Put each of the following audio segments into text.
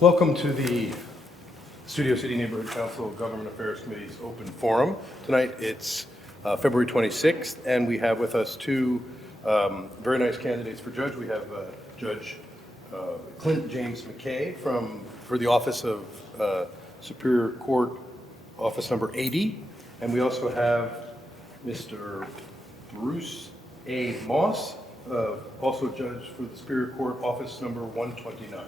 Welcome to the Studio City Neighborhood Council Government Affairs Committee's open forum. Tonight it's February 26th, and we have with us two very nice candidates for judge. We have Judge Klint James McKay for the office of Superior Court, office number 80, and we also have Mr. Bruce A. Moss, also judge for the Superior Court, office number 129.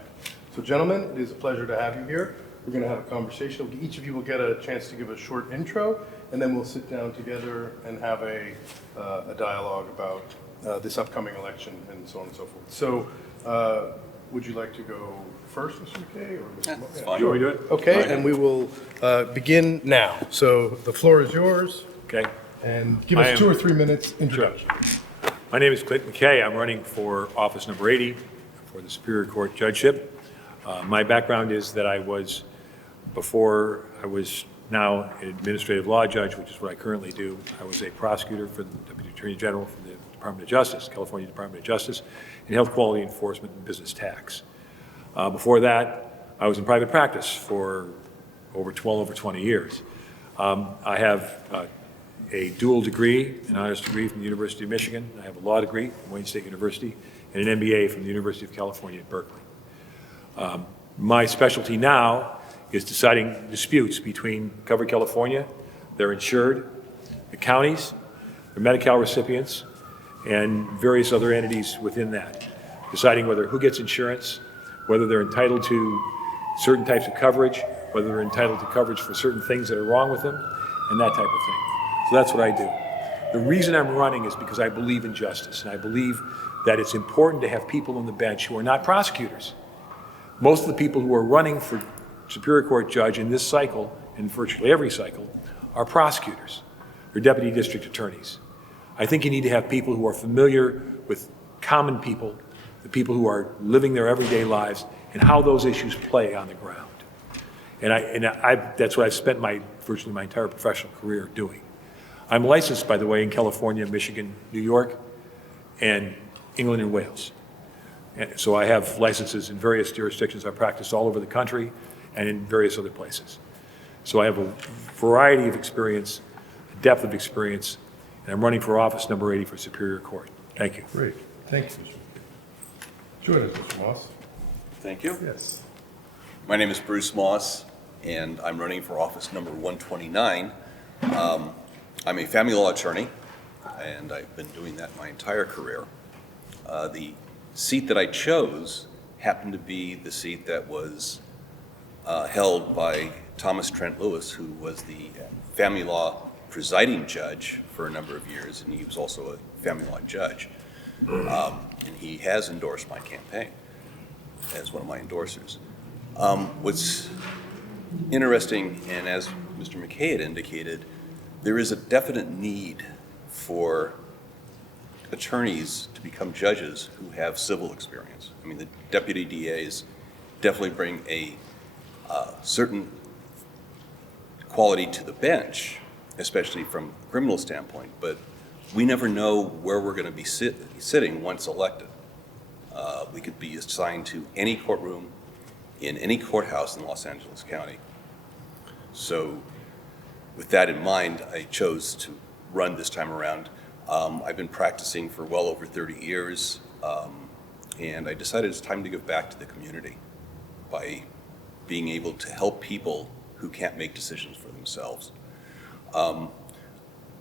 So gentlemen, it is a pleasure to have you here. We're going to have a conversation. Each of you will get a chance to give a short intro, and then we'll sit down together and have a dialogue about this upcoming election and so on and so forth. So would you like to go first, Mr. McKay? Or Mr. That's fine. You want me to do it? Okay, and we will begin now. So the floor is yours. Okay. And give us 2 or 3 minutes introduction. Sure. My name is Klint McKay. I'm running for office number 80 for the Superior Court judgeship. My background is that before I was now an administrative law judge, which is what I currently do, I was a prosecutor for the Deputy Attorney General for the Department of Justice, California Department of Justice, in health quality enforcement and business tax. Before that, I was in private practice for over 20 years. I have a dual degree, an honors degree from the University of Michigan. I have a law degree from Wayne State University and an MBA from the University of California at Berkeley. My specialty now is deciding disputes between Covered California, their insured, the counties, the Medi-Cal recipients, and various other entities within that. Deciding who gets insurance, whether they're entitled to certain types of coverage, whether they're entitled to coverage for certain things that are wrong with them, and that type of thing. So that's what I do. The reason I'm running is because I believe in justice, and I believe that it's important to have people on the bench who are not prosecutors. Most of the people who are running for Superior Court judge in this cycle, and virtually every cycle, are prosecutors. They're deputy district attorneys. I think you need to have people who are familiar with common people, the people who are living their everyday lives, and how those issues play on the ground. And that's what I've spent virtually my entire professional career doing. I'm licensed, by the way, in California, Michigan, New York, and England and Wales. And so I have licenses in various jurisdictions. I practice all over the country and in various other places. So I have a variety of experience, a depth of experience, and I'm running for office number 80 for Superior Court. Thank you. Great. Thank you, Mr. Join us, Mr. Moss. Thank you. Yes. My name is Bruce Moss, and I'm running for office number 129. I'm a family law attorney, and I've been doing that my entire career. The seat that I chose happened to be the seat that was held by Thomas Trent Lewis, who was the family law presiding judge for a number of years, and he was also a family law judge. And he has endorsed my campaign as one of my endorsers. What's interesting, and as Mr. McKay had indicated, there is a definite need for attorneys to become judges who have civil experience. I mean, the deputy DAs definitely bring a certain quality to the bench, especially from a criminal standpoint, but we never know where we're going to be sitting once elected. We could be assigned to any courtroom in any courthouse in Los Angeles County. So with that in mind, I chose to run this time around. I've been practicing for well over 30 years, and I decided it's time to give back to the community by being able to help people who can't make decisions for themselves. A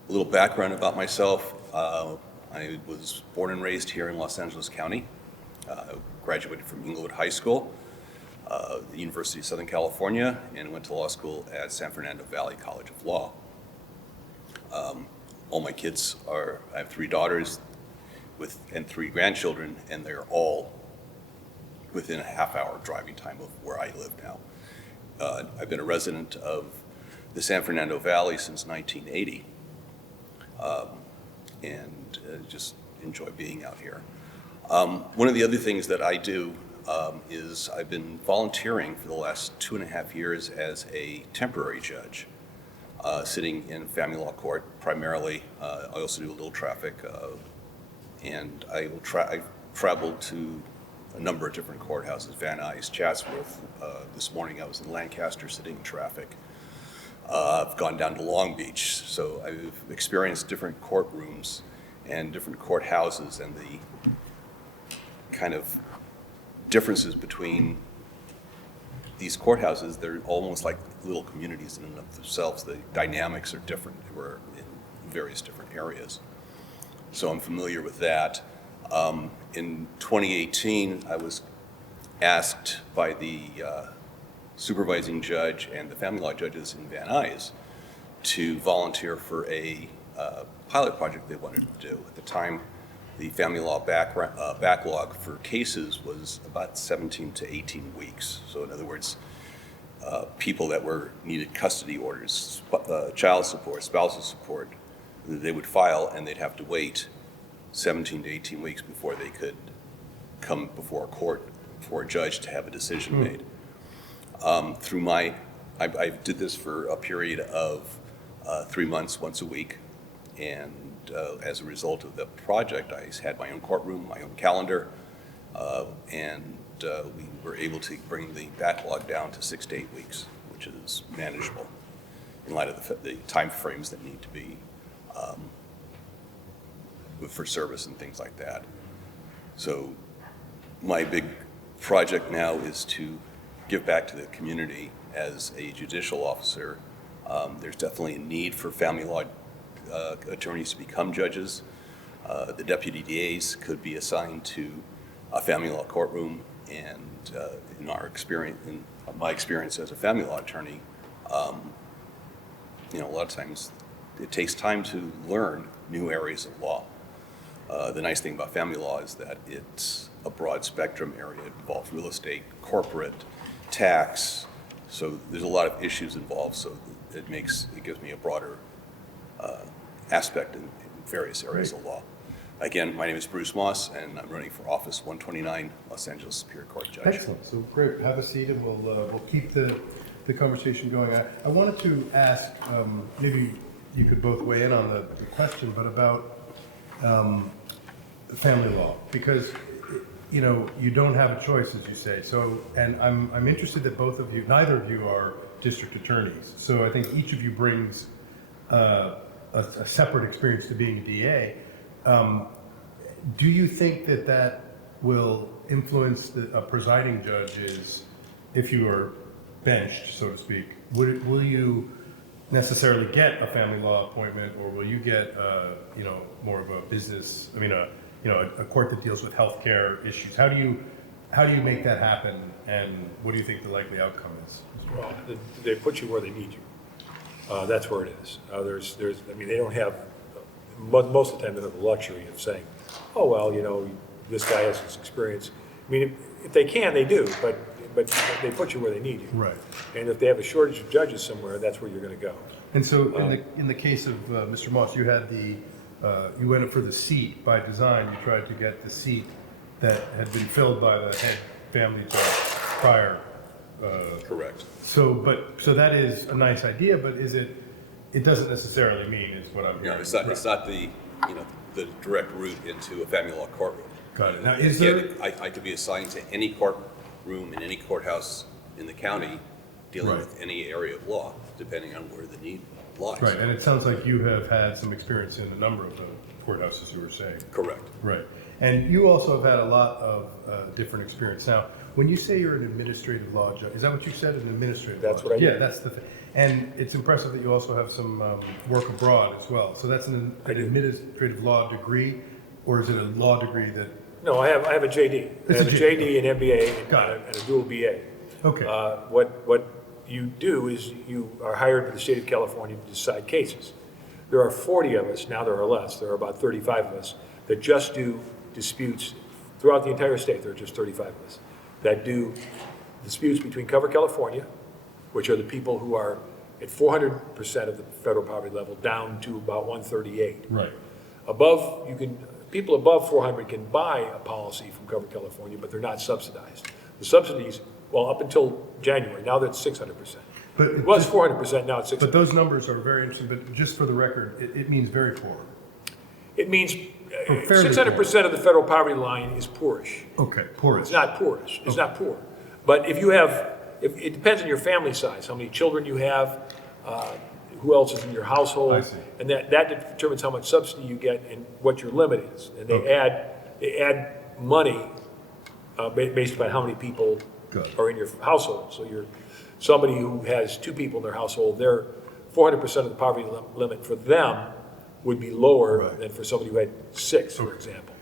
little background about myself. I was born and raised here in Los Angeles County. Graduated from Inglewood High School, the University of Southern California, and went to law school at San Fernando Valley College of Law. All my kids I have 3 daughters and 3 grandchildren, and they're all within a half-hour driving time of where I live now. I've been a resident of the San Fernando Valley since 1980, and just enjoy being out here. One of the other things that I do is I've been volunteering for the last 2.5 years as a temporary judge, sitting in family law court primarily. I also do a little traffic, and I've traveled to a number of different courthouses, Van Nuys, Chatsworth. This morning I was in Lancaster sitting in traffic. I've gone down to Long Beach, so I've experienced different courtrooms and different courthouses, and the kind of differences between these courthouses. They're almost like little communities in and of themselves. The dynamics are different. We're in various different areas. So I'm familiar with that. In 2018, I was asked by the supervising judge and the family law judges in Van Nuys to volunteer for a pilot project they wanted to do. At the time, the family law backlog for cases was about 17 to 18 weeks. So in other words, people that needed custody orders, child support, spousal support, they would file and they'd have to wait 17 to 18 weeks before they could come before a court, before a judge to have a decision made. I did this for a period of 3 months, once a week, and as a result of the project, I had my own courtroom, my own calendar, and we were able to bring the backlog down to 6 to 8 weeks, which is manageable in light of the time frames that need to be for service and things like that. So my big project now is to give back to the community as a judicial officer. There's definitely a need for family law attorneys to become judges. The deputy DAs could be assigned to a family law courtroom, and in my experience as a family law attorney, a lot of times it takes time to learn new areas of law. The nice thing about family law is that it's a broad spectrum area. It involves real estate, corporate, tax, so there's a lot of issues involved, so it gives me a broader aspect in various areas of law. Again, my name is Bruce Moss, and I'm running for Office 129, Los Angeles Superior Court Judge. Excellent. So great. Have a seat, and we'll keep the conversation going. I wanted to ask, maybe you could both weigh in on the question, but about family law, because you don't have a choice, as you say. So, and I'm interested that neither of you are district attorneys. So I think each of you brings a separate experience to being a DA. Do you think that will influence a presiding judge's, if you are benched, so to speak, will you necessarily get a family law appointment, or will you get more of a business, a court that deals with healthcare issues? How do you make that happen, and what do you think the likely outcome is? Well, they put you where they need you. That's where it is. They don't have, most of the time they don't have the luxury of saying, oh, well, this guy has this experience. If they can, they do, but they put you where they need you. Right. And if they have a shortage of judges somewhere, that's where you're going to go. And so in the case of Mr. Moss, you had you went for the seat by design. You tried to get the seat that had been filled by the head family judge prior. Correct. So that is a nice idea, but it doesn't necessarily mean is what I'm hearing. It's not the direct route into a family law courtroom. Got it. Now, I could be assigned to any courtroom in any courthouse in the county dealing Right. with any area of law, depending on where the need lies. Right, and it sounds like you have had some experience in a number of the courthouses you were saying. Correct. Right. And you also have had a lot of different experience. Now, when you say you're an administrative law judge, is that what you said, an administrative That's law what I judge? did. Yeah, that's the thing. And it's impressive that you also have some work abroad as well. So that's an administrative law degree, or is it a law degree that? No, I have a JD. I have a JD, an MBA, and a dual BA. Okay. What you do is you are hired by the state of California to decide cases. There are 40 of us, now there are less, there are about 35 of us, that just do disputes throughout the entire state. There are just 35 of us that do disputes between Cover California, which are the people who are at 400% of the federal poverty level, down to about 138. Right. People above 400 can buy a policy from Cover California, but they're not subsidized. The subsidies, well, up until January, now that's 600%. But It was 400%, now it's 600%. But those numbers are very interesting, but just for the record, it means very poor. It means fairly 600% of the federal poverty line is poorish. Okay, poorest. It's not poorish, it's not poor. But if you have, it depends on your family size, how many children you have, who else is in your household. I see. And that determines how much subsidy you get and what your limit is. And they add money based upon how many people Good. are in your household. So somebody who has 2 people in their household, their 400% of the poverty limit for them would be lower Right. than for somebody who had 6, for example.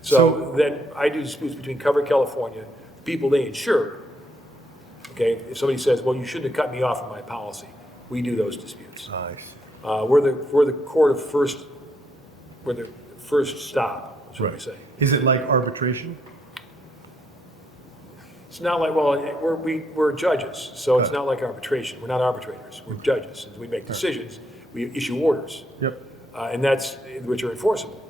So then I do disputes between Cover California, people they insure. Okay, if somebody says, well, you shouldn't have cut me off of my policy, we do those disputes. Nice. We're the court of first, we're the first stop, is what we Right. say. Is it like arbitration? It's not like, well, we're judges, so it's not like arbitration. We're not arbitrators, we're judges. We make decisions, we issue orders. Yep. And that's, which are enforceable.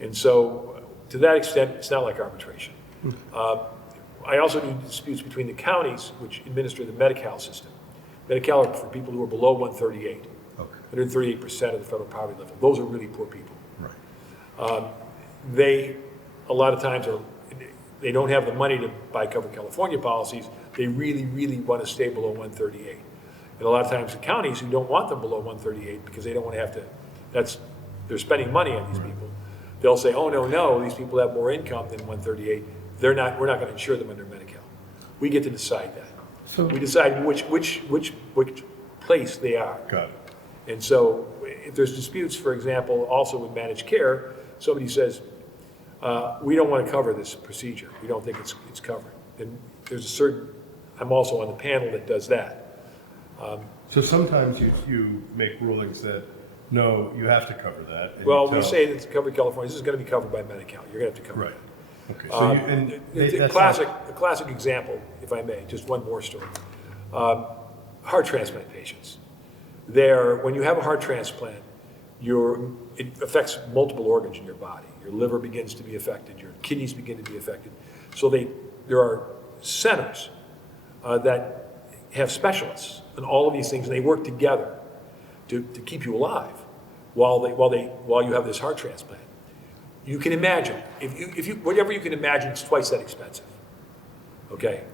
And so, to that extent, it's not like arbitration. I also do disputes between the counties, which administer the Medi-Cal system. Medi-Cal are for people who are below 138, Okay. 138% of the federal poverty level. Those are really poor people. Right. They, a lot of times, they don't have the money to buy Cover California policies. They really, really want to stay below 138. And a lot of times the counties who don't want them below 138 because they don't want to have to, they're spending money on these people. They'll say, oh, no, these people have more income than 138. We're not going to insure them under Medi-Cal. We get to decide that. So- We decide which place they are. Got it. And so if there's disputes, for example, also with managed care, somebody says, we don't want to cover this procedure. We don't think it's covered. And there's a certain, I'm also on the panel that does that. So sometimes you make rulings that, no, you have to cover that. and Well, you we tell- say it's covered California, this is going to be covered by Medi-Cal. You're going to have to cover Right. it. Okay. So you, and The that's classic example, if I may, just one more story. Heart transplant patients. When you have a heart transplant, it affects multiple organs in your body. Your liver begins to be affected, your kidneys begin to be affected. So there are centers that have specialists in all of these things, and they work together to keep you alive while you have this heart transplant. You can imagine, if you whatever you can imagine, it's twice that expensive. Okay?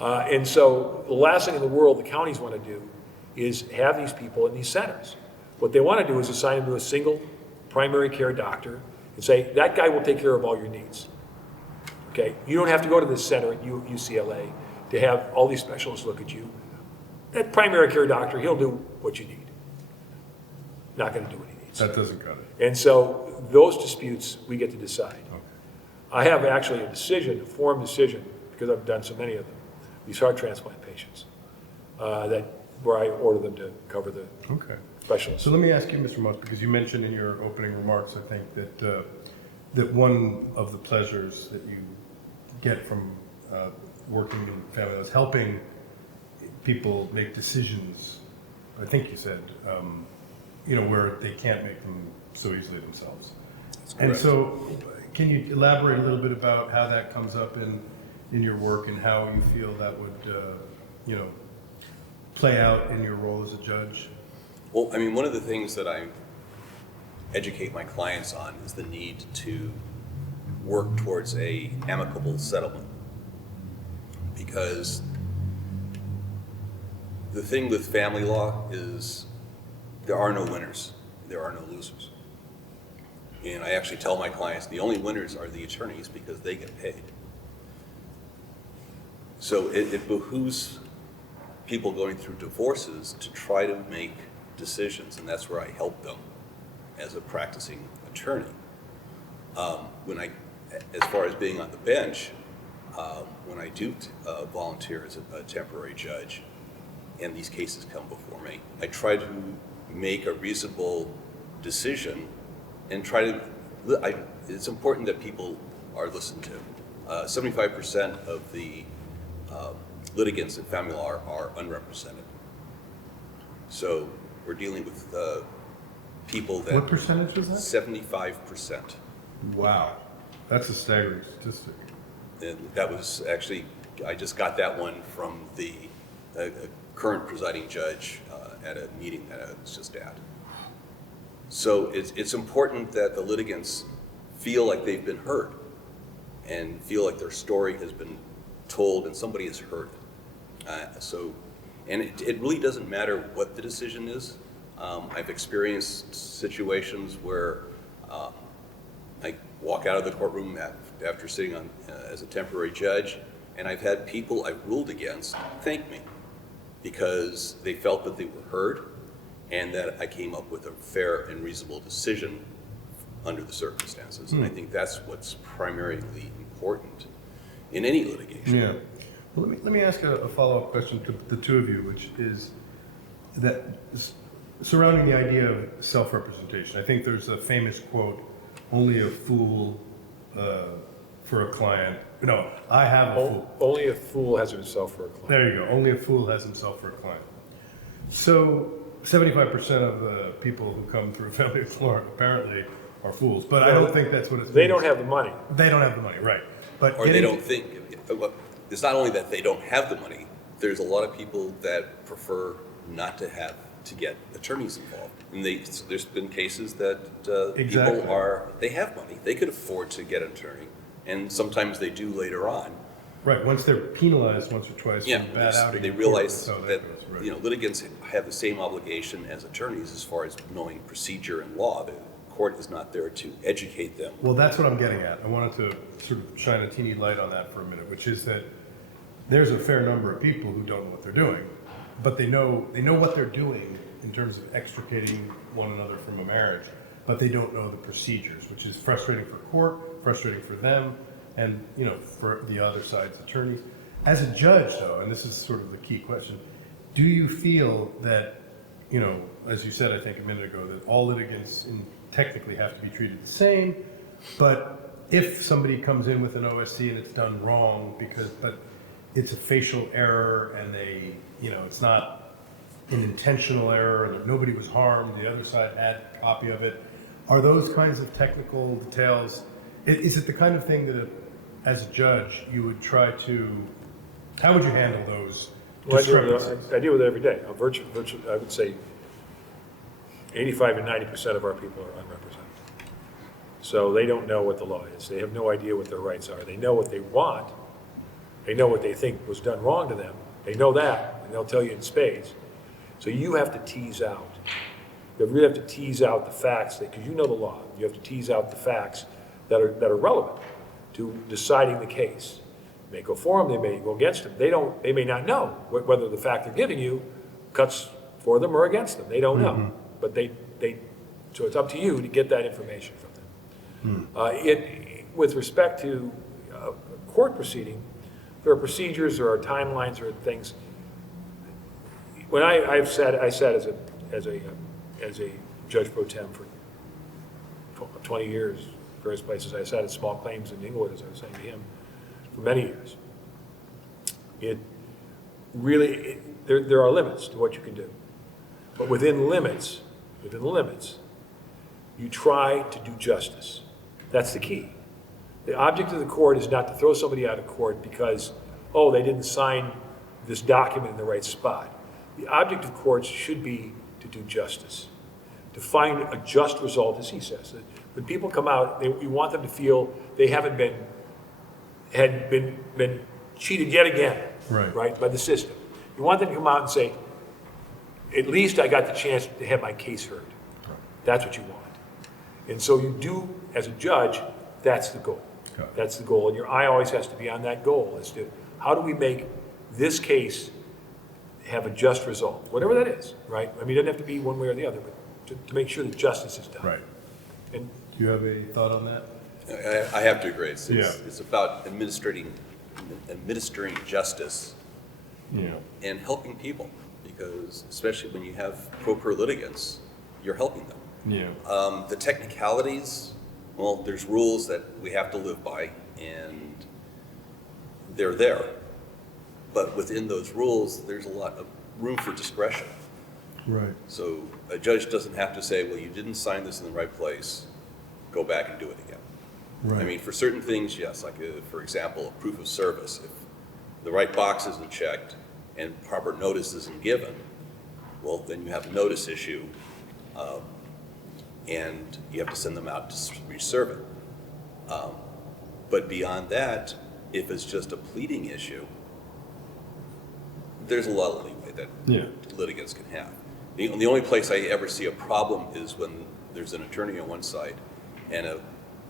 And so the last thing in the world the counties want to do is have these people in these centers. What they want to do is assign them to a single primary care doctor and say, that guy will take care of all your needs. Okay? You don't have to go to this center at UCLA to have all these specialists look at you. That primary care doctor, he'll do what you need. Not going to do what he needs. That doesn't cut it. And so those disputes, we get to decide. Okay. I have actually a decision, a form decision, because I've done so many of them, these heart transplant patients, where I order them to cover the Okay. specialists. So let me ask you, Mr. Moss, because you mentioned in your opening remarks, I think, that one of the pleasures that you get from working in family is helping people make decisions, I think you said, where they can't make them so easily themselves. And so, can you elaborate a little bit about how that comes up in your work and how you feel that would, play out in your role as a judge? Well, I mean, one of the things that I educate my clients on is the need to work towards a amicable settlement. Because the thing with family law is there are no winners, there are no losers. And I actually tell my clients the only winners are the attorneys because they get paid. So it behooves people going through divorces to try to make decisions, and that's where I help them as a practicing attorney. As far as being on the bench, when I do volunteer as a temporary judge, and these cases come before me, I try to make a reasonable decision and it's important that people are listened to. 75% of the litigants in family law are unrepresented. So we're dealing with people that... What percentage is that? 75%. Wow, that's a staggering statistic. And that was actually, I just got that one from the current presiding judge at a meeting that I was just at. So it's important that the litigants feel like they've been heard and feel like their story has been told and somebody has heard it. And it really doesn't matter what the decision is. I've experienced situations where I walk out of the courtroom after sitting on as a temporary judge, and I've had people I've ruled against thank me because they felt that they were heard and that I came up with a fair and reasonable decision under the circumstances. And I think that's what's primarily important in any litigation. Yeah. Well, let me ask a follow-up question to the two of you, which is that surrounding the idea of self-representation. I think there's a famous quote, only a fool for a client. No, I have a fool. Only a fool has himself for a client. There you go. Only a fool has himself for a client. So 75% of the people who come through family law apparently are fools, but I don't think that's what it's. They don't have the money. They don't have the money, right? But Or they don't think, it's not only that they don't have the money, there's a lot of people that prefer not to get attorneys involved. And there's been cases that Exactly. they have money, they could afford to get an attorney, and sometimes they do later on. Right. Once they're penalized once or twice for bad outing, They in court, realize that's how that, goes, right. litigants have the same obligation as attorneys as far as knowing procedure and law. The court is not there to educate them. Well, that's what I'm getting at. I wanted to sort of shine a teeny light on that for a minute, which is that there's a fair number of people who don't know what they're doing, but they know what they're doing in terms of extricating one another from a marriage, but they don't know the procedures, which is frustrating for court, frustrating for them, and for the other side's attorneys. As a judge, though, and this is sort of the key question, do you feel that, as you said, I think a minute ago, that all litigants technically have to be treated the same, but if somebody comes in with an OSC and it's done wrong but it's a facial error and it's not an intentional error and nobody was harmed, the other side had a copy of it, are those kinds of technical details, is it the kind of thing that as a judge you would try to, how would you handle those discrepancies? I deal with it every day. Virtually, I would say 85 to 90% of our people are unrepresented. So they don't know what the law is. They have no idea what their rights are. They know what they want. They know what they think was done wrong to them. They know that, and they'll tell you in spades. So you have to tease out. You really have to tease out the facts, because you know the law. You have to tease out the facts that are relevant to deciding the case. They may go for them, they may go against them. They may not know whether the fact they're giving you cuts for them or against them. They don't know. But so it's up to you to get that information from them. With respect to court proceeding, there are procedures, there are timelines, there are things. When I sat as a judge pro tem for 20 years, various places. I sat at small claims in Englewood, as I was saying to him, for many years. There are limits to what you can do, but within limits, you try to do justice. That's the key. The object of the court is not to throw somebody out of court because, they didn't sign this document in the right spot. The object of courts should be to do justice, to find a just result, as he says. When people come out, you want them to feel they haven't been cheated yet again, right, by the system. You want them to come out and say, at least I got the chance to have my case heard. That's what you want. And so you do, as a judge, that's the goal. Okay. That's the goal. And your eye always has to be on that goal, as to how do we make this case have a just result, whatever that is, right? I mean, it doesn't have to be one way or the other, but to make sure that justice is done. Right. And Do you have a thought on that? I have to agree. It's Yeah. about administering justice Yeah. and helping people, because especially when you have pro per litigants, you're helping them. Yeah. The technicalities, well, there's rules that we have to live by, and they're there. But within those rules, there's a lot of room for discretion. Right. So a judge doesn't have to say, well, you didn't sign this in the right place, go back and do it again. Right. I mean, for certain things, yes, like for example, a proof of service. If the right box isn't checked and proper notice isn't given, well, then you have a notice issue. and you have to send them out to reserve it. But beyond that, if it's just a pleading issue, there's a lot of leeway that litigants can have. The only place I ever see a problem is when there's an attorney on one side and a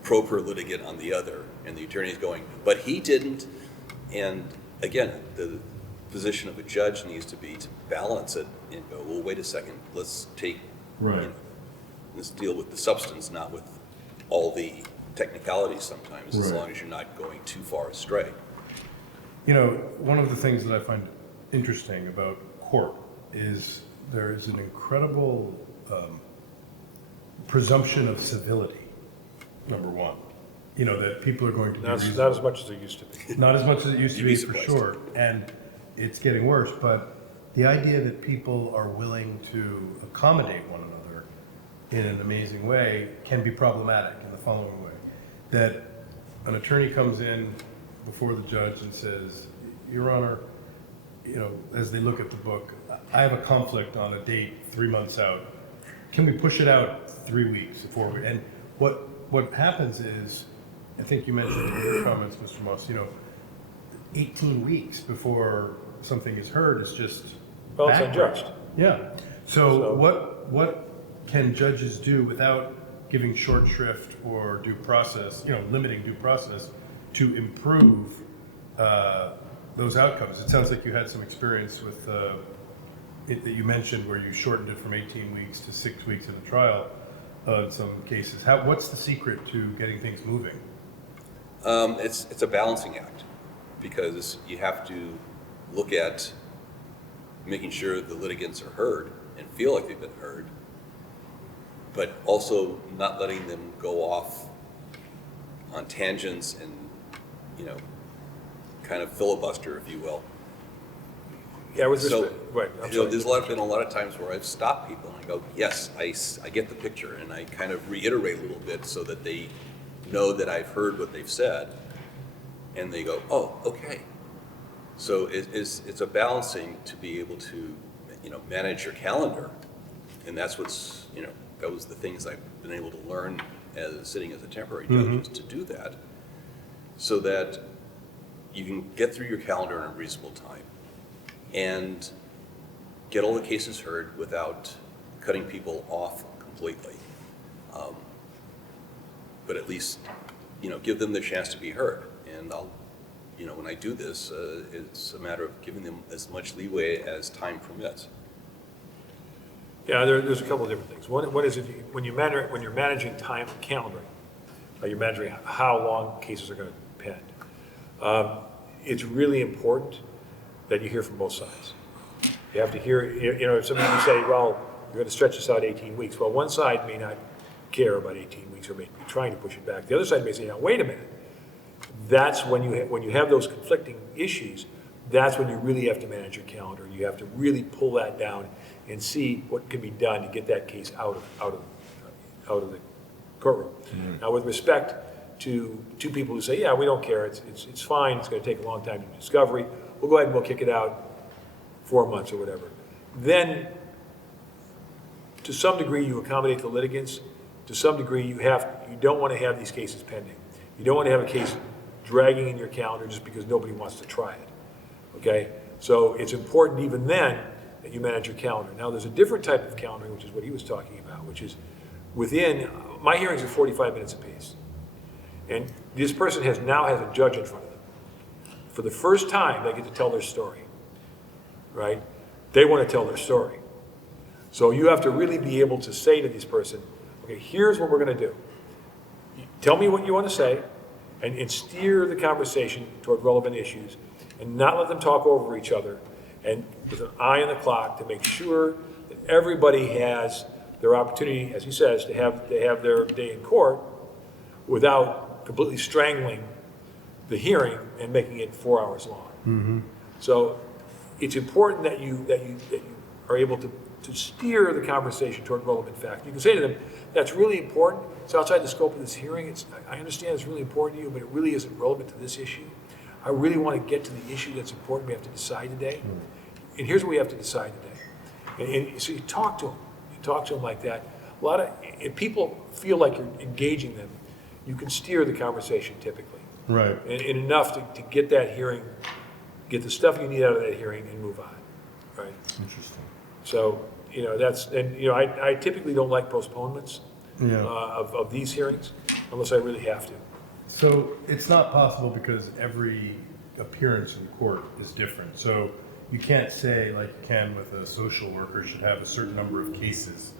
pro per litigant on the other, and the attorney's going, but he didn't. And again, the position of a judge needs to be to balance it and go, well, wait a second, let's take, let's deal with the substance, not with all the technicalities sometimes, as long as you're not going too far astray. You know, one of the things that I find interesting about court is there is an incredible presumption of civility, number one. You know, that people are going to be Not as much as it used to be. Not as much as it used to You'd be be, for surprised. sure. And it's getting worse, but the idea that people are willing to accommodate one another in an amazing way can be problematic in the following way. That an attorney comes in before the judge and says, Your Honor, you know, as they look at the book, I have a conflict on a date 3 months out. Can we push it out 3 weeks, 4 weeks? And what happens is, I think you mentioned in your comments, Mr. Moss, you know, 18 weeks before something is heard is just Well, it's backwards. unjust. Yeah. So what can judges do without giving short shrift or due process, you know, limiting due process to improve those outcomes? It sounds like you had some experience with it that you mentioned where you shortened it from 18 weeks to 6 weeks in a trial in some cases. What's the secret to getting things moving? It's a balancing act, because you have to look at making sure the litigants are heard and feel like they've been heard, but also not letting them go off on tangents and, you know, kind of filibuster, if you will. Yeah, with So, respect, right, I'm you know, sorry. there's been a lot of times where I've stopped people and I go, yes, I get the picture, and I kind of reiterate a little bit so that they know that I've heard what they've said, and they go, oh, okay. So it's a balancing to be able to, you know, manage your calendar, and that's what's, you know, that was the things I've been able to learn as sitting as a temporary judge, is to do that, so that you can get through your calendar in a reasonable time and get all the cases heard without cutting people off completely. But at least, you know, give them the chance to be heard. And I'll, you know, when I do this, it's a matter of giving them as much leeway as time permits. Yeah, there's a couple of different things. One is when you're managing time calendaring, you're managing how long cases are going to depend. It's really important that you hear from both sides. You have to hear, you know, if somebody can say, well, you're going to stretch this out 18 weeks. Well, one side may not care about 18 weeks or may be trying to push it back. The other side may say, now, wait a minute. That's when you have those conflicting issues, that's when you really have to manage your calendar. You have to really pull that down and see what can be done to get that case out of the courtroom. Now, with respect to two people who say, yeah, we don't care, it's fine, it's going to take a long time to do discovery, we'll go ahead and we'll kick it out 4 months or whatever. Then, to some degree, you accommodate the litigants. To some degree, you don't want to have these cases pending. You don't want to have a case dragging in your calendar just because nobody wants to try it, okay? So it's important even then that you manage your calendar. Now, there's a different type of calendaring, which is what he was talking about, which is my hearings are 45 minutes apiece. And this person now has a judge in front of them. For the first time, they get to tell their story, right? They want to tell their story. So you have to really be able to say to this person, okay, here's what we're going to do. Tell me what you want to say, and steer the conversation toward relevant issues, and not let them talk over each other, and with an eye on the clock to make sure that everybody has their opportunity, as he says, to have their day in court without completely strangling the hearing and making it 4 hours long. So it's important that you are able to steer the conversation toward relevant facts. You can say to them, that's really important. It's outside the scope of this hearing. I understand it's really important to you, but it really isn't relevant to this issue. I really want to get to the issue that's important we have to decide today. And here's what we have to decide today. And so you talk to them. You talk to them like that. if people feel like you're engaging them, you can steer the conversation typically. Right. And enough to get that hearing, get the stuff you need out of that hearing and move on, right? Interesting. So, I typically don't like postponements Yeah. of these hearings unless I really have to. So it's not possible because every appearance in court is different. So you can't say, like you can with a social worker, should have a certain number of cases.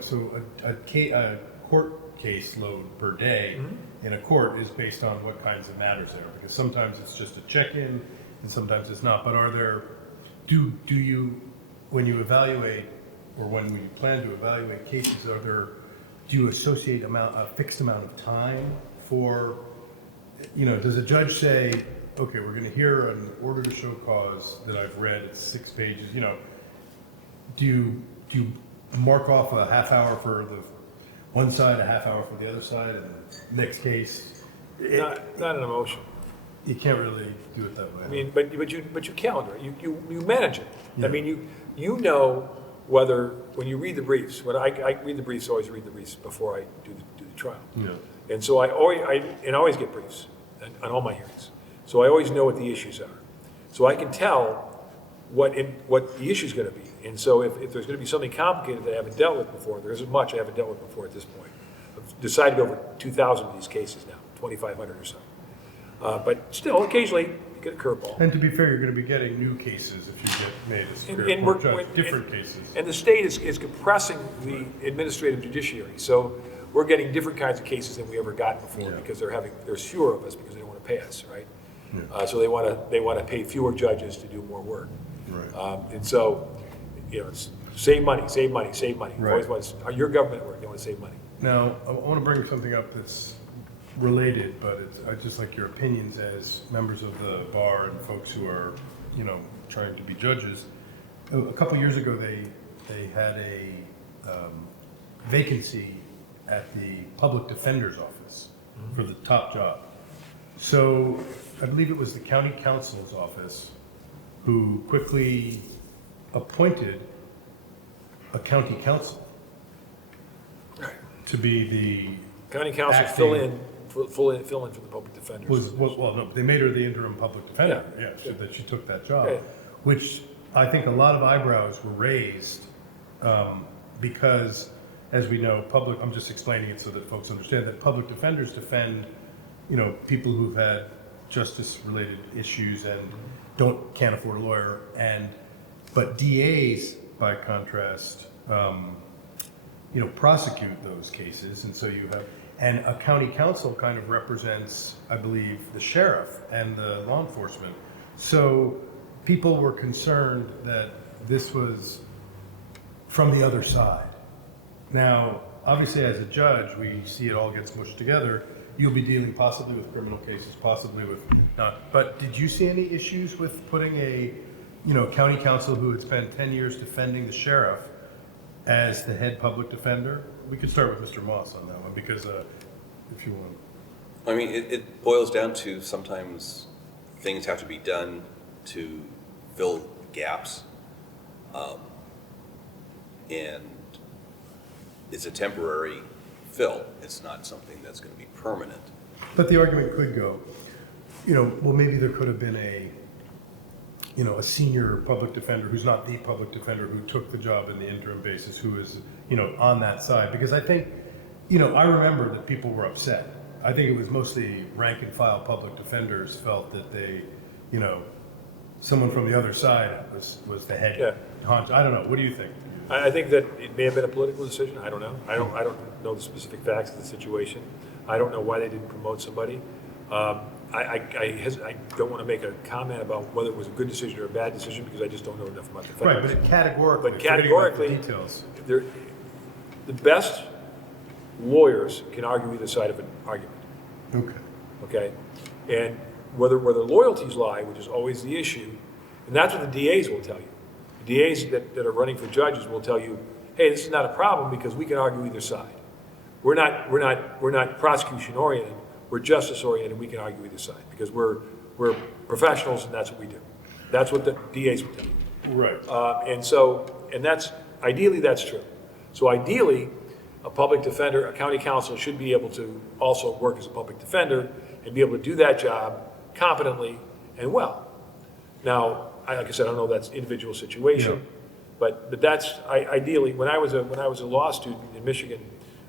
So a court case load per day in a court is based on what kinds of matters there are. Because sometimes it's just a check-in and sometimes it's not. But do you, when you evaluate or when we plan to evaluate cases, do you associate a fixed amount of time for, does a judge say, okay, we're going to hear an order to show cause that I've read, it's 6 pages, do you mark off a half hour for the one side, a half hour for the other side, and next case? Not an emotion. You can't really do it that way. I mean, but you calendar it. You manage it. Yeah. I mean, you know whether when you read the briefs. When I read the briefs, I always read the briefs before I do the trial. Yeah. And so I always get briefs on all my hearings. So I always know what the issues are. So I can tell what the issue is going to be. And so if there's going to be something complicated that I haven't dealt with before, there isn't much I haven't dealt with before at this point. I've decided over 2,000 of these cases now, 2,500 or so. But still, occasionally, you get a curveball. And to be fair, you're going to be getting new cases if you get made a Superior Court judge, different cases. And the state is compressing the administrative judiciary. So we're getting different kinds of cases than we ever got before because there's fewer of us because they don't want to pay us, right? Yeah. So they want to pay fewer judges to do more work. Right. And so, it's save money, save money, save money. Right. Your government work, they want to save money. Now, I want to bring something up that's related, but I'd just like your opinions as members of the bar and folks who are, trying to be judges. A couple years ago, they had a vacancy at the public defender's office for the top job. So I believe it was the county counsel's office who quickly appointed a county counsel to be the County council acting- fill in for the public defenders. well, no, they made her the interim public defender, so that she took that job, which I think a lot of eyebrows were raised because, as we know, I'm just explaining it so that folks understand that public defenders defend, people who've had justice-related issues and can't afford a lawyer, but DAs, by contrast, prosecute those cases, and so you have. And a county council kind of represents, I believe, the sheriff and the law enforcement. So people were concerned that this was from the other side. Now, obviously, as a judge, we see it all gets mushed together. You'll be dealing possibly with criminal cases, possibly with not. But did you see any issues with putting a, county counsel who had spent 10 years defending the sheriff as the head public defender? We could start with Mr. Moss on that one, because if you want. I mean, it boils down to sometimes things have to be done to fill gaps. And it's a temporary fill. It's not something that's going to be permanent. But the argument could go, well, maybe there could have been a senior public defender who's not the public defender who took the job in the interim basis, who is, on that side. Because I think, I remember that people were upset. I think it was mostly rank and file public defenders felt that they, someone from the other side was the head honcho. I don't know. What do you think? I think that it may have been a political decision. I don't know. I don't know the specific facts of the situation. I don't know why they didn't promote somebody. I don't want to make a comment about whether it was a good decision or a bad decision because I just don't know enough about the facts. Right, but categorically, But details. The best lawyers can argue either side of an argument. Okay? And whether loyalties lie, which is always the issue, and that's what the DAs will tell you. The DAs that are running for judges will tell you, hey, this is not a problem because we can argue either side. We're not prosecution oriented. We're justice oriented. We can argue either side because we're professionals and that's what we do. That's what the DAs will tell you. Right. And that's ideally that's true. So ideally, a public defender, a county counsel should be able to also work as a public defender and be able to do that job competently and well. Now, like I said, I don't know that's individual situation, Yeah. but that's ideally, when I was a law student in Michigan,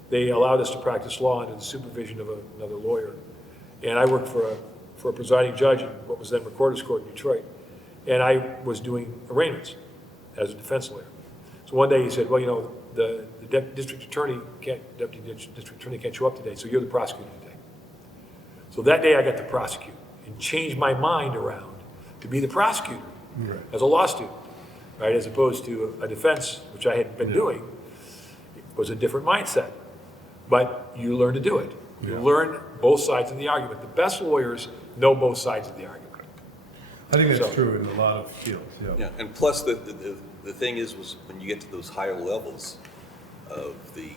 they allowed us to practice law under the supervision of another lawyer. And I worked for a presiding judge in what was then Recorder's Court in Detroit. And I was doing arraignments as a defense lawyer. So one day he said, well, you know, the deputy district attorney can't show up today, so you're the prosecutor today. So that day I got to prosecute and change my mind around to be the prosecutor as a law student, right? As opposed to a defense, which I had been doing. It was a different mindset, but you learn to do it. You learn both sides of the argument. The best lawyers know both sides of the argument. I think that's So- true in a lot of fields, yeah. Yeah, and plus the thing is when you get to those higher levels of the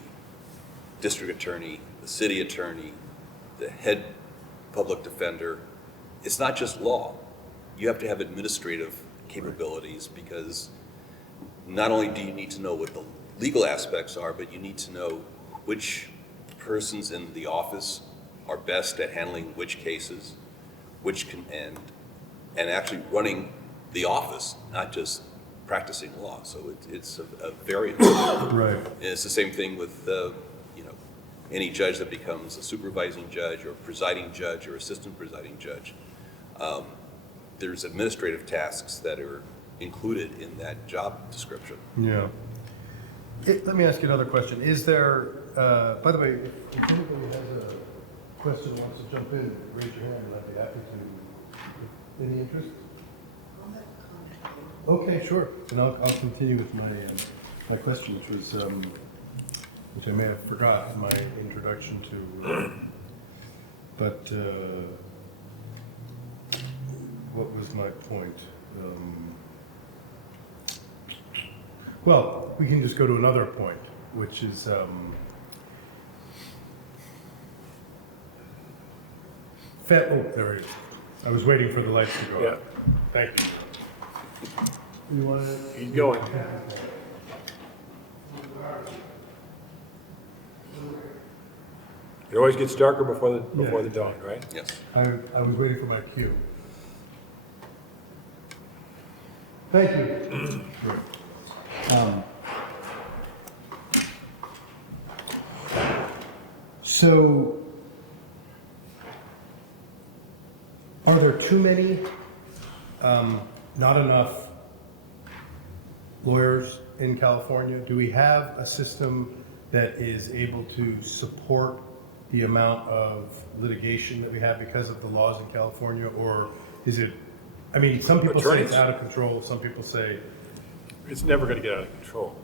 district attorney, the city attorney, the head public defender, it's not just law. You have to have administrative capabilities because not only do you need to know what the legal aspects are, but you need to know which persons in the office are best at handling which cases, and actually running the office, not just practicing law. So it's a very important. Right. And it's the same thing with any judge that becomes a supervising judge or presiding judge or assistant presiding judge. There's administrative tasks that are included in that job description. Yeah. Let me ask you another question. Is there, by the way, if anybody has a question and wants to jump in, raise your hand and I'd be happy to. Any interest? Okay, sure. And I'll continue with my question, which I may have forgot my introduction to. But what was my point? Well, we can just go to another point, which is oh, there it is. I was waiting for the lights to go up. Thank you. You want to? He's going. It always gets darker before the dawn, right? Yes. I was waiting for my cue. Thank you. So, are there too many, not enough lawyers in California? Do we have a system that is able to support the amount of litigation that we have because of the laws in California? Or is it, I mean, some people say it's Attorneys? out of control, some people say, It's never going to get out of control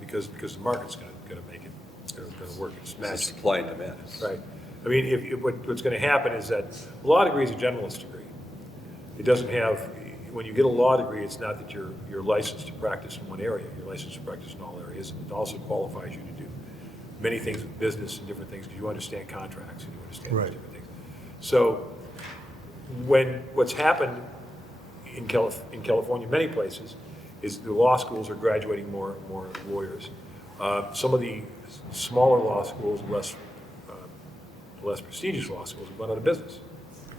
because the market's going to make it. It's going to work. It's It's magic. supply and demand. Right. I mean, what's going to happen is that a law degree is a generalist degree. It doesn't have, when you get a law degree, it's not that you're licensed to practice in one area. You're licensed to practice in all areas. And it also qualifies you to do many things with business and different things because you understand contracts and you understand these different things. So what's happened in California, many places, is the law schools are graduating more lawyers. Some of the smaller law schools, less prestigious law schools, have gone out of business.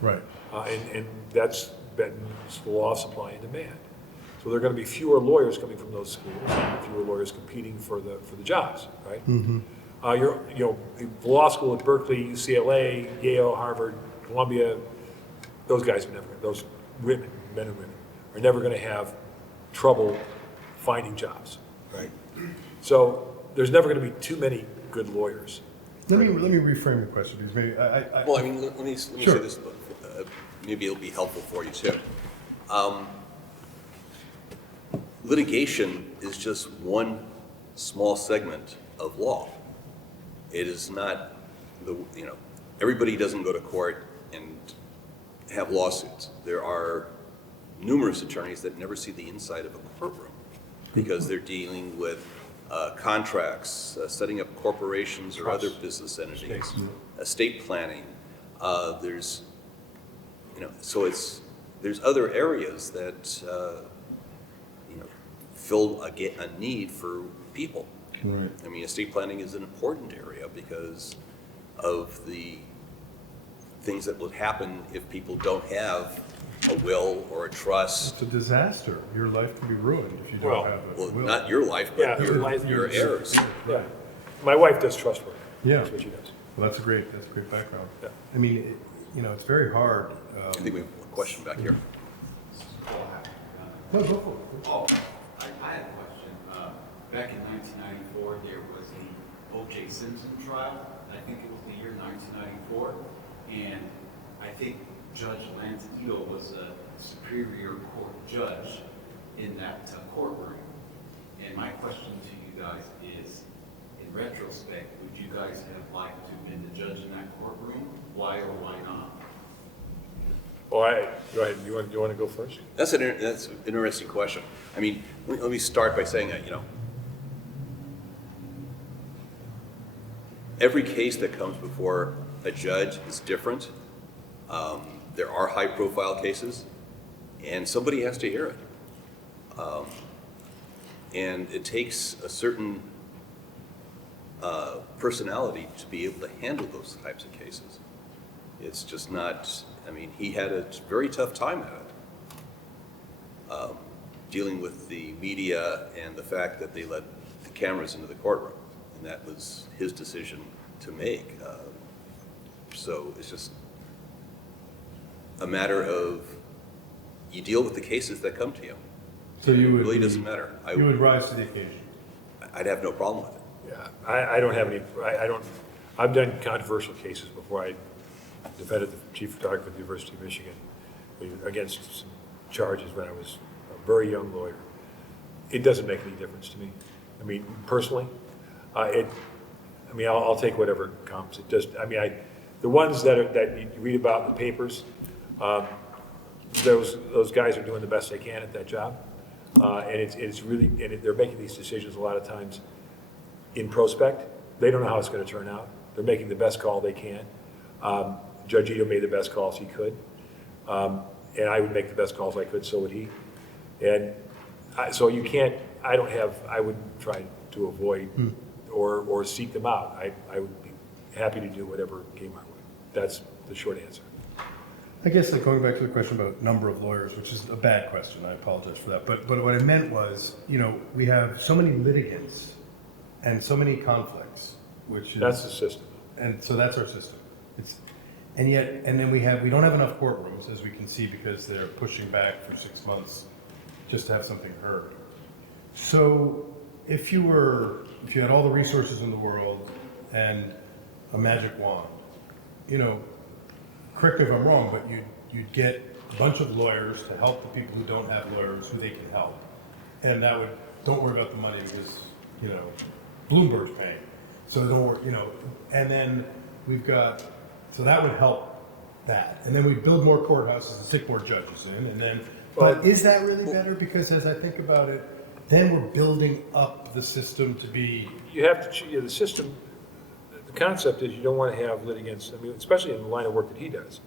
right. And that's been the law of supply and demand. So there are going to be fewer lawyers coming from those schools, and fewer lawyers competing for the jobs, right? The law school at Berkeley, UCLA, Yale, Harvard, Columbia, those guys are never, those women, men and women, are never going to have trouble finding jobs, right? So there's never going to be too many good lawyers. Let me reframe the question because maybe Well, I mean, let me say Sure. this, maybe it'll be helpful for you too. Litigation is just one small segment of law. It is not everybody doesn't go to court and have lawsuits. There are numerous attorneys that never see the inside of a courtroom because they're dealing with contracts, setting up corporations or other business entities, estate planning. There's other areas that fill a need for people. Right. I mean, estate planning is an important area because of the things that will happen if people don't have a will or a trust. It's a disaster. Your life can be ruined if you Well, don't have a Well, will. not your life, Yeah, but life- your heirs. Yeah. My wife does trust work. Yeah. That's what she does. Well, that's a great background. Yeah. I mean, it's very hard. I think we have a question back here. No, go for it. Oh, I had a question. Back in 1994, there was the O.J. Simpson trial. I think it was the year 1994. And I think Judge Lanzito was a Superior Court judge in that courtroom. And my question to you guys is, in retrospect, would you guys have liked to have been the judge in that courtroom? Why or why not? Well, go ahead. You want to go first? That's an interesting question. I mean, let me start by saying that, every case that comes before a judge is different. There are high-profile cases, and somebody has to hear it. And it takes a certain personality to be able to handle those types of cases. It's just not, I mean, he had a very tough time at it, dealing with the media and the fact that they let the cameras into the courtroom, and that was his decision to make. So it's just a matter of, you deal with the cases that come to you. So you It would really doesn't matter. You would rise to the occasion. I'd have no problem with it. Yeah. I don't have any, I don't, I've done controversial cases before. I defended the chief photographer at the University of Michigan against some charges when I was a very young lawyer. It doesn't make any difference to me. I mean, personally, I'll take whatever comes. It just, the ones that you read about in the papers, those guys are doing the best they can at that job. And it's really, they're making these decisions a lot of times in prospect. They don't know how it's going to turn out. They're making the best call they can. Judge Ito made the best calls he could. And I would make the best calls I could, so would he. And so you can't, I would try to avoid or seek them out. I would be happy to do whatever came my way. That's the short answer. I guess going back to the question about number of lawyers, which is a bad question, I apologize for that. But what I meant was, we have so many litigants and so many conflicts, which is That's the system. and so that's our system. And then we don't have enough courtrooms, as we can see, because they're pushing back for 6 months just to have something heard. So if you had all the resources in the world and a magic wand, correct me if I'm wrong, but you'd get a bunch of lawyers to help the people who don't have lawyers who they can help. And don't worry about the money because, Bloomberg's paying. So don't worry, and then so that would help that. And then we build more courthouses and stick more judges in, but is that really better? Because as I think about it, then we're building up the system to be. You have to, the system, the concept is you don't want to have litigants, especially in the line of work that he does.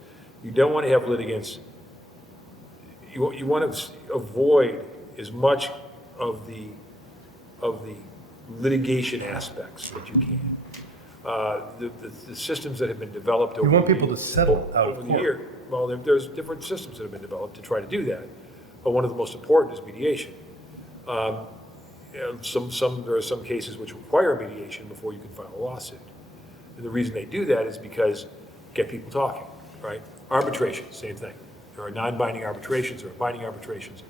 You don't want to have litigants, you want to avoid as much of the litigation aspects that you can. The systems that have been developed over You want people to settle out over of the court. year. Well, there's different systems that have been developed to try to do that, but one of the most important is mediation. There are some cases which require mediation before you can file a lawsuit, and the reason they do that is because get people talking, right? Arbitration, same thing. There are non-binding arbitrations, there are binding arbitrations.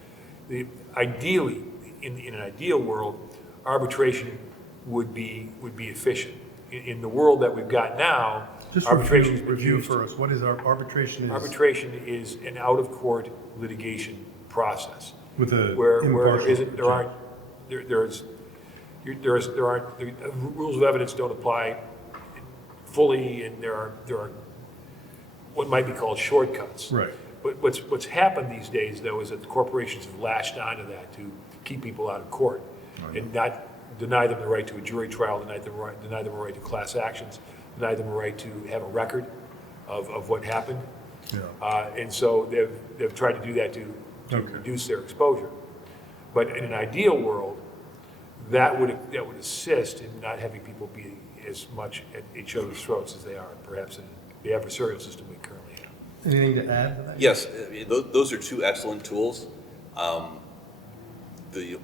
Ideally, in an ideal world, arbitration would be efficient. In the world that we've got now, Just arbitration has been review used. for us. What is arbitration? Arbitration is an out-of-court litigation process With a where impartial there aren't the rules of evidence don't apply fully, and there are what might be called shortcuts. Right. But what's happened these days, though, is that the corporations have latched onto that to keep people out of court and not deny them the right to a jury trial, deny them a right to class actions, deny them a right to have a record of what happened. Yeah. And so they've tried to do that to Okay. reduce their exposure. But in an ideal world, that would assist in not having people be as much at each other's throats as they are perhaps in the adversarial system we currently have. Anything to add to that? Yes, those are two excellent tools. The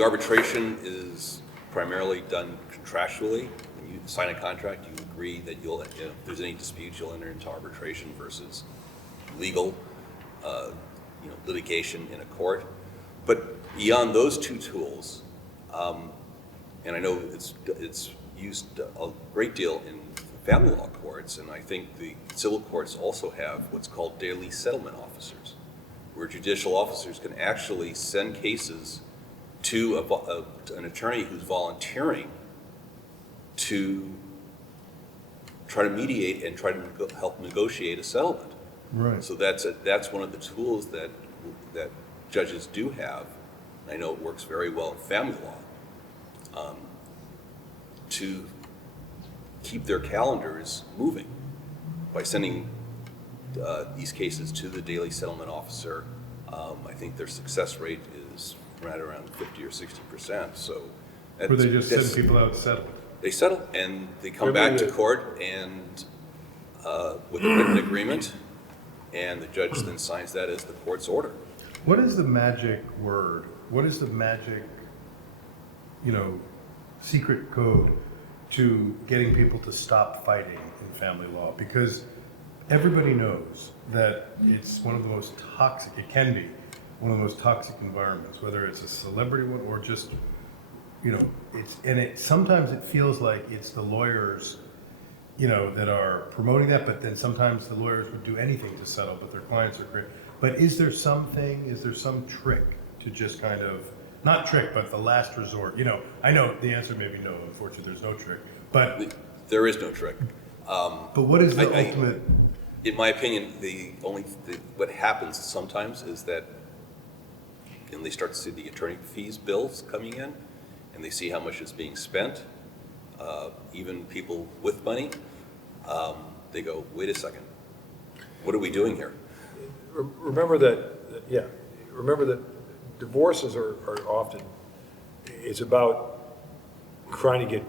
arbitration is primarily done contractually. When you sign a contract, you agree that if there's any disputes, you'll enter into arbitration versus legal, litigation in a court. But beyond those two tools, and I know it's used a great deal in family law courts, and I think the civil courts also have what's called daily settlement officers, where judicial officers can actually send cases to an attorney who's volunteering to try to mediate and try to help negotiate a settlement. Right. So that's one of the tools that judges do have. I know it works very well in family law, to keep their calendars moving by sending these cases to the daily settlement officer. I think their success rate is right around 50 or 60%. So Where they just send people out to settle. they settle and they come back to court and with a written agreement, and the judge then signs that as the court's order. What is the magic word? What is the magic, secret code to getting people to stop fighting in family law? Because everybody knows that it's one of the most toxic, it can be one of the most toxic environments, whether it's a celebrity one or just, sometimes it feels like it's the lawyers, that are promoting that, but then sometimes the lawyers would do anything to settle, but their clients are great. But is there some trick to just kind of, not trick, but the last resort? I know the answer may be no, unfortunately, there's no trick. But There is no trick. but what is the ultimate? In my opinion, what happens sometimes is that, and they start to see the attorney fees bills coming in, and they see how much is being spent. Even people with money, they go, wait a second, what are we doing here? Remember that divorces are often, it's about trying to get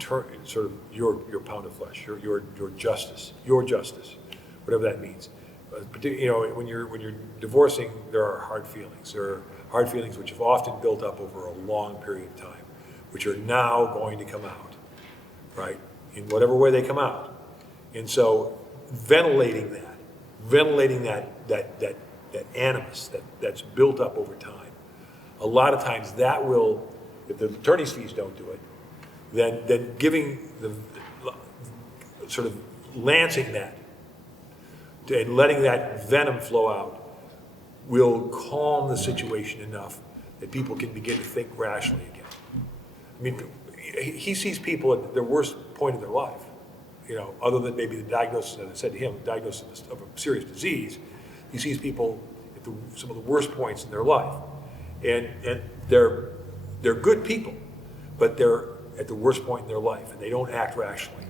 sort of your pound of flesh, your justice, whatever that means. When you're divorcing, there are hard feelings. There are hard feelings which have often built up over a long period of time, which are now going to come out, right? In whatever way they come out. And so ventilating that animus that's built up over time, a lot of times that will, if the attorney's fees don't do it, then giving the sort of lancing that and letting that venom flow out will calm the situation enough that people can begin to think rationally again. I mean, he sees people at their worst point in their life, other than maybe the diagnosis, as I said to him, diagnosis of a serious disease. He sees people at some of the worst points in their life. And they're good people, but they're at the worst point in their life, and they don't act rationally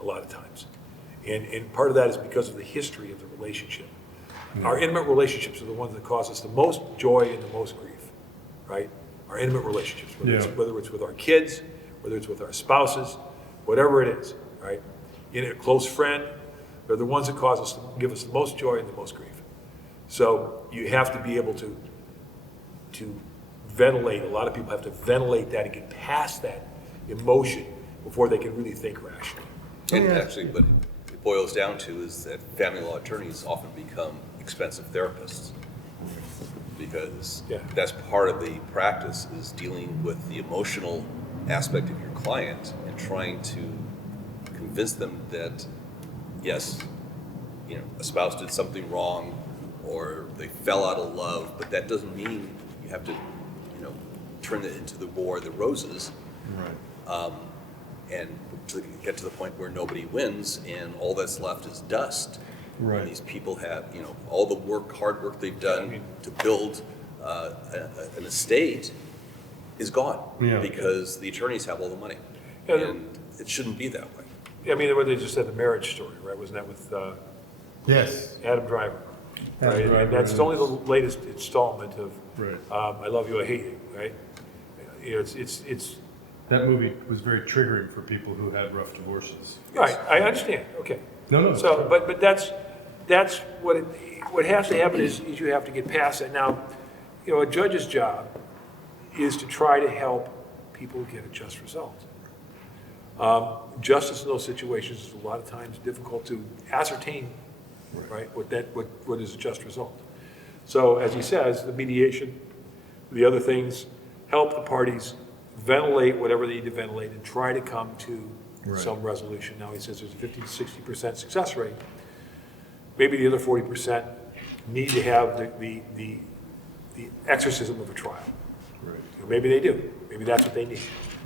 a lot of times. And part of that is because of the history of the relationship. Our intimate relationships are the ones that cause us the most joy and the most grief, right? Our intimate relationships, whether it's with our kids, whether it's with our spouses, whatever it is, right? In a close friend, they're the ones that give us the most joy and the most grief. So you have to be able to ventilate. A lot of people have to ventilate that and get past that emotion before they can really think rationally. And actually, what it boils down to is that family law attorneys often become expensive therapists, because that's part of the practice, is dealing with the emotional aspect of your client and trying to convince them that, yes, a spouse did something wrong or they fell out of love, but that doesn't mean you have to, turn it into the War of the Roses. Right. And to get to the point where nobody wins and all that's left is dust. Right. And these people have, all the hard work they've done to build an estate is gone because the attorneys have all the money. And it shouldn't be that way. Yeah, I mean, what they just said, the marriage story, right? Wasn't that with Yes. Adam Driver? Adam Right, Driver and that's only the latest installment of Right. I Love You, I Hate You, right? it's, That movie was very triggering for people who had rough divorces. right, I understand, okay. No. So, but that's what has to happen is you have to get past that. Now, a judge's job is to try to help people get a just result. Justice in those situations is a lot of times difficult to ascertain, right, what is a just result. So, as he says, the mediation, the other things, help the parties ventilate whatever they need to ventilate and try to come to some resolution. Now, he says there's a 50 to 60% success rate. Maybe the other 40% need to have the exorcism of a trial. Right. Or maybe they do. Maybe that's what they need.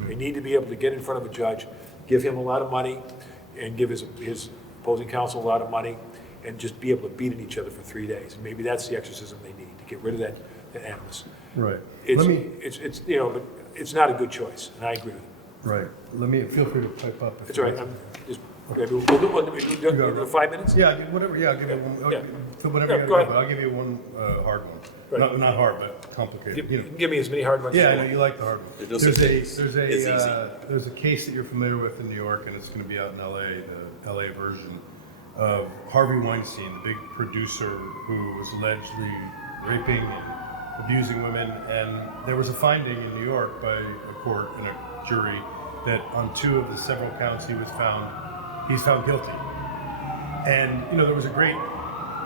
They need to be able to get in front of a judge, give him a lot of money, and give his opposing counsel a lot of money, and just be able to beat at each other for 3 days. And maybe that's the exorcism they need to get rid of that animus. Right. It's but it's not a good choice, and I agree with him. Right. Feel free to pipe up. That's all right. Maybe we'll do 5 minutes? Yeah, whatever, yeah, I'll give you one, Yeah. so whatever Yeah, you go want, ahead. but I'll give you one hard one. Right. Not hard, but complicated, you know. Give me as many hard ones as Yeah, I you know want. you like the hard one. There's no such thing. There's a case that you're familiar with in New York, and it's gonna be out in LA, the LA version of Harvey Weinstein, the big producer who was allegedly raping and abusing women, and there was a finding in New York by a court and a jury that on 2 of the several counts he's found guilty. And, there was a great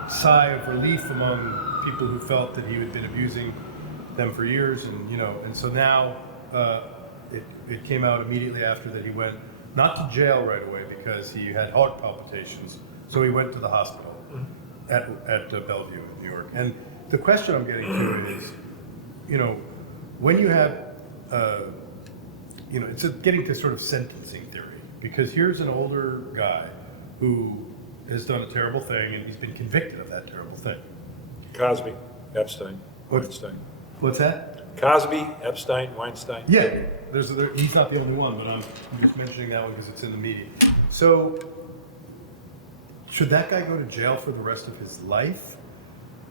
sigh of relief among people who felt that he had been abusing them for years, and so now it came out immediately after that he went, not to jail right away because he had heart palpitations, so he went to the hospital at Bellevue in New York. And the question I'm getting to is, when you have, it's getting to sort of sentencing theory, because here's an older guy who has done a terrible thing, and he's been convicted of that terrible thing. Cosby, Epstein, What? Weinstein. What's that? Cosby, Epstein, Weinstein. Yeah, he's not the only one, but I'm just mentioning that one because it's in the media. So, should that guy go to jail for the rest of his life?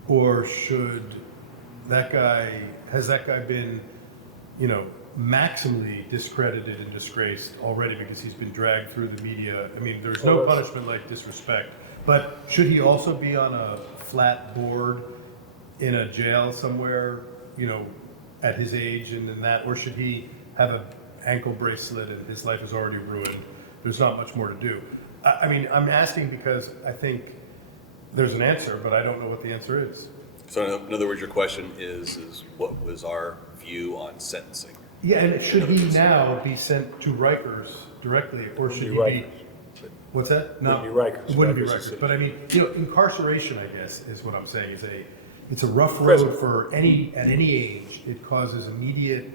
Or has that guy been, maximally discredited and disgraced already because he's been dragged through the media? I mean, there's no punishment like disrespect. But should he also be on a flat board in a jail somewhere, at his age and in that, or should he have an ankle bracelet and his life is already ruined? There's not much more to do. I mean, I'm asking because I think there's an answer, but I don't know what the answer is. So in other words, your question is what was our view on sentencing? Yeah, and should he now be sent to Rikers directly, or should he be? Rikers. What's that? Wouldn't be Rikers. It wouldn't be Rikers is Rikers, but I mean, incarceration, I guess, is what I'm saying, it's a rough Prison. road for at any age. It causes immediate,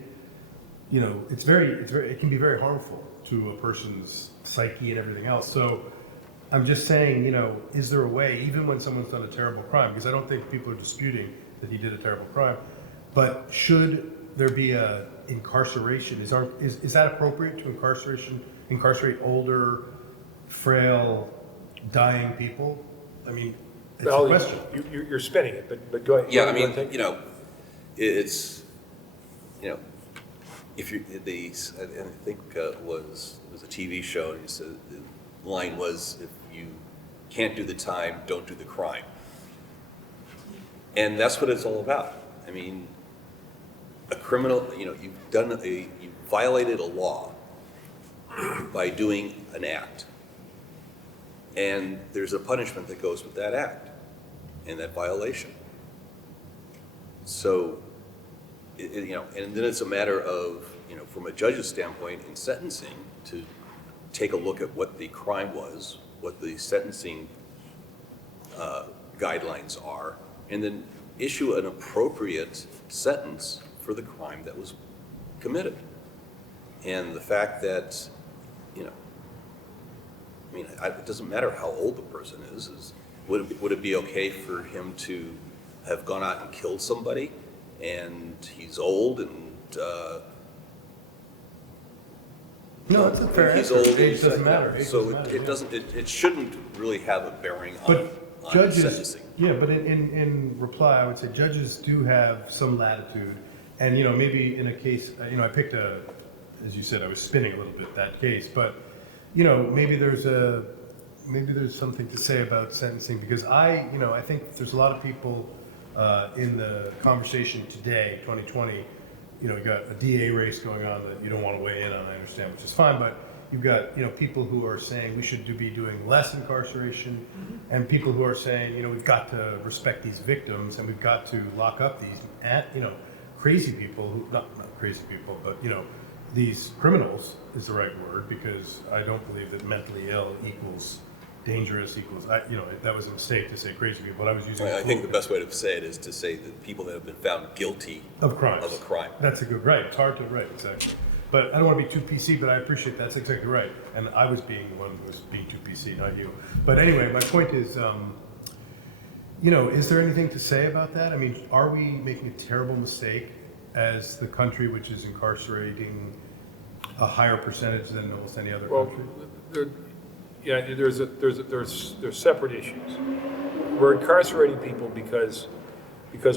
it can be very harmful to a person's psyche and everything else. So I'm just saying, is there a way, even when someone's done a terrible crime, because I don't think people are disputing that he did a terrible crime, but should there be a incarceration? Is that appropriate to incarcerate older, frail, dying people? I mean, it's a question. You're spinning it, but go ahead. Yeah, Go I mean, ahead. it's, if you, I think it was a TV show, and you said the line was, if you can't do the time, don't do the crime. And that's what it's all about. I mean, a criminal, you violated a law by doing an act. And there's a punishment that goes with that act and that violation. So, and then it's a matter of, from a judge's standpoint in sentencing, to take a look at what the crime was, what the sentencing guidelines are, and then issue an appropriate sentence for the crime that was committed. And the fact that, it doesn't matter how old the person is would it be okay for him to have gone out and killed somebody, and he's old and No, it's a fair he's answer. old. Age doesn't matter. Age So doesn't matter, it shouldn't really have a bearing But on judges, sentencing. yeah, but in reply, I would say judges do have some latitude And, maybe in a case, I picked as you said, I was spinning a little bit that case, but, maybe there's something to say about sentencing, because I think there's a lot of people in the conversation today, 2020, you got a DA race going on that you don't want to weigh in on, I understand, which is fine, but you've got, people who are saying we should be doing less incarceration, and people who are saying, we've got to respect these victims, and we've got to lock up these, crazy people who, not crazy people, but, these criminals is the right word, because I don't believe that mentally ill equals dangerous equals, that was a mistake to say crazy people, but I was using. I think the best way to say it is to say that people that have been found guilty of crimes. Of a crime. That's a good, right, it's hard to, right, exactly. But I don't want to be too PC, but I appreciate that's exactly right. And I was being the one who was being too PC, not you. But anyway, my point is, is there anything to say about that? I mean, are we making a terrible mistake as the country which is incarcerating a higher percentage than almost any other Well, country? there's separate issues. We're incarcerating people because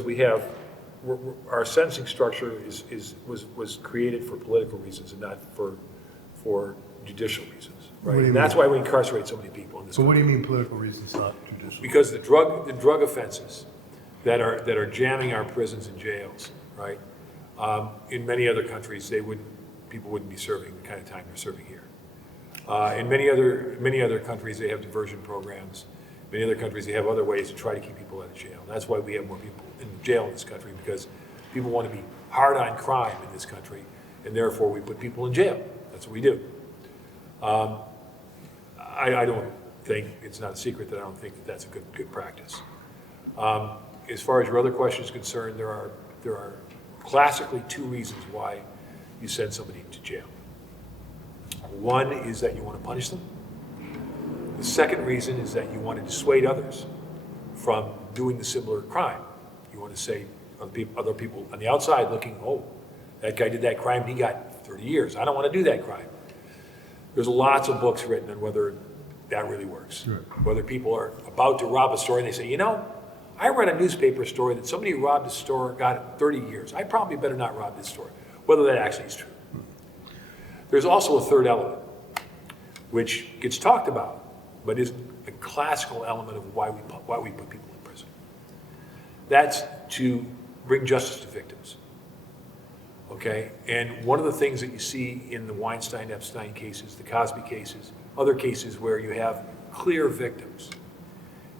we have, our sentencing structure was created for political reasons and not for judicial reasons, What right? do you And that's mean? why we incarcerate so many people in this So what do country. you mean political reasons, not judicial? Because the drug offenses that are jamming our prisons and jails, right? In many other countries, people wouldn't be serving the kind of time they're serving here. In many other countries, they have diversion programs. Many other countries, they have other ways to try to keep people out of jail. That's why we have more people in jail in this country, because people want to be hard on crime in this country, and therefore we put people in jail. That's what we do. I don't think, it's not a secret that I don't think that that's a good practice. As far as your other question is concerned, there are classically two reasons why you send somebody to jail. One is that you want to punish them. The second reason is that you want to dissuade others from doing the similar crime. You want to say, other people on the outside looking, oh, that guy did that crime, he got 30 years. I don't want to do that crime. There's lots of books written on whether that really works. Sure. Whether people are about to rob a store and they say, I read a newspaper story that somebody who robbed a store got 30 years. I probably better not rob this store. Whether that actually is true. There's also a third element, which gets talked about, but is a classical element of why we put people in prison. That's to bring justice to victims. Okay? And one of the things that you see in the Weinstein, Epstein cases, the Cosby cases, other cases where you have clear victims.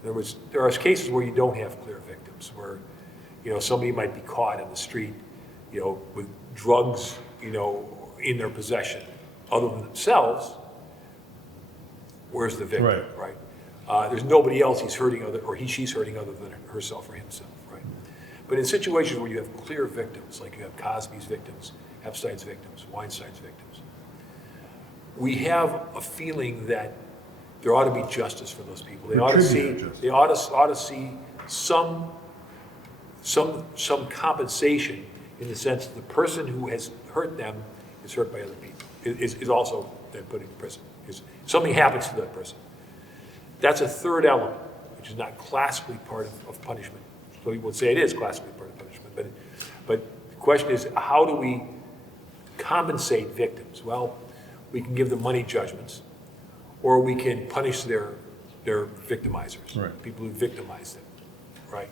There are cases where you don't have clear victims, where somebody might be caught in the street, with drugs, in their possession, other than themselves. Where's the victim, right? There's nobody else he's hurting she's hurting other than herself or himself, right? But in situations where you have clear victims, like you have Cosby's victims, Epstein's victims, Weinstein's victims, we have a feeling that there ought to be justice for those people. They ought to see some compensation, in the sense that the person who has hurt them is hurt by other people, is also then put in prison. Something happens to that person. That's a third element, which is not classically part of punishment. So you would say it is classically part of punishment, but the question is, how do we compensate victims? Well, we can give them money judgments, or we can punish their victimizers, right. People who victimize them, right?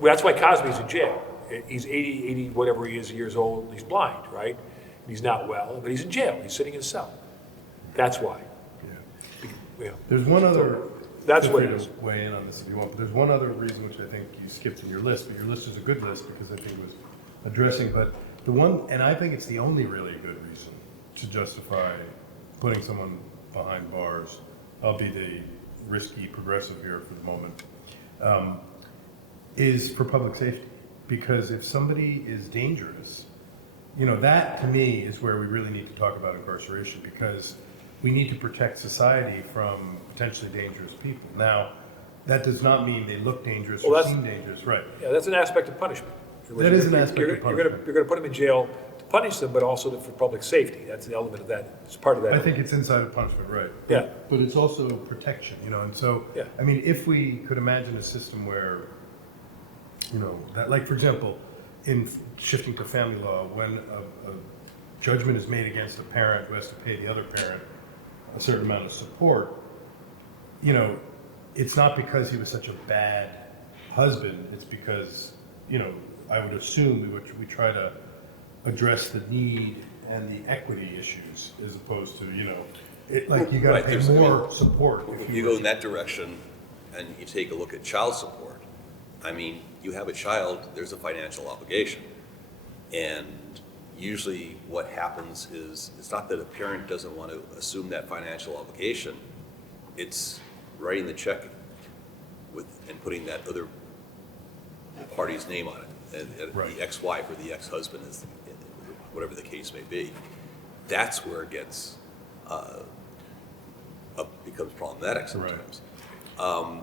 That's why Cosby's in jail. He's 80, whatever he is, years old, and he's blind, right? He's not well, but he's in jail. He's sitting in a cell. That's why. Yeah. There's one other. That's feel what free it to is. Weigh in on this if you want, but there's one other reason which I think you skipped in your list, but your list is a good list because I think it was addressing, but the one, and I think it's the only really good reason to justify putting someone behind bars. I'll be the risky progressive here for the moment, is for public safety. Because if somebody is dangerous, that to me is where we really need to talk about incarceration, because we need to protect society from potentially dangerous people. Now, that does not mean they look dangerous or seem dangerous, right? Yeah, that's an aspect of punishment. That is an aspect of punishment. You're going to put them in jail to punish them, but also for public safety. That's an element of that. It's part of that. I think it's inside of punishment, right? Yeah. But it's also protection, and so, Yeah. I mean, if we could imagine a system where, that, like, for example, in shifting to family law, when a judgment is made against a parent who has to pay the other parent a certain amount of support, you know, it's not because he was such a bad husband, it's because, you know, I would assume we try to address the need and the equity issues as opposed to, you know, like you gotta Right, pay there's- more support. If you go in that direction and you take a look at child support, I mean, you have a child, there's a financial obligation. And usually what happens is, it's not that a parent doesn't want to assume that financial obligation, it's writing the check and putting that other party's name on it, and Right. the ex-wife or the ex-husband is, whatever the case may be. That's where it gets, becomes problematic sometimes.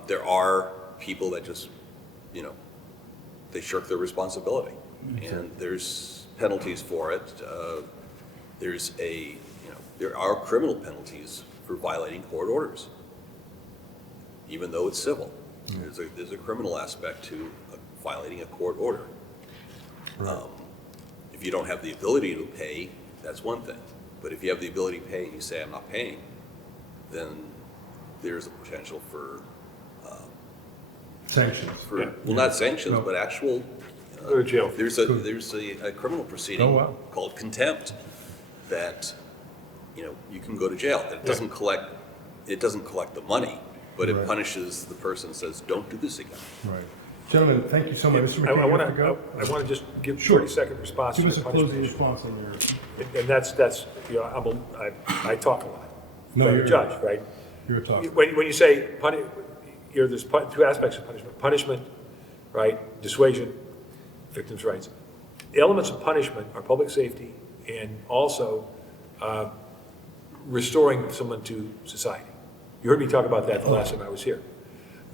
There are people that just, you know, they shirk their responsibility, and there's penalties for it. There are criminal penalties for violating court orders, even though it's civil. There's a criminal aspect to violating a court order. If you don't have the ability to pay, that's one thing. But if you have the ability to pay and you say, I'm not paying, then there's a potential for Sanctions. well, not sanctions, No. but actual. Go to jail. There's a criminal proceeding Oh, wow. called contempt that, you know, you can go to jail. It doesn't collect the money, but it Right. punishes the person, says, don't do this again. Right. Gentlemen, thank you so much. Mr. I McKay, want you have to go? to, I want to just give Sure. 30-second response to Give us the a closing punishment. response on your, And that's, you know, I talk a lot. No, I'm a you're- judge, right? your talk. When you say, there's two aspects of punishment. Punishment, right, dissuasion, victims' rights. The elements of punishment are public safety and also restoring someone to society. You heard me talk about that the last time I was here.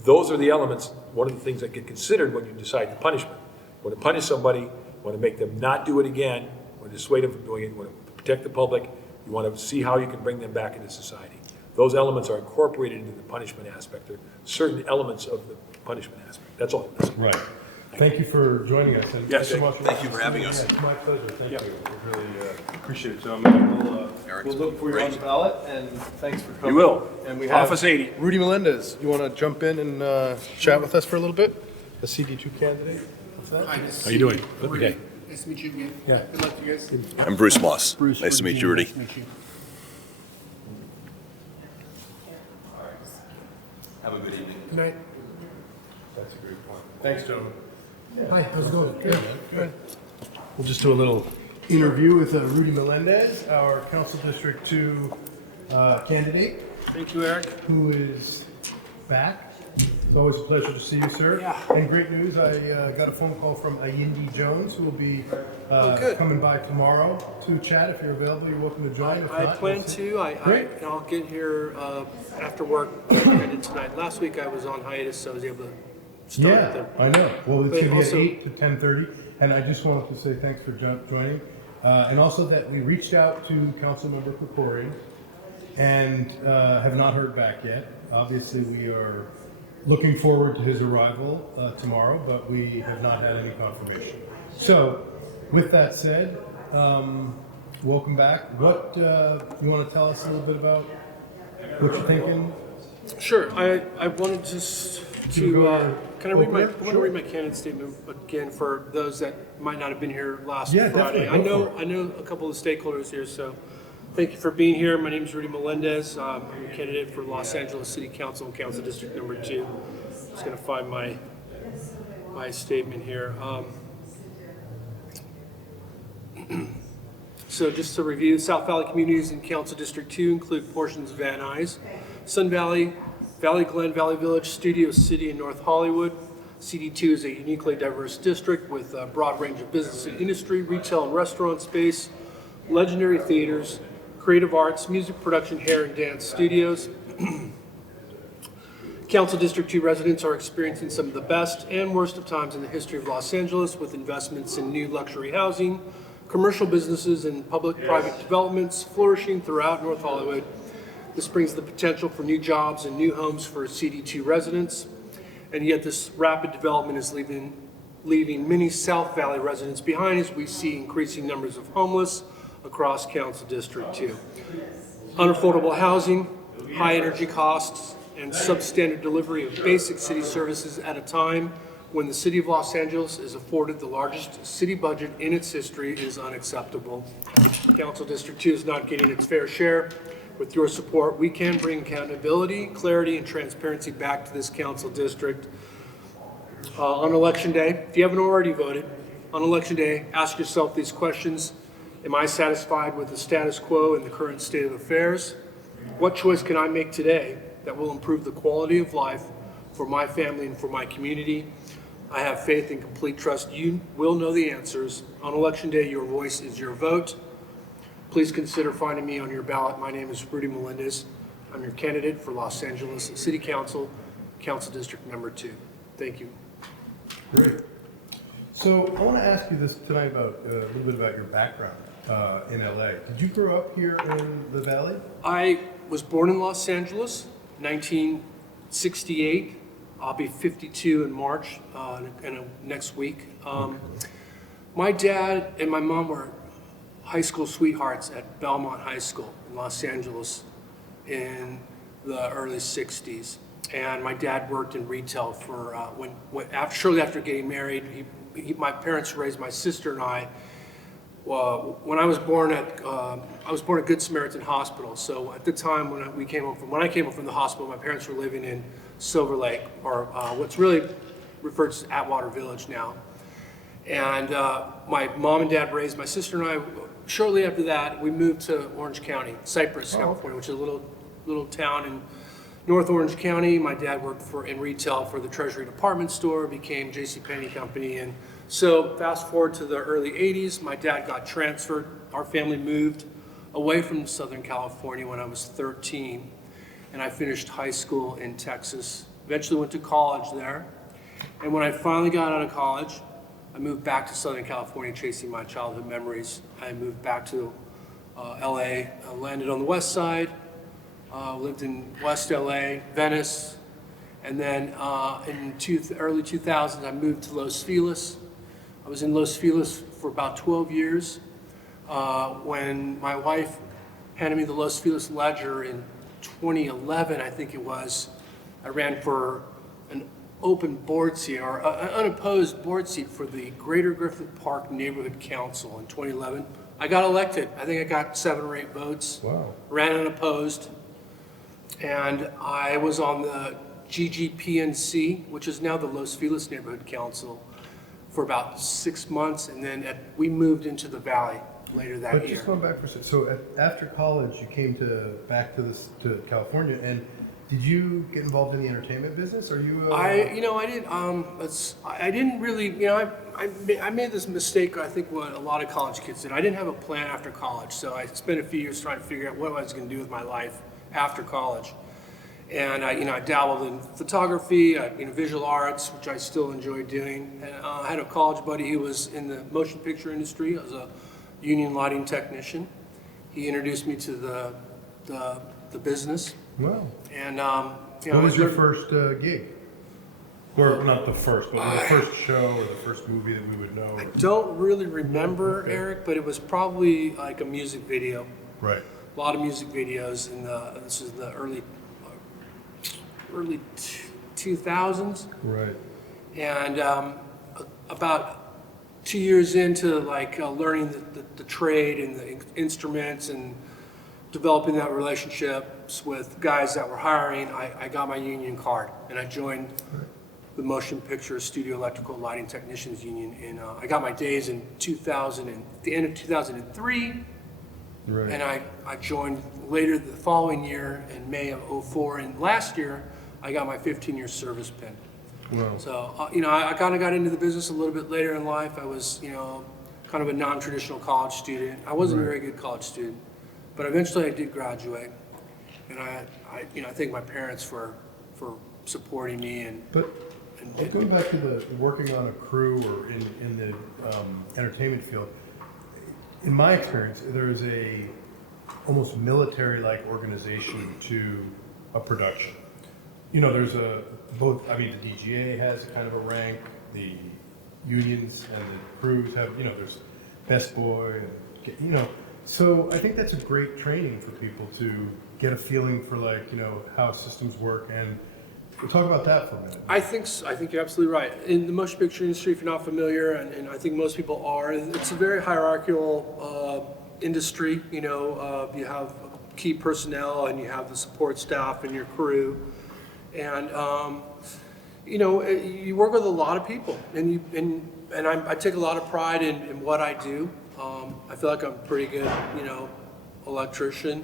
Those are the elements, one of the things that get considered when you decide the punishment. You want to punish somebody, you want to make them not do it again, you want to dissuade them from doing it, you want to protect the public, you want to see how you can bring them back into society. Those elements are incorporated into the punishment aspect. There are certain elements of the punishment aspect. That's all. Right. Thank you for joining us. And Yes, thanks so much thank you for having us. Yeah, it's my pleasure. Thank Yeah. you. We really appreciate it. So we'll Eric's We'll look for you on the great. ballot, and thanks for coming. You will. And we have Office 80. Rudy Melendez, you want to jump in and chat with us for a little bit? The CD2 candidate? What's that? Hi, this is How you doing? Rudy. Okay. Nice to meet you again. Yeah. Good luck to you guys. I'm Bruce Moss. Bruce, Nice to meet you, Rudy. Nice to meet you. Have a good evening. Good night. That's a great point. Thanks, gentlemen. Hi, how's it going? Good. Good. We'll just do a little interview with Rudy Melendez, our Council District 2 candidate, Thank you, Eric. who is back. It's always a pleasure to see you, sir. Yeah. And great news, I got a phone call from Ayindi Jones, who will be good. coming by tomorrow to chat. If you're available, you're welcome to join. If I not, plan we'll see. to. Great. And I'll get here after work like I did tonight. Last week I was on hiatus, so I was able to start Yeah, there. I know. Well, it's But going to also- be at 8 to 10:30, and I just wanted to say thanks for joining. And also that we reached out to Councilmember Pecori and have not heard back yet. Obviously, we are looking forward to his arrival tomorrow, but we have not had any confirmation. So, with that said, welcome back. What you want to tell us a little bit about what you're thinking? Sure. I wanted just You to go can I read my I opener? want to read my candidate statement again for those that might not have been here last Yeah, Friday. definitely. Go for I know a couple of the stakeholders here, so thank you for being here. My name is Rudy Melendez. I'm a candidate for Los Angeles City Council and Council District Number 2. Just going to find my statement here. So just to review, South Valley communities in Council District 2 include portions of Van Nuys, Sun Valley, Valley Glen, Valley Village, Studio City, and North Hollywood. CD2 is a uniquely diverse district with a broad range of business and industry, retail and restaurant space, legendary theaters, creative arts, music production, hair and dance studios. Council District 2 residents are experiencing some of the best and worst of times in the history of Los Angeles with investments in new luxury housing, commercial businesses, and public-private developments flourishing throughout North Hollywood. This brings the potential for new jobs and new homes for CD2 residents, and yet this rapid development is leaving leaving many South Valley residents behind as we see increasing numbers of homeless across Council District 2. Unaffordable housing, high energy costs, and substandard delivery of basic city services at a time when the City of Los Angeles is afforded the largest city budget in its history is unacceptable. Council District 2 is not getting its fair share. With your support, we can bring accountability, clarity, and transparency back to this council district. On Election Day, if you haven't already voted, on Election Day, ask yourself these questions. Am I satisfied with the status quo and the current state of affairs? What choice can I make today that will improve the quality of life for my family and for my community? I have faith and complete trust you will know the answers. On Election Day, your voice is your vote. Please consider finding me on your ballot. My name is Rudy Melendez. I'm your candidate for Los Angeles City Council, Council District Number 2. Thank you. Great. So I want to ask you this tonight about a little bit about your background in LA. Did you grow up here in the Valley? I was born in Los Angeles, 1968. I'll be 52 in March, next week. My dad and my mom were high school sweethearts at Belmont High School in Los Angeles in the early 60s. And my dad worked in retail for, shortly after getting married, my parents raised my sister and I. When I was born at Good Samaritan Hospital. So at the time when I came home from the hospital, my parents were living in Silver Lake, or what's really referred to as Atwater Village now. And my mom and dad raised my sister and I. Shortly after that, we moved to Orange County, Cypress, California, which is a little town in North Orange County. My dad worked in retail for the Treasury Department Store, became JCPenney Company. And so fast forward to the early 80s, my dad got transferred. Our family moved away from Southern California when I was 13. And I finished high school in Texas. Eventually went to college there. And when I finally got out of college, I moved back to Southern California, chasing my childhood memories. I moved back to LA, landed on the west side, lived in West LA, Venice, and then in early 2000s, I moved to Los Feliz. I was in Los Feliz for about 12 years. When my wife handed me the Los Feliz Ledger in 2011, I think it was, I ran for an open board seat, or an unopposed board seat for the Greater Griffith Park Neighborhood Council in 2011. I got elected. I think I got 7 or 8 votes. Wow. Ran unopposed. And I was on the GGPNC, which is now the Los Feliz Neighborhood Council, for about 6 months. And then we moved into the Valley later that But year. just going back for a second, so after college, you came back to California, and did you get involved in the entertainment business? Are you? I didn't really, I made this mistake, I think what a lot of college kids did. I didn't have a plan after college, so I spent a few years trying to figure out what I was going to do with my life after college. And I dabbled in photography, visual arts, which I still enjoy doing. And I had a college buddy who was in the motion picture industry. I was a union lighting technician. He introduced me to the business. Wow. And What was your first gig? Or not the first, but the first show or the first movie that we would know? I don't really remember, Eric, but it was probably like a music video. Right. A lot of music videos this is the early 2000s. Right. And about 2 years into learning the trade and the instruments and developing that relationships with guys that were hiring, I got my union card and I joined the Motion Picture Studio Electrical Lighting Technicians Union. And I got my days in the end of 2003. Right. And I joined later the following year in May of 2004. And last year, I got my 15-year service pin. Wow. So, I kind of got into the business a little bit later in life. I was, kind of a non-traditional college student. I wasn't a very good college student, but eventually I did graduate. And I thank my parents for supporting me. But going back to the working on a crew or in the entertainment field, in my experience, there is a almost military-like organization to a production. There's the DGA has kind of a rank, the unions and the crews have, there's best boy, and, so I think that's a great training for people to get a feeling for how systems work, and we'll talk about that for a minute. I think you're absolutely right. In the motion picture industry, if you're not familiar, and I think most people are, it's a very hierarchical industry. You have key personnel, and you have the support staff and your crew, and you work with a lot of people, and I take a lot of pride in what I do. I feel like I'm a pretty good, electrician,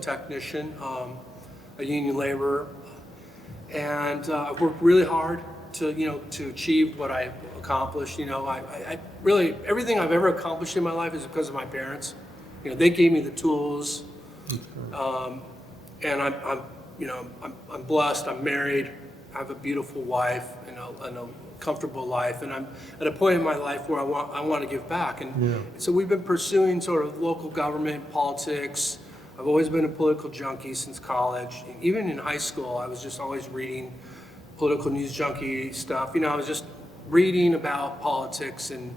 technician, a union laborer, and I've worked really hard to achieve what I accomplished. I really, everything I've ever accomplished in my life is because of my parents. They gave me the tools, and I'm blessed. I'm married. I have a beautiful wife and a comfortable life, and I'm at a point in my life where I want to give back. And so we've been pursuing sort of local government, politics. I've always been a political junkie since college. Even in high school, I was just always reading political news junkie stuff. I was just reading about politics and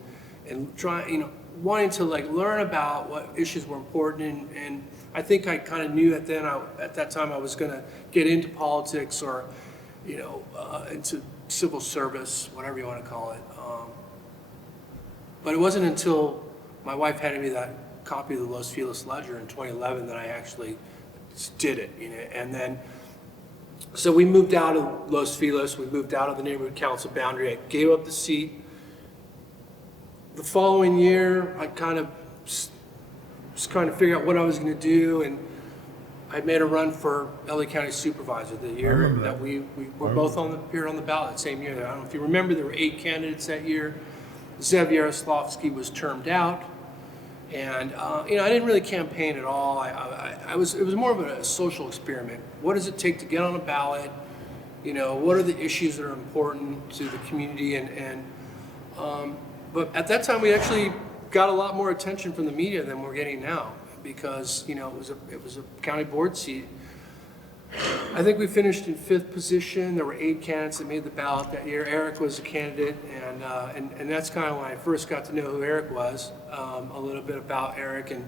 trying, wanting to learn about what issues were important. And I think I kind of knew at that time I was going to get into politics or, into civil service, whatever you want to call it. But it wasn't until my wife handed me that copy of the Los Feliz Ledger in 2011 that I actually did it. And then, so we moved out of Los Feliz, we moved out of the neighborhood council boundary. I gave up the seat. The following year, I kind of just trying to figure out what I was going to do, and I made a run for LA County Supervisor the year that we were both appeared on the ballot the same year. I don't know if you remember, there were 8 candidates that year. Zev Yaroslavsky was termed out, and I didn't really campaign at all. It was more of a social experiment. What does it take to get on a ballot? What are the issues that are important to the community? But at that time, we actually got a lot more attention from the media than we're getting now, because it was a county board seat. I think we finished in 5th position. There were 8 candidates that made the ballot that year. Eric was a candidate, and that's kind of when I first got to know who Eric was, a little bit about Eric, and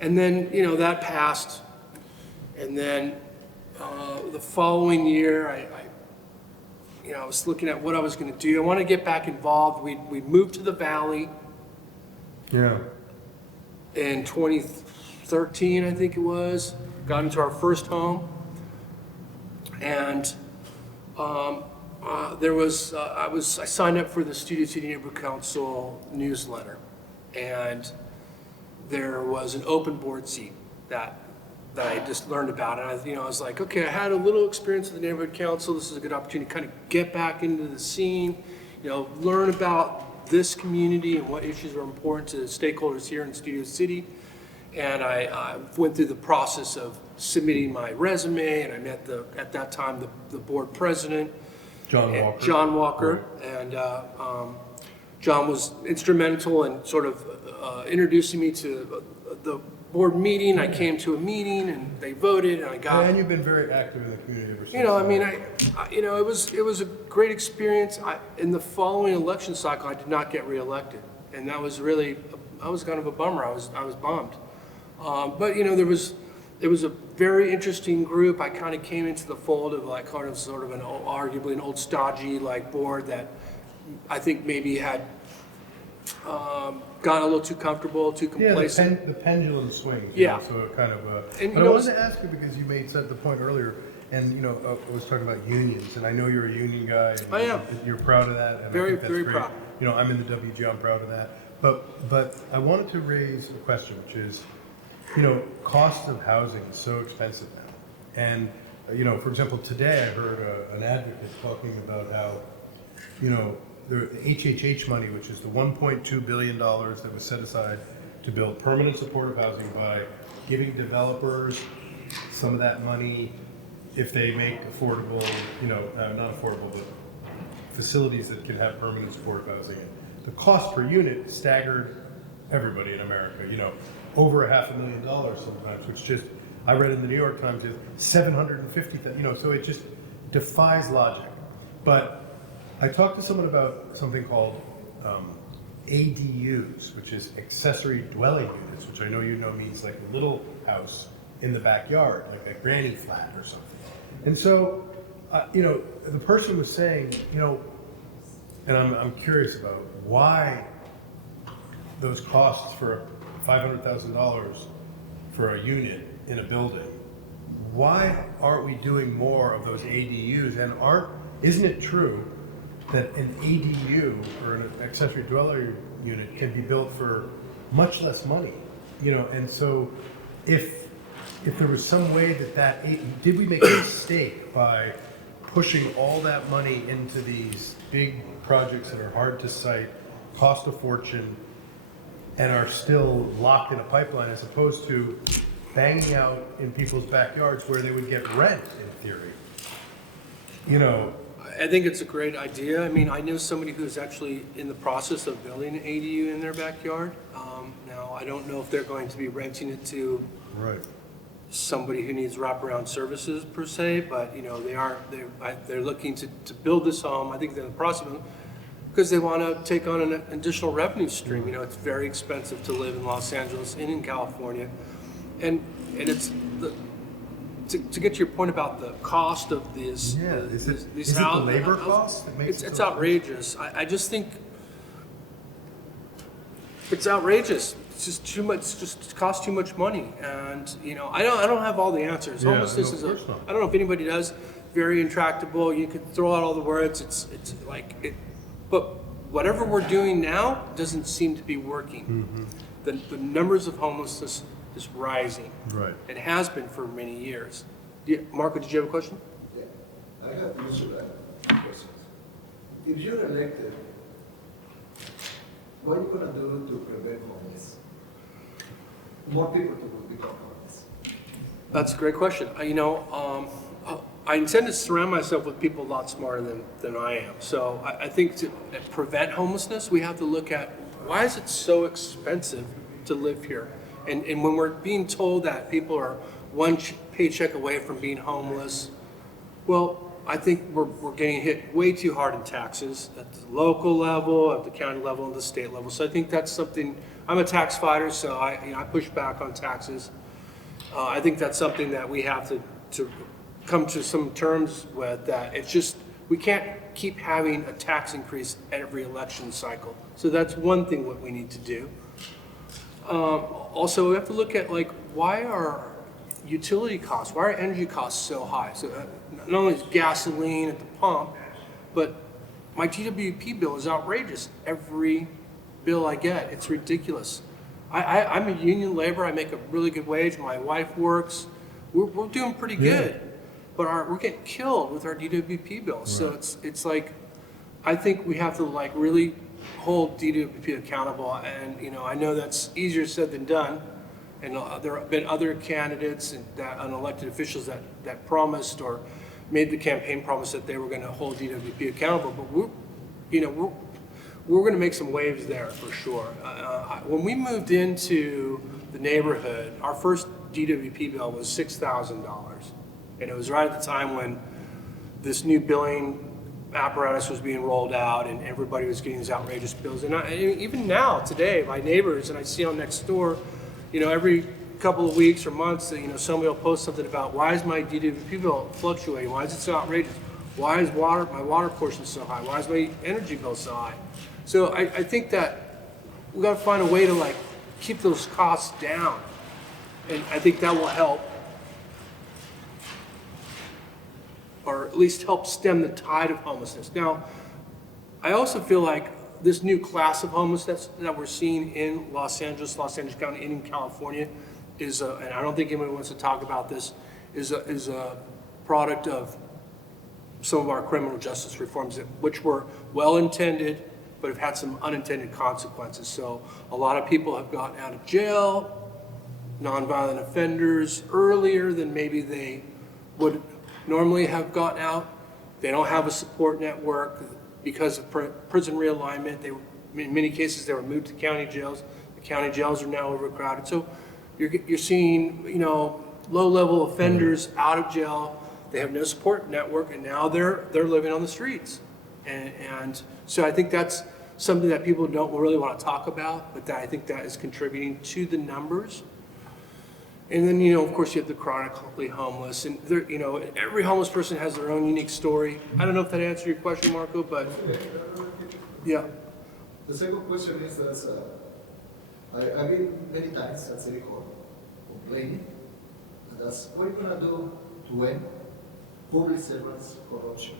then that passed, and then the following year I was looking at what I was going to do. I wanted to get back involved. We moved to the Valley. Yeah. In 2013, I think it was, got into our first home, and I signed up for the Studio City Neighborhood Council newsletter, and there was an open board seat that I just learned about, and I was like, okay, I had a little experience with the neighborhood council. This is a good opportunity to kind of get back into the scene, learn about this community and what issues are important to stakeholders here in Studio City. And I went through the process of submitting my resume, and I met at that time the board president, John Walker, and John was instrumental in sort of introducing me to the board meeting. I came to a meeting, and they voted, and I got. And you've been very active in the community ever since. It was a great experience. In the following election cycle, I did not get reelected, and that was kind of a bummer. I was bummed. But it was a very interesting group. I kind of came into the fold of sort of arguably an old stodgy board that I think maybe had gotten a little too comfortable, too complacent. Yeah, the pendulum swings. Yeah. So it kind of. And but I wanted to ask you, because you made the point earlier, and I was talking about unions, and I know you're a union guy. And I am. You're proud of that. And Very, I think that's very great. proud. I'm in the WG. I'm proud of that. But I wanted to raise a question, which is, cost of housing is so expensive now, and for example, today I heard an advocate talking about how, the HHH money, which is the $1.2 billion that was set aside to build permanent supportive housing by giving developers some of that money if they make affordable, not affordable, but facilities that can have permanent supportive housing. The cost per unit staggered everybody in America, over $500,000 sometimes, which just, I read in the New York Times, is $750,000, so it just defies logic. But I talked to someone about something called ADUs, which is accessory dwelling units, which I know you know means like a little house in the backyard, like a granny flat or something. And so, the person was saying, and I'm curious about why those costs for $500,000 for a unit in a building. Why aren't we doing more of those ADUs? And isn't it true that an ADU or an accessory dwelling unit can be built for much less money? And so if there was some way did we make a mistake by pushing all that money into these big projects that are hard to site, cost a fortune, and are still locked in a pipeline, as opposed to banging out in people's backyards where they would get rent in theory? I think it's a great idea. I mean, I know somebody who's actually in the process of building an ADU in their backyard. Now, I don't know if they're going to be renting it to Right. somebody who needs wraparound services per se, but they're looking to build this home. I think they're in the process of, because they want to take on an additional revenue stream. It's very expensive to live in Los Angeles and in California, and it's to get to your point about the cost of these. Yeah, these is it the houses, labor cost that makes it's so outrageous. I just think it's outrageous. It's just too much. It just costs too much money, and I don't have all the answers. Yeah, Homelessness no, is of course not. I don't know if anybody does. Very intractable. You could throw out all the words. It's like it, but whatever we're doing now doesn't seem to be working. The numbers of homelessness is rising. Right. It has been for many years. Marco, did you have a question? Yeah, I have two questions. If you're elected, what are you gonna do to prevent homeless? More people to become homeless. That's a great question. I intend to surround myself with people a lot smarter than I am. So I think to prevent homelessness, we have to look at why is it so expensive to live here? And when we're being told that people are one paycheck away from being homeless, well, I think we're getting hit way too hard in taxes at the local level, at the county level, and the state level. So I think that's something, I'm a tax fighter, so I push back on taxes. I think that's something that we have to come to some terms with, that it's just, we can't keep having a tax increase every election cycle. So that's one thing what we need to do. Also, we have to look at why are utility costs, why are energy costs so high? So not only is gasoline at the pump, but my GWP bill is outrageous. Every bill I get, it's ridiculous. I'm a union labor. I make a really good wage. My wife works. We're doing pretty good, but we're getting killed with our DWP bill. So it's like, I think we have to really hold DWP accountable. And I know that's easier said than done. And there have been other candidates and elected officials that promised or made the campaign promise that they were going to hold DWP accountable. But we're going to make some waves there for sure. When we moved into the neighborhood, our first DWP bill was $6,000. And it was right at the time when this new billing apparatus was being rolled out and everybody was getting these outrageous bills. And even now, today, my neighbors, and I see them next door, every couple of weeks or months, somebody will post something about, why is my DWP bill fluctuating? Why is it so outrageous? Why is my water portion so high? Why is my energy bill so high? So I think that we've got to find a way to keep those costs down. And I think that will help, or at least help stem the tide of homelessness. Now, I also feel like this new class of homelessness that we're seeing in Los Angeles County, and in California is, and I don't think anyone wants to talk about this, is a product of some of our criminal justice reforms, which were well-intended, but have had some unintended consequences. So a lot of people have gotten out of jail, nonviolent offenders, earlier than maybe they would normally have gotten out. They don't have a support network because of prison realignment. In many cases, they were moved to county jails. The county jails are now overcrowded. So you're seeing, low-level offenders out of jail. They have no support network, and now they're living on the streets. And so I think that's something that people don't really want to talk about, but that I think that is contributing to the numbers. And then, of course, you have the chronically homeless, and there, every homeless person has their own unique story. I don't know if that answered your question, Marco, but yeah. The second question is that I've been many times at City Hall complaining, and that's what are you gonna do to end public servants corruption?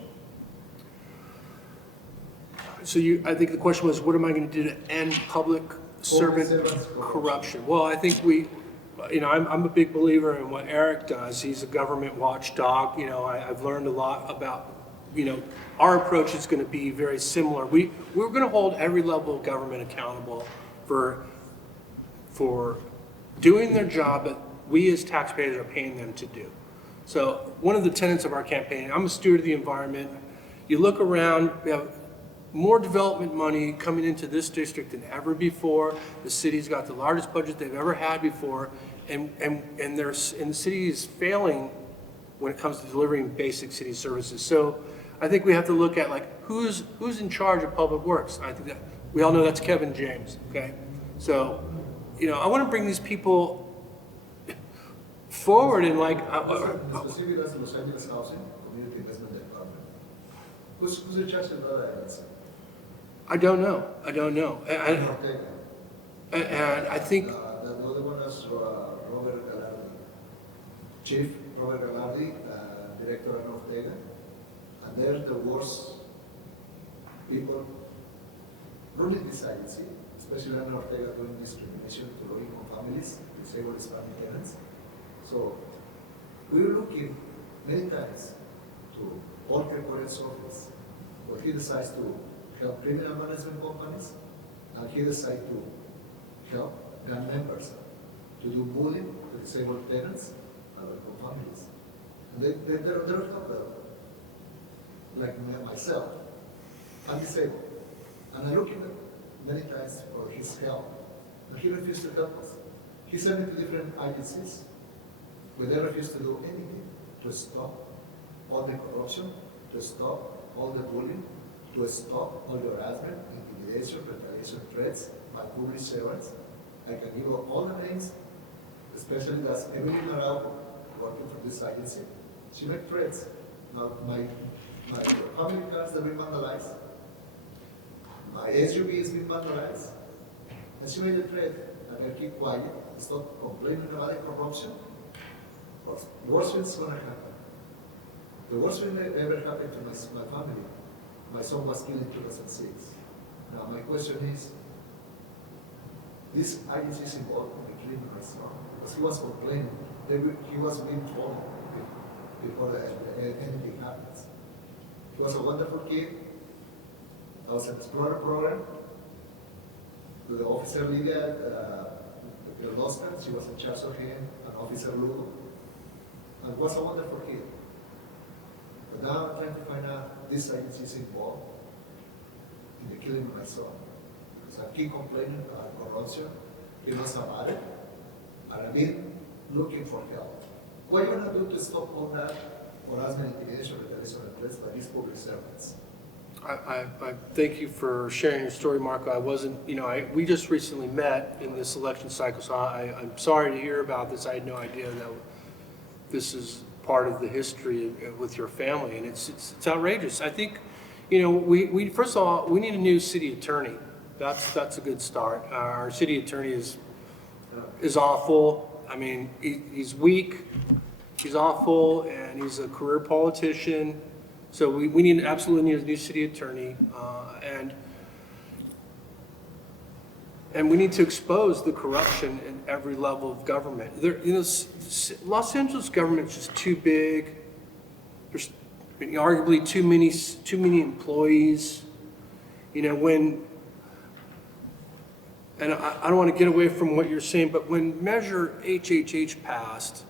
So I think the question was, what am I going to do to end public servant servants corruption? Well, I think I'm a big believer in what Eric does. He's a government watchdog. I've learned a lot about, our approach is going to be very similar. We're going to hold every level of government accountable for doing their job that we as taxpayers are paying them to do. So one of the tenets of our campaign, I'm a steward of the environment. You look around, we have more development money coming into this district than ever before. The city's got the largest budget they've ever had before, and the city is failing when it comes to delivering basic city services. So I think we have to look at who's in charge of public works. I think that we all know that's Kevin James. Okay, so I want to bring these people forward and Specifically, that's Los Angeles Housing Community Investment Department. Who's in charge of that agency? I don't know. Ortega. And I think The other one is Robert Galardi, Chief Robert Galardi, Director Ana Ortega, and they're the worst people running this agency, especially Ana Ortega doing discrimination to low-income families, disabled Hispanic tenants. So we're looking many times to Jorge Corret's office, but he decides to help criminal management companies, and he decides to help gang members to do bullying to disabled tenants and local families. And they're helpful. Like myself, I'm disabled, and I look at him many times for his help, and he refused to help us. He sent me to different agencies, where they refused to do anything to stop all the corruption, to stop all the bullying, to stop all the harassment, intimidation, retaliation, threats by public servants. I can give you all the names, especially that's Evelyn Araujo, working for this agency. She made threats. Now, my family cars have been vandalized. My SUV has been vandalized. And she made a threat, and I keep quiet, stop complaining about the corruption. Because the worst thing is going to happen. The worst thing that ever happened to my family, my son was killed in 2006. Now my question is, this agency is involved in killing my son, because he was complaining, he was being told before anything happens. He was a wonderful kid. I was an explorer program. To the officer Lydia Losman, she was in charge of him, and Officer Lugo. And was a wonderful kid. But now I'm trying to find out this agency is involved in the killing of my son. Because I keep complaining about corruption, he knows about it, and I've been looking for help. What are you going to do to stop all that harassment, intimidation, retaliation, and threats by these public servants? I thank you for sharing your story, Marco. I wasn't, we just recently met in this election cycle, so I'm sorry to hear about this. I had no idea that this is part of the history with your family, and it's outrageous. I think, we first of all, we need a new city attorney. That's a good start. Our city attorney is awful. I mean, he's weak, he's awful, and he's a career politician. So we absolutely need a new city attorney, and we need to expose the corruption in every level of government. Los Angeles government is just too big. There's arguably too many employees. And I don't want to get away from what you're saying, but when Measure HHH passed,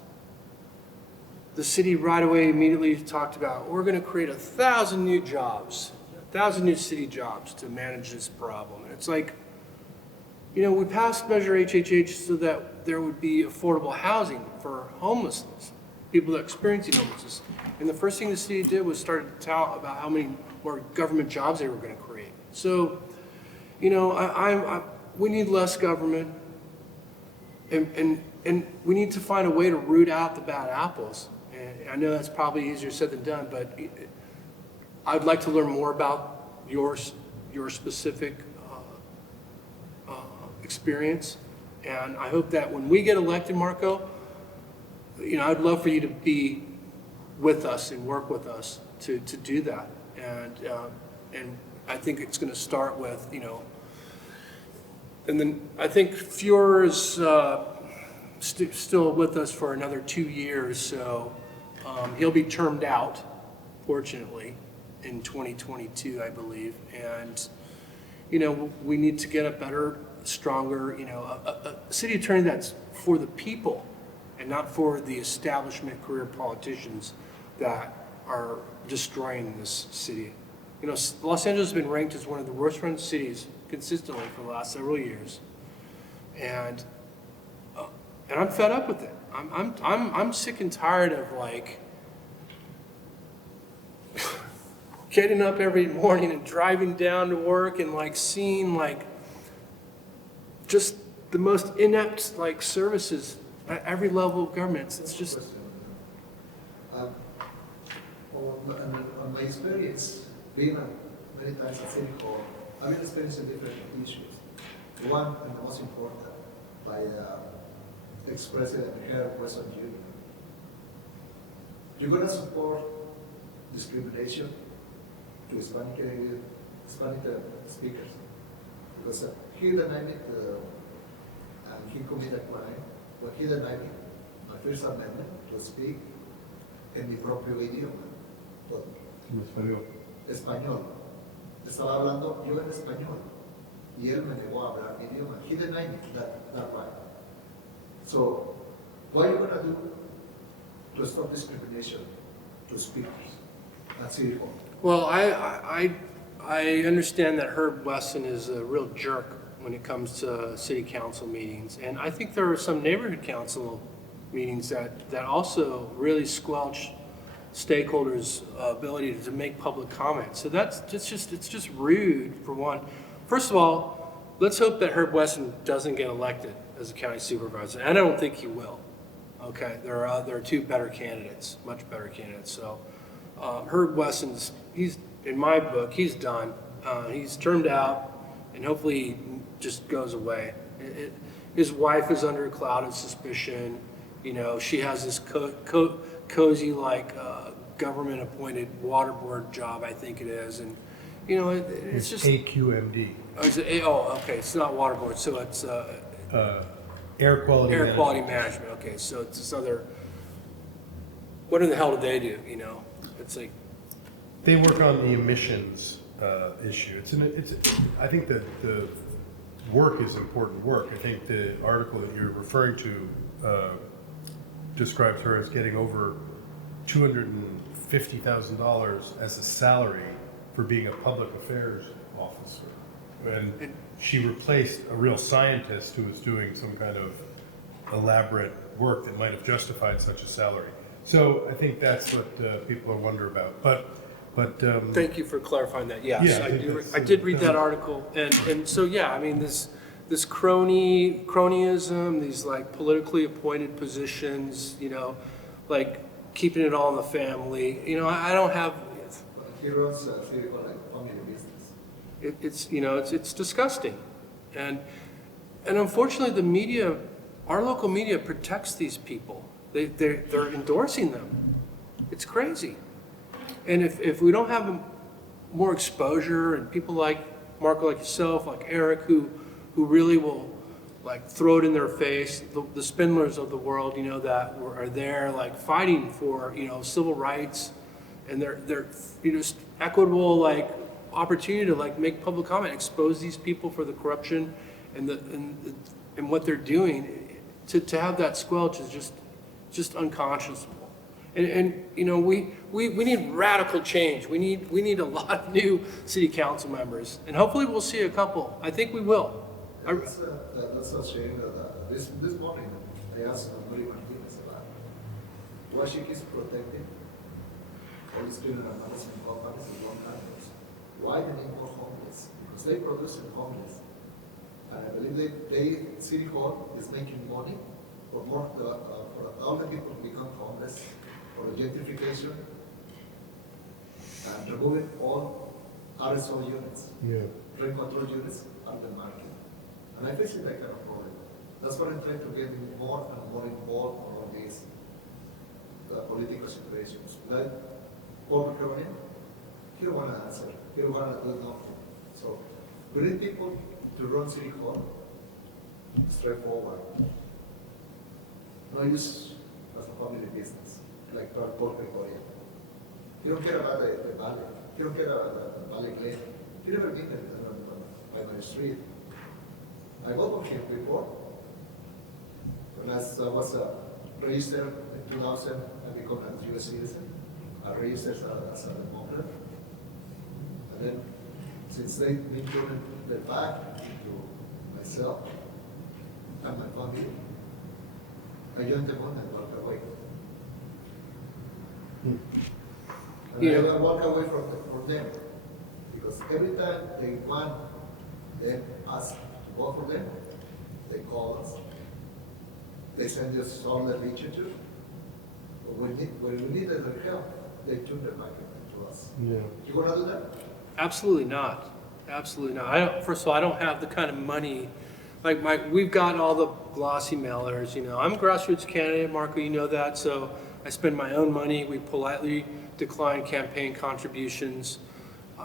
the city right away immediately talked about, we're going to create 1,000 new jobs, 1,000 new city jobs to manage this problem. And it's like, we passed Measure HHH so that there would be affordable housing for homelessness, people that are experiencing homelessness. And the first thing the city did was started to tout about how many more government jobs they were going to create. So, you know, we need less government, and we need to find a way to root out the bad apples. And I know that's probably easier said than done, but I'd like to learn more about your specific experience. And I hope that when we get elected, Marco, you know, I'd love for you to be with us and work with us to do that. And I think it's going to start with, you know, and then I think Fuhrer is still with us for another 2 years, so he'll be termed out, fortunately, in 2022, I believe. And, you know, we need to get a better, stronger, you know, a city attorney that's for the people and not for the establishment career politicians that are destroying this city. You know, Los Angeles has been ranked as one of the worst run cities consistently for the last several years. And I'm fed up with it. I'm sick and tired of like getting up every morning and driving down to work and like seeing like just the most inept like services at every level of government. It's just. On my experience, being many times at City Hall, I've been experiencing different issues. One, and the most important, by ex-President Herb Wesson Jr. You're going to support discrimination to Hispanic speakers. Because he denied me, and he committed a crime, when he denied me my First Amendment to speak en mi propio idioma. En español. Español. Estaba hablando yo en español. Y él me negó a hablar mi idioma. He denied me that right. So, what are you going to do to stop discrimination to speakers at City Hall? Well, I understand that Herb Wesson is a real jerk when it comes to city council meetings. And I think there are some neighborhood council meetings that also really squelch stakeholders' ability to make public comment. So it's just rude, for one. First of all, let's hope that Herb Wesson doesn't get elected as a county supervisor. And I don't think he will. Okay, there are two better candidates, much better candidates. So Herb Wesson's, he's, in my book, he's done. He's termed out, and hopefully he just goes away. His wife is under a cloud of suspicion. You know, she has this cozy, like, government-appointed water board job, I think it is. And, you know, it's just... AQMD. Oh, is it okay, it's not water board, so it's... Air quality Air management. quality management, okay, so it's this other... What in the hell do they do, you know? It's like... They work on the emissions issue. I think that the work is important work. I think the article that you're referring to describes her as getting over $250,000 as a salary for being a public affairs officer. And she replaced a real scientist who was doing some kind of elaborate work that might have justified such a salary. So I think that's what people wonder about. But Thank you for clarifying that, yes. Yeah, I did read that article, and so, yeah, I mean, this cronyism, these like politically appointed positions, you know, like keeping it all in the family, you know, I don't have... He runs City Hall like family business. It's you know, it's disgusting. And unfortunately the media, our local media protects these people. They're endorsing them. It's crazy. And if we don't have more exposure and people like Marco, like yourself, like Eric, who really will like throw it in their face, the Spindlers of the world, you know, that are there like fighting for, you know, civil rights and they're you know, equitable like opportunity to like make public comment, expose these people for the corruption and what they're doing. To have that squelch is just unconscionable. And you know, we need radical change. We need a lot of new city council members, and hopefully we'll see a couple. I think we will. That's a shame that this morning I asked Rudy Melendez about why she keeps protecting all these building and management companies in one campus. Why they need more homeless? Because they produce homeless. And I believe City Hall is making money for all the people who become homeless, for the gentrification, and removing all RSO units, rent control units out of the market. And I face it that kind of problem. That's what I'm trying to get more and more involved on all these political situations. Like Paul McKay, he don't want to answer. He don't want to do nothing. So we need people to run City Hall straightforward. No use as a family business, like Paul McKay. He don't care about the valley. He don't care about the valley claim. He never been there by my street. I got to him before. When I was registered in 2000, I became a U.S. citizen. I registered as a Democrat. And then, since they been turning their back to myself and my family, I joined them on and walked away. And I walk away from them because every time they want us to vote for them, they call us. They send us all the literature. But when we need their help, they turn their back to us. Yeah. You want to do that? Absolutely not. Absolutely not. First of all, I don't have the kind of money. We've gotten all the glossy mailers. I'm a grassroots candidate, Marco. You know that. So I spend my own money. We politely decline campaign contributions.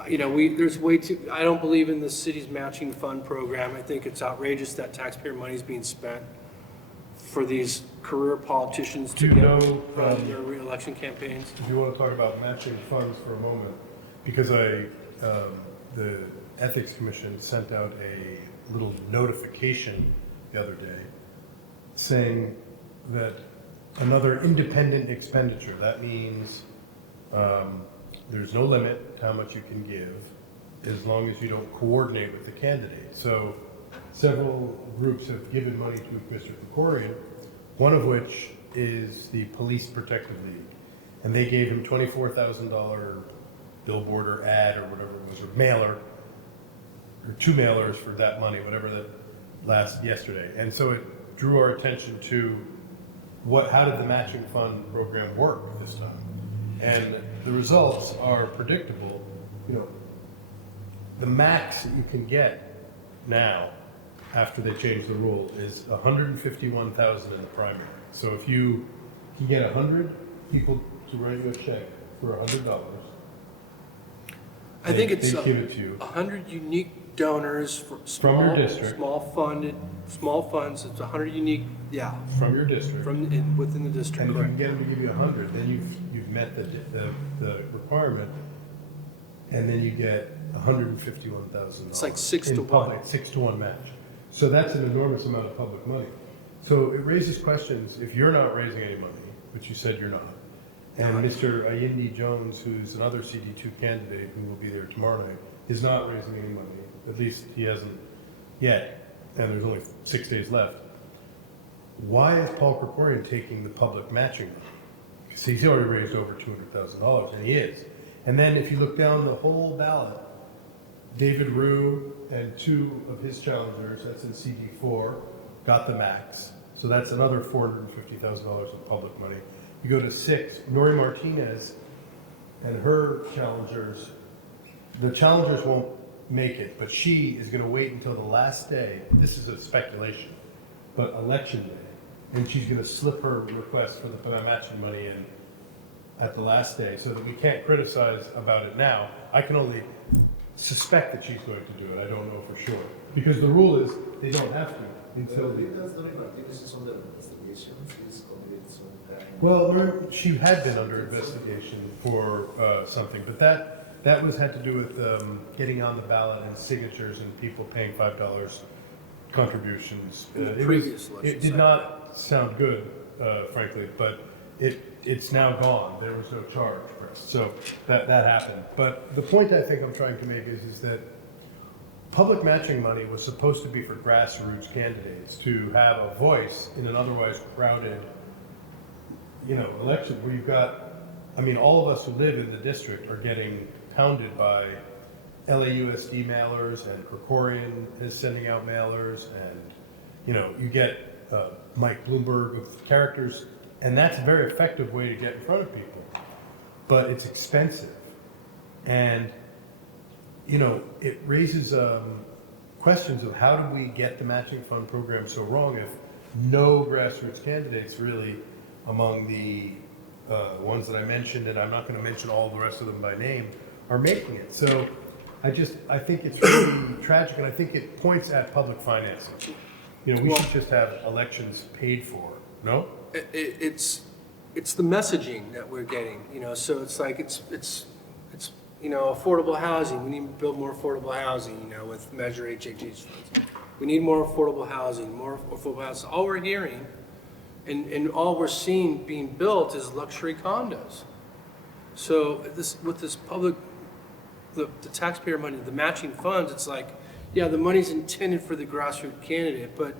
There's way too. I don't believe in the city's matching fund program. I think it's outrageous that taxpayer money is being spent for these career politicians to run their re-election campaigns. If you want to talk about matching funds for a moment, because the Ethics Commission sent out a little notification the other day saying that another independent expenditure, that means there's no limit to how much you can give as long as you don't coordinate with the candidate. So several groups have given money to Mr. Krikorian, one of which is the Police Protective League. And they gave him $24,000 billboard or ad or whatever it was, or mailer, or 2 mailers for that money, whatever that lasted yesterday. And so it drew our attention to how did the matching fund program work this time? And the results are predictable. The max that you can get now, after they change the rule, is $151,000 in the primary. So if you can get 100 people to write you a check for $100, I think it's they give it to you 100 unique donors from your district, small funds. It's 100 unique, from your district, within the district. and if you Correct. can get them to give you 100, then you've met the requirement, and then you get $151,000. It's like 6 to 1. Public, 6 to 1 match. So that's an enormous amount of public money. So it raises questions if you're not raising any money, which you said you're not, and Mr. Ayindi Jones, who's another CD2 candidate who will be there tomorrow night, is not raising any money. At least he hasn't yet, and there's only 6 days left. Why is Paul Krikorian taking the public matching money? Because he's already raised over $200,000, and he is. And then if you look down the whole ballot, David Rue and 2 of his challengers, that's in CD4, got the max. So that's another $450,000 of public money. You go to 6, Nori Martinez and her challengers, the challengers won't make it, but she is going to wait until the last day. This is a speculation, but election day. And she's going to slip her request for the matching money in at the last day so that we can't criticize about it now. I can only suspect that she's going to do it. I don't know for sure. Because the rule is they don't have to until the... Well, she had been under investigation for something, but that had to do with getting on the ballot and signatures and people paying $5 contributions. It did not sound good, frankly, but it's now gone. There was no charge pressed, so that happened. But the point I think I'm trying to make is that public matching money was supposed to be for grassroots candidates to have a voice in an otherwise crowded election where you've got I mean, all of us who live in the district are getting pounded by LAUSD mailers, and Krikorian is sending out mailers, and, you know, you get Mike Bloomberg with characters, and that's a very effective way to get in front of people. But it's expensive. And, you know, it raises questions of how do we get the matching fund program so wrong if no grassroots candidates really among the ones that I mentioned, and I'm not going to mention all the rest of them by name, are making it. So I think it's really tragic, and I think it points at public financing. You know, we should just have elections paid for, no? It's the messaging that we're getting, you know, so it's like, it's you know, affordable housing, we need to build more affordable housing, you know, with Measure HHH funds. We need more affordable housing, more affordable housing. All we're hearing and all we're seeing being built is luxury condos. So with this public, the taxpayer money, the matching funds, it's like, yeah, the money's intended for the grassroots candidate, but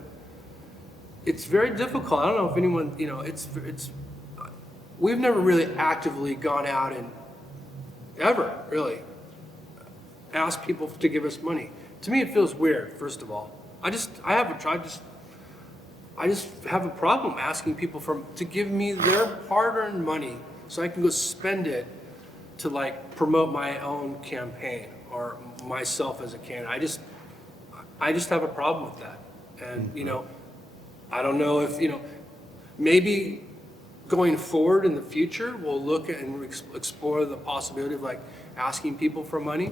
it's very difficult. I don't know if anyone, you know, we've never really actively gone out and ever really asked people to give us money. To me, it feels weird, first of all. I just have a problem asking people to give me their hard-earned money so I can go spend it to like promote my own campaign or myself as a candidate. I just have a problem with that. And, you know, I don't know if, you know, maybe going forward in the future, we'll look at and explore the possibility of like asking people for money.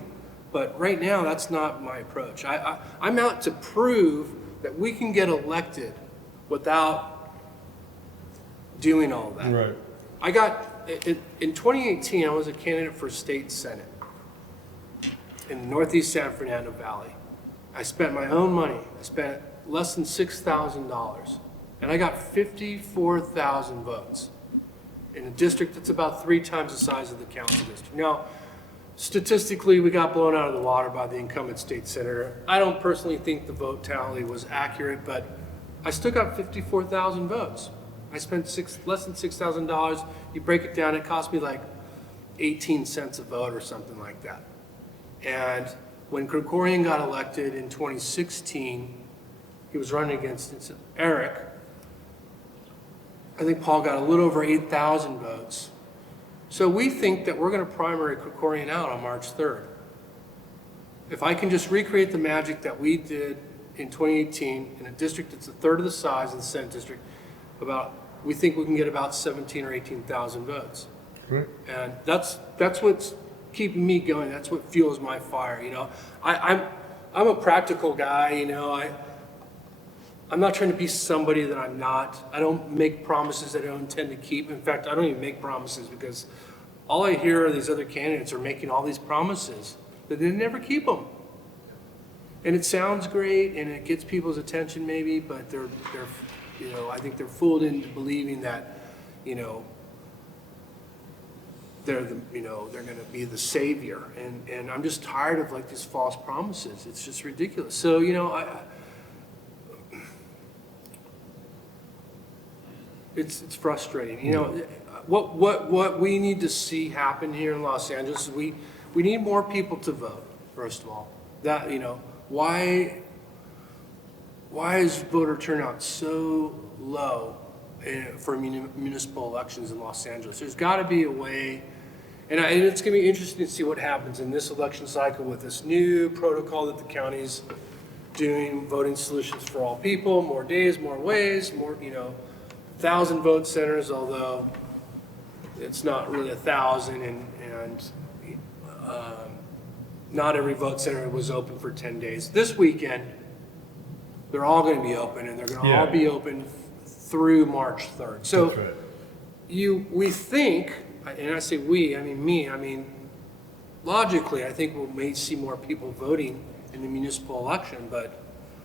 But right now, that's not my approach. I'm out to prove that we can get elected without doing all that. Right. I got, in 2018, I was a candidate for state senate in Northeast San Fernando Valley. I spent my own money. I spent less than $6,000. And I got 54,000 votes in a district that's about 3 times the size of the council district. Now, statistically, we got blown out of the water by the incumbent state senator. I don't personally think the vote tally was accurate, but I still got 54,000 votes. I spent less than $6,000. You break it down, it cost me like 18 cents a vote or something like that. And when Krikorian got elected in 2016, he was running against Eric. I think Paul got a little over 8,000 votes. So we think that we're going to primary Krikorian out on March 3rd. If I can just recreate the magic that we did in 2018 in a district that's a third of the size of the Senate district, we think we can get about 17 or 18,000 votes. Right. And that's what's keeping me going. That's what fuels my fire. You know, I'm a practical guy. You know, I'm not trying to be somebody that I'm not. I don't make promises that I don't intend to keep. In fact, I don't even make promises because all I hear are these other candidates are making all these promises that they never keep them. And it sounds great and it gets people's attention maybe, but they're you know, I think they're fooled into believing that, you know, they're going to be the savior. And I'm just tired of like these false promises. It's just ridiculous. So, you know, it's frustrating. You know, what we need to see happen here in Los Angeles is we need more people to vote, first of all. That, you know, why is voter turnout so low for municipal elections in Los Angeles? There's got to be a way, and it's going to be interesting to see what happens in this election cycle with this new protocol that the county's doing, voting solutions for all people, more days, more ways, more, you know, 1,000 vote centers, although it's not really 1,000, and not every vote center was open for 10 days. This weekend, they're all going to be open, and they're going to all be open through March 3rd. So That's right. we think, and I say we, I mean me, I mean logically, I think we may see more people voting in the municipal election, but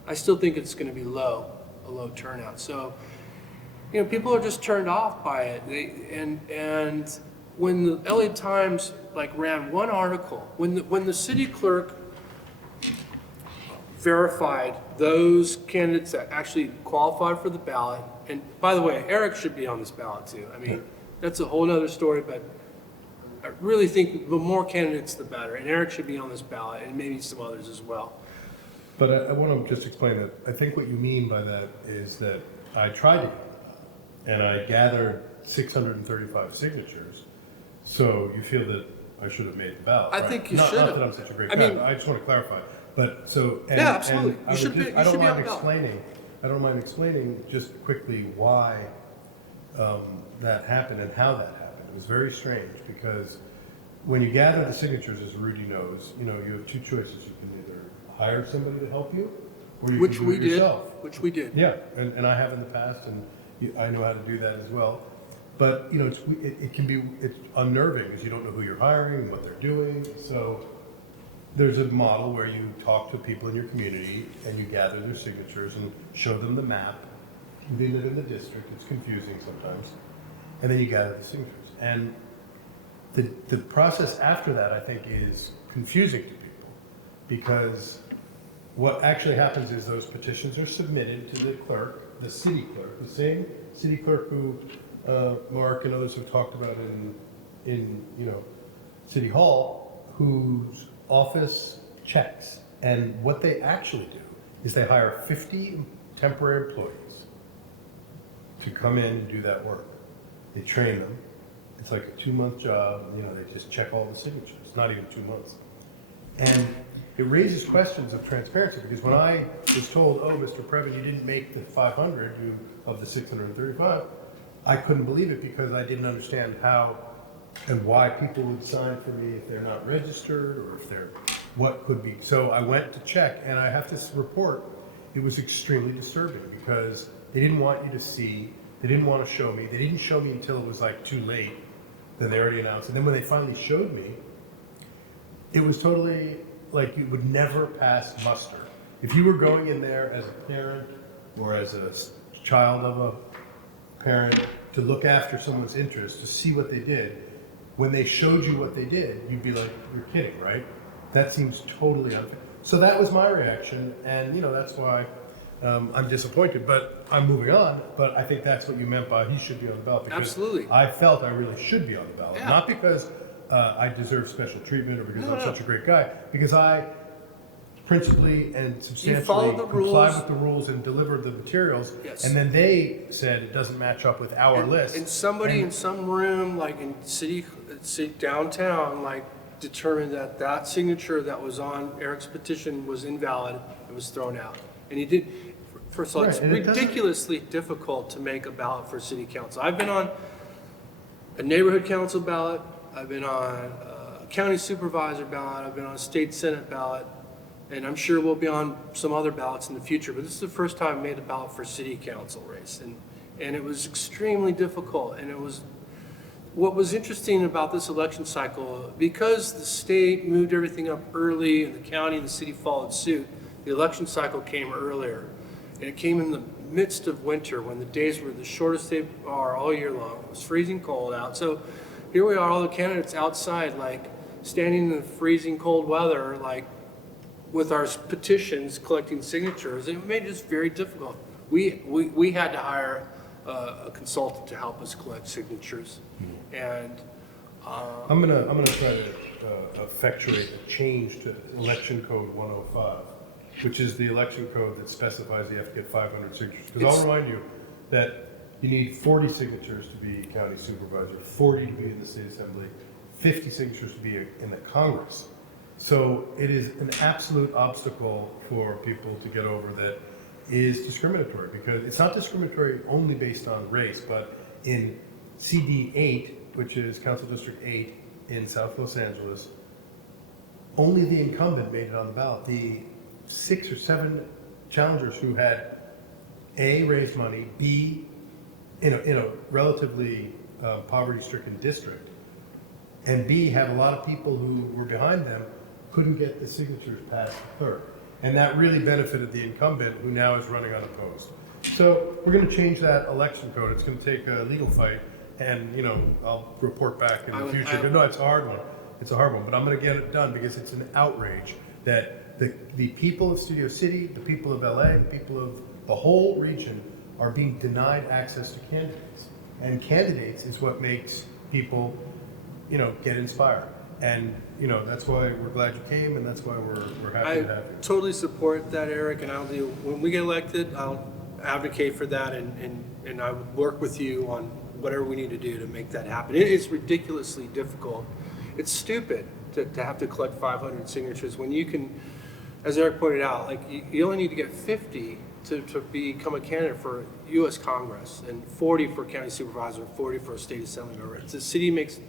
I still think it's going to be a low turnout. So, you know, people are just turned off by it. And when the LA Times like ran one article, when the city clerk verified those candidates that actually qualified for the ballot, and by the way, Eric should be on this ballot too. I mean, that's a whole nother story, but I really think the more candidates, the better. And Eric should be on this ballot, and maybe some others as well. But I want to just explain that I think what you mean by that is that I tried it, and I gathered 635 signatures. So you feel that I should have made the ballot, I right? think you Not should have. that I'm such a great I guy, mean- but I just want to clarify. But so, and, Yeah, absolutely. and I You should would be- just- you I don't should be on mind the ballot. explaining. I don't mind explaining just quickly why that happened and how that happened. It was very strange because when you gather the signatures, as Rudy knows, you have two choices. You can either hire somebody to help you, or you Which can do we it did. yourself. Which we did. Yeah, and I have in the past, and I know how to do that as well. But it can be unnerving because you don't know who you're hiring and what they're doing. So there's a model where you talk to people in your community and you gather their signatures and show them the map. They live in the district. It's confusing sometimes, and then you gather the signatures. And the process after that, I think, is confusing to people because what actually happens is those petitions are submitted to the clerk, the city clerk, the same city clerk who Mark and others have talked about in City Hall, whose office checks. And what they actually do is they hire 50 temporary employees to come in and do that work. They train them. It's like a 2-month job. They just check all the signatures. It's not even 2 months. And it raises questions of transparency because when I was told, oh, Mr. Previn, you didn't make the 500 of the 635, I couldn't believe it because I didn't understand how and why people would sign for me if they're not registered or if they're what could be. So I went to check, and I have to report it was extremely disturbing because they didn't want you to see, they didn't want to show me, they didn't show me until it was like too late. Then they already announced. And then when they finally showed me, it was totally like you would never pass muster. If you were going in there as a parent or as a child of a parent to look after someone's interest, to see what they did, when they showed you what they did, you'd be like, you're kidding, right? That seems totally unfair. So that was my reaction, and that's why I'm disappointed, but I'm moving on. But I think that's what you meant by he should be on the ballot. Because Absolutely. I felt I really should be on the ballot. Yeah. Not because I deserve special treatment or because I'm such a great guy, because I principally and substantially followed the complied rules. with the rules and delivered the materials. Yes. And then they said it doesn't match up with our list. And somebody in some room, like in city downtown, like determined that signature that was on Eric's petition was invalid and was thrown out. And he did. First of all, Right, it's and it doesn't- ridiculously difficult to make a ballot for city council. I've been on a neighborhood council ballot. I've been on a county supervisor ballot. I've been on a state senate ballot. And I'm sure we'll be on some other ballots in the future, but this is the first time I made a ballot for city council race. And it was extremely difficult. And what was interesting about this election cycle, because the state moved everything up early and the county and the city followed suit, the election cycle came earlier. And it came in the midst of winter when the days were the shortest they are all year long. It was freezing cold out. So here we are, all the candidates outside, like standing in the freezing cold weather, like with our petitions, collecting signatures. It made it just very difficult. We had to hire a consultant to help us collect signatures. And I'm gonna try to effectuate a change to Election Code 105, which is the election code that specifies you have to get 500 signatures. Because I'll remind you that you need 40 signatures to be county supervisor, 40 to be in the state assembly, 50 signatures to be in the Congress. So it is an absolute obstacle for people to get over that is discriminatory, because it's not discriminatory only based on race, but in CD 8, which is Council District 8 in South Los Angeles, only the incumbent made it on the ballot. The 6 or 7 challengers who had A, raised money, B, in a relatively poverty-stricken district, and B, had a lot of people who were behind them, couldn't get the signatures past the clerk. And that really benefited the incumbent, who now is running unopposed. So we're going to change that election code. It's going to take a legal fight, and I'll report back in the future. No, it's a hard one. It's a hard one, but I'm going to get it done because it's an outrage that the people of Studio City, the people of LA, the people of the whole region are being denied access to candidates. And candidates is what makes people get inspired. And, that's why we're glad you came, and that's why we're happy I to have you. totally support that, Eric, and when we get elected, I'll advocate for that, and I would work with you on whatever we need to do to make that happen. It is ridiculously difficult. It's stupid to have to collect 500 signatures when you can, as Eric pointed out, like you only need to get 50 to become a candidate for U.S. Congress, and 40 for county supervisor, 40 for a state assembly member. If the city makes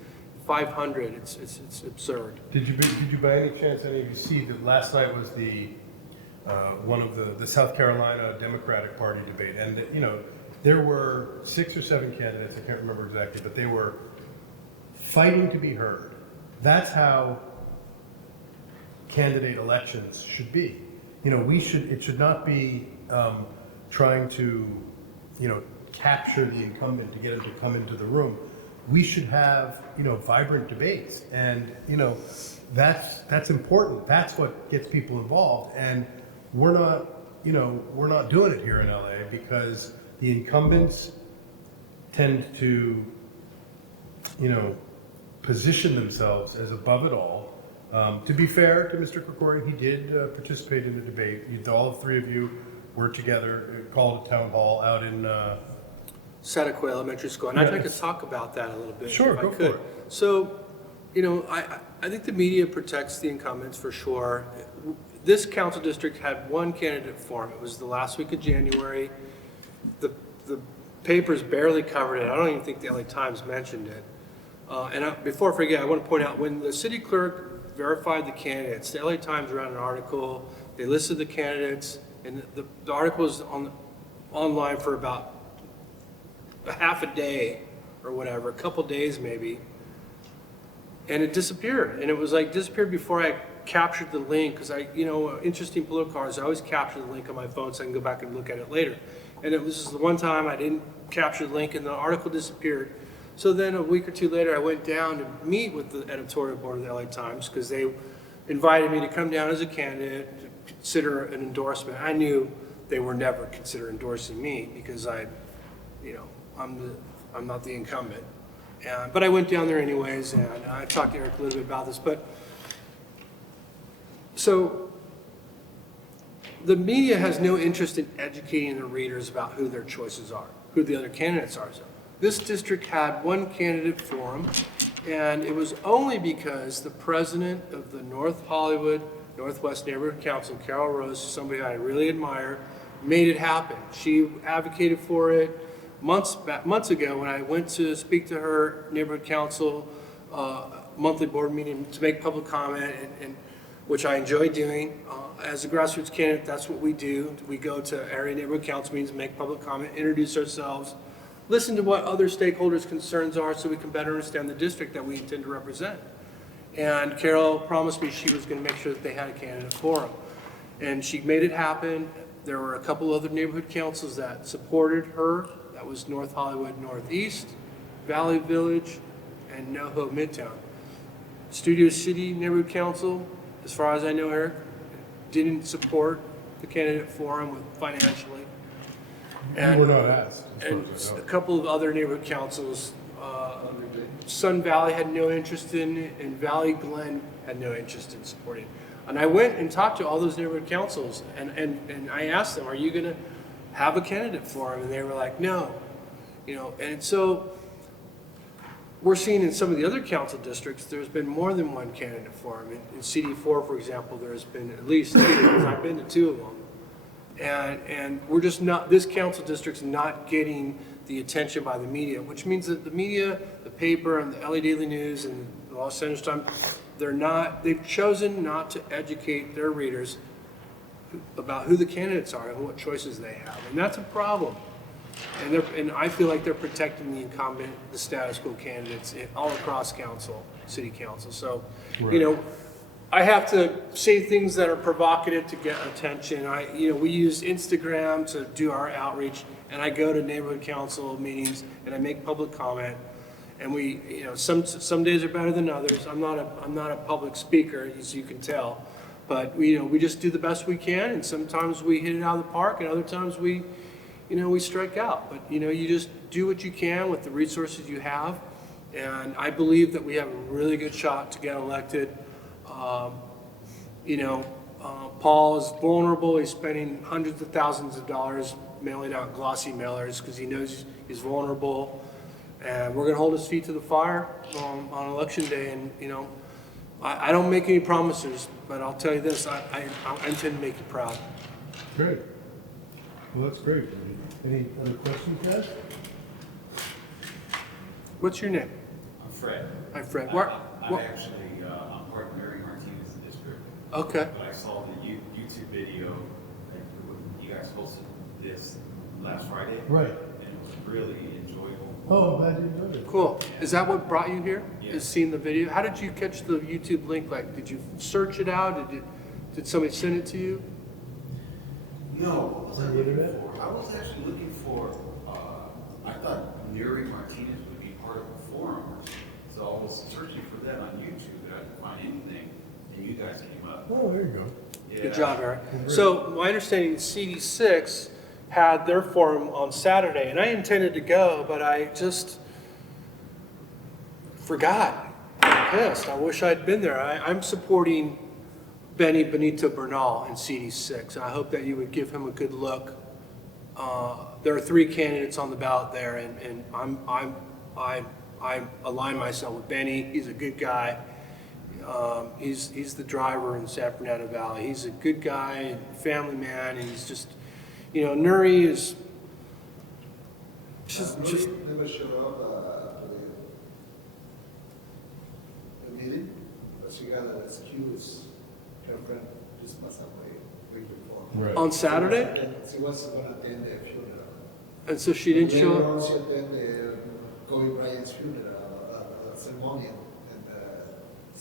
500, it's absurd. Did you by any chance, any of you see that last night was the one of the South Carolina Democratic Party debate, and there were 6 or 7 candidates, I can't remember exactly, but they were fighting to be heard. That's how candidate elections should be. It should not be trying to, capture the incumbent to get him to come into the room. We should have, vibrant debates, and, that's important. That's what gets people involved, and we're not doing it here in LA because the incumbents tend to, position themselves as above it all. To be fair to Mr. Krikorian, he did participate in the debate. All 3 of you were together, called a town hall out in Sataquah Elementary School, and I'd like to talk about that a little bit, Sure, if I go could. for it. So, I think the media protects the incumbents for sure. This council district had one candidate forum. It was the last week of January. The papers barely covered it. I don't even think the LA Times mentioned it. Before I forget, I want to point out, when the city clerk verified the candidates, the LA Times ran an article, they listed the candidates, and the article was online for about a half a day or whatever, a couple days maybe, and it disappeared. And it was like disappeared before I captured the link, because interesting political cards, I always capture the link on my phone so I can go back and look at it later. And it was just the one time I didn't capture the link and the article disappeared. So then a week or 2 later, I went down to meet with the editorial board of the LA Times because they invited me to come down as a candidate to consider an endorsement. I knew they were never consider endorsing me because I'm not the incumbent. But I went down there anyways, and I talked to Eric a little bit about this. But so the media has no interest in educating the readers about who their choices are, who the other candidates are. So this district had one candidate forum, and it was only because the president of the North Hollywood Northwest Neighborhood Council, Carol Rose, somebody I really admire, made it happen. She advocated for it months ago when I went to speak to her neighborhood council monthly board meeting to make public comment, and which I enjoy doing. As a grassroots candidate, that's what we do. We go to area neighborhood council meetings, make public comment, introduce ourselves, listen to what other stakeholders' concerns are so we can better understand the district that we intend to represent. And Carol promised me she was going to make sure that they had a candidate forum. And she made it happen. There were a couple other neighborhood councils that supported her. That was North Hollywood Northeast, Valley Village, and NoHo Midtown. Studio City Neighborhood Council, as far as I know, Eric, didn't support the candidate forum financially. And we're not asked. And a couple of other neighborhood councils, Sun Valley had no interest in it, and Valley Glen had no interest in supporting it. And I went and talked to all those neighborhood councils, and I asked them, are you going to have a candidate forum? And they were like, no. And so we're seeing in some of the other council districts, there's been more than one candidate forum. In CD4, for example, there's been at least 2, because I've been to 2 of them. And we're just not, this council district's not getting the attention by the media, which means that the media, the paper, and the LA Daily News, and the Los Angeles Times, they've chosen not to educate their readers about who the candidates are and what choices they have. And that's a problem. And I feel like they're protecting the incumbent, the status quo candidates all across city council. So, Right. I have to say things that are provocative to get attention. We use Instagram to do our outreach, and I go to neighborhood council meetings and I make public comment. And we, some days are better than others. I'm not a public speaker, as you can tell, but we just do the best we can, and sometimes we hit it out of the park, and other times we strike out. But you just do what you can with the resources you have, And I believe that we have a really good shot to get elected. You know, Paul is vulnerable. He's spending hundreds of thousands of dollars mailing out glossy mailers because he knows he's vulnerable. And we're going to hold his feet to the fire on election day. And, you know, I don't make any promises, but I'll tell you this, I intend to make you proud. Great. Well, that's great. Any other questions, guys? What's your name? I'm Fred. Hi, Fred. I'm actually, I'm part of Mary Martinez district. Okay. But I saw the YouTube video, that you guys posted this last Friday. Right. And it was really enjoyable. Oh, glad you enjoyed it. Cool. Is that what brought you here? Yeah. Is seeing the video? How did you catch the YouTube link? Like, did you search it out? Did somebody send it to you? No, what was I On the looking internet? for? I was actually looking for, I thought Mary Martinez would be part of a forum. So I was searching for that on YouTube, but I didn't find anything, and you guys came up. Oh, there you go. Yeah. Good job, Eric. So my understanding is CD6 had their forum on Saturday, and I intended to go, but I just forgot. I'm pissed. I wish I'd been there. I'm supporting Benito Bernal in CD6, and I hope that you would give him a good look. There are 3 candidates on the ballot there, and I align myself with Benny. He's a good guy. He's the driver in San Fernando Valley. He's a good guy, family man, and he's just, you know, Nuri is just Never showed up to the meeting, but she got an excuse. Her friend just passed away week before. Right. on Saturday, She was going to attend the funeral. and so she didn't show Later up. on, she attended Kobe Bryant's funeral, a ceremony. And,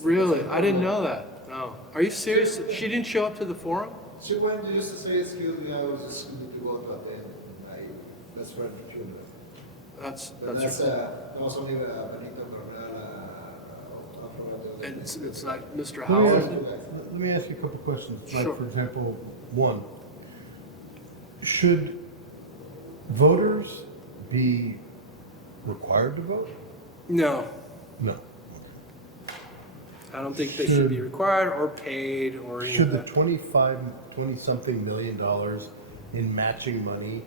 Really? I didn't know that. No. Are you serious? She didn't show up to the forum? She went just to say, excuse me, I was just going to go to attend my best friend's funeral. That's That was only Benito Bernal. and it's like Mr. Let me, Howard. let me ask you a couple questions. Like, Sure. for example, one, should voters be required to vote? No, No. I don't think they should be Should- required or paid or any of Should the that. 20-something million dollars in matching money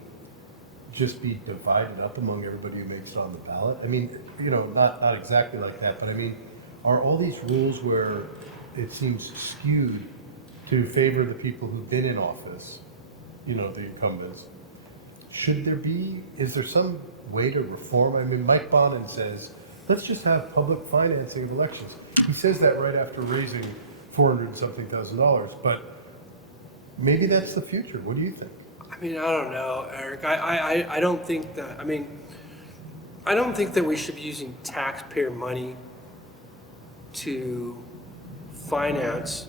just be divided up among everybody who makes it on the ballot? I mean, you know, not exactly like that, but I mean, are all these rules where it seems skewed to favor the people who've been in office, you know, the incumbents? Should there be, is there some way to reform? I mean, Mike Bonin says, let's just have public financing of elections. He says that right after raising $400-something thousand, but maybe that's the future. What do you think? I mean, I don't know, Eric. I don't think that, I mean, I don't think that we should be using taxpayer money to finance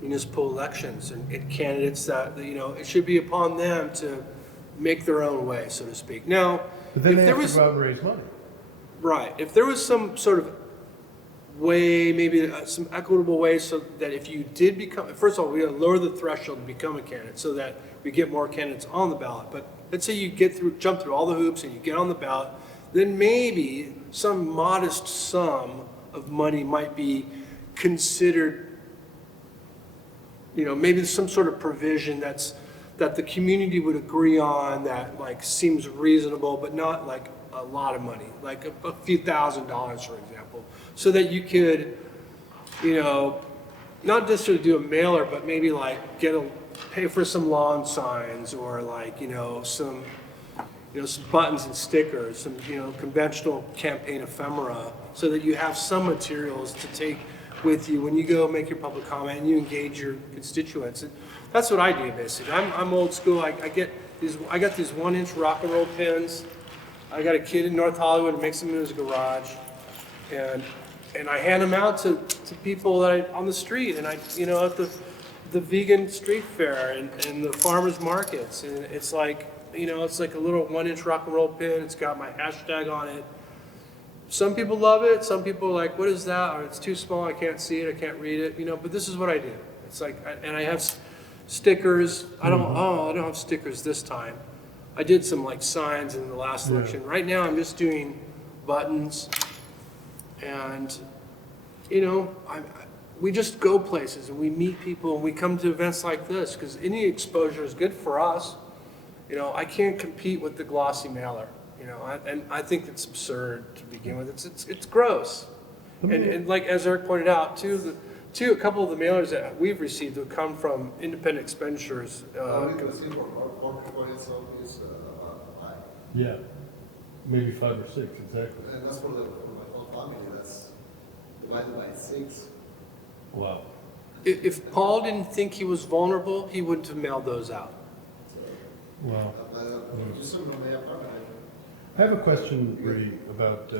municipal elections and candidates that, you know, it should be upon them to make their own way, so to speak. Now, But then if they there have was, to go out and raise money. right, if there was some sort of way, maybe some equitable way so that if you did become, first of all, we gotta lower the threshold to become a candidate so that we get more candidates on the ballot. But let's say you jump through all the hoops and you get on the ballot, then maybe some modest sum of money might be considered, you know, maybe there's some sort of provision that the community would agree on that like seems reasonable, but not like a lot of money, like a few $1,000s, for example, so that you could, you know, not just sort of do a mailer, but maybe like pay for some lawn signs or like, you know, some buttons and stickers, some, you know, conventional campaign ephemera, so that you have some materials to take with you when you go make your public comment and you engage your constituents. And that's what I do basically. I'm old school. I got these 1-inch rock and roll pins. I got a kid in North Hollywood who makes them in his garage, and I hand them out to people that on the street, and I, you know, at the vegan street fair and the farmers markets, and it's like, you know, it's like a little 1-inch rock and roll pin. It's got my hashtag on it. Some people love it. Some people are like, what is that? Or it's too small. I can't see it. I can't read it. You know, but this is what I do. It's like, and I have stickers. I don't have stickers this time. I did some like signs in the last election. Right now I'm just doing buttons And, you know, we just go places and we meet people and we come to events like this because any exposure is good for us. You know, I can't compete with the glossy mailer, you know, and I think it's absurd to begin with. It's gross. And like, as Eric pointed out, a couple of the mailers that we've received have come from independent expenditures. Only the silver for itself is high. Yeah, maybe 5 or 6, exactly. And that's for my whole family, that's divided by 6. Wow. If Paul didn't think he was vulnerable, he wouldn't have mailed those out. Wow. Just so my apartment. I have a question, Rudy, about,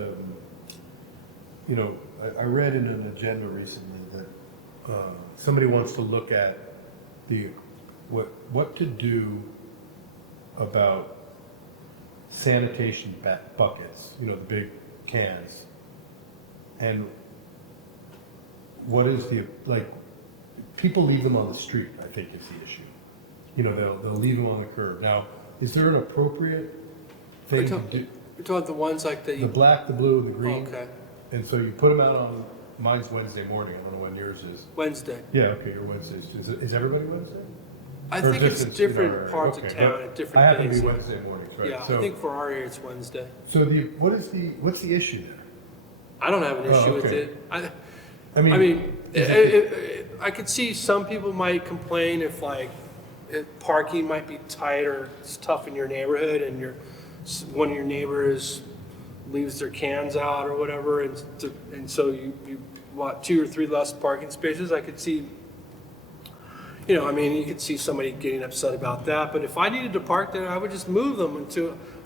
you know, I read in an agenda recently that somebody wants to look at what to do about sanitation buckets, you know, the big cans. And what is people leave them on the street, I think is the issue. You know, they'll leave them on the curb. Now, is there an appropriate thing to do? You're talking the ones like The black, the blue, and the green? Okay, And so you put them out on, mine's Wednesday morning, I don't know when yours is. Wednesday. Yeah, okay, your Wednesdays. Is everybody Wednesday? I Or think it's distance in our different area? parts of Okay, town but at different I happen to days. be Wednesday mornings, right? Yeah, I So- think for our area it's Wednesday. So what's the issue there? I don't have an Oh, issue with okay. it. I mean, I mean, is it- I could see some people might complain if parking might be tight or it's tough in your neighborhood and one of your neighbors leaves their cans out or whatever, and so you want 2 or 3 less parking spaces. I could see, you know, I mean, you could see somebody getting upset about that. But if I needed to park there, I would just move them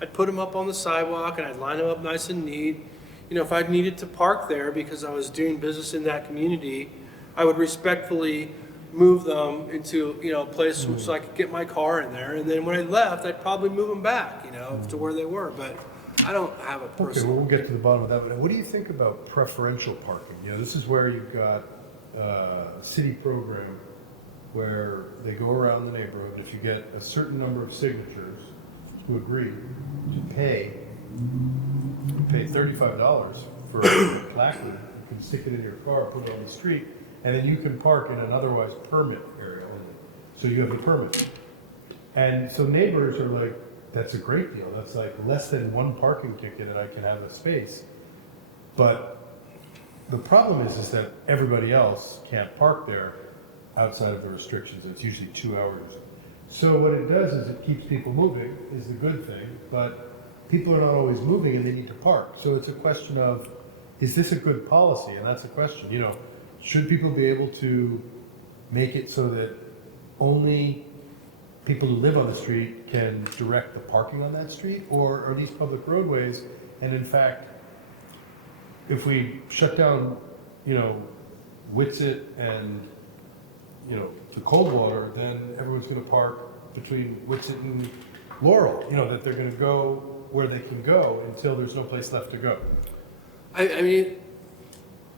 I'd put them up on the sidewalk and I'd line them up nice and neat. You know, if I needed to park there because I was doing business in that community, I would respectfully move them into, you know, a place so I could get my car in there. And then when I left, I'd probably move them back, you know, to where they were. But I don't have a Okay, personal. well, we'll get to the bottom of that. But what do you think about preferential parking? You know, this is where you've got a city program where they go around the neighborhood. If you get a certain number of signatures to agree to pay $35 for a placard, you can stick it in your car, put it on the street, and then you can park in an otherwise permit area only. So you have the permit. And so neighbors are like, that's a great deal. That's like less than 1 parking ticket and I can have a space. But the problem is that everybody else can't park there outside of the restrictions. It's usually 2 hours. So what it does is it keeps people moving, is the good thing, but people are not always moving and they need to park. So it's a question of, is this a good policy? And that's a question, you know, should people be able to make it so that only people who live on the street can direct the parking on that street? Or are these public roadways? And in fact, if we shut down, you know, Whitsett and, you know, the Coldwater, then everyone's gonna park between Whitsett and Laurel, you know, that they're gonna go where they can go until there's no place left to go. I mean,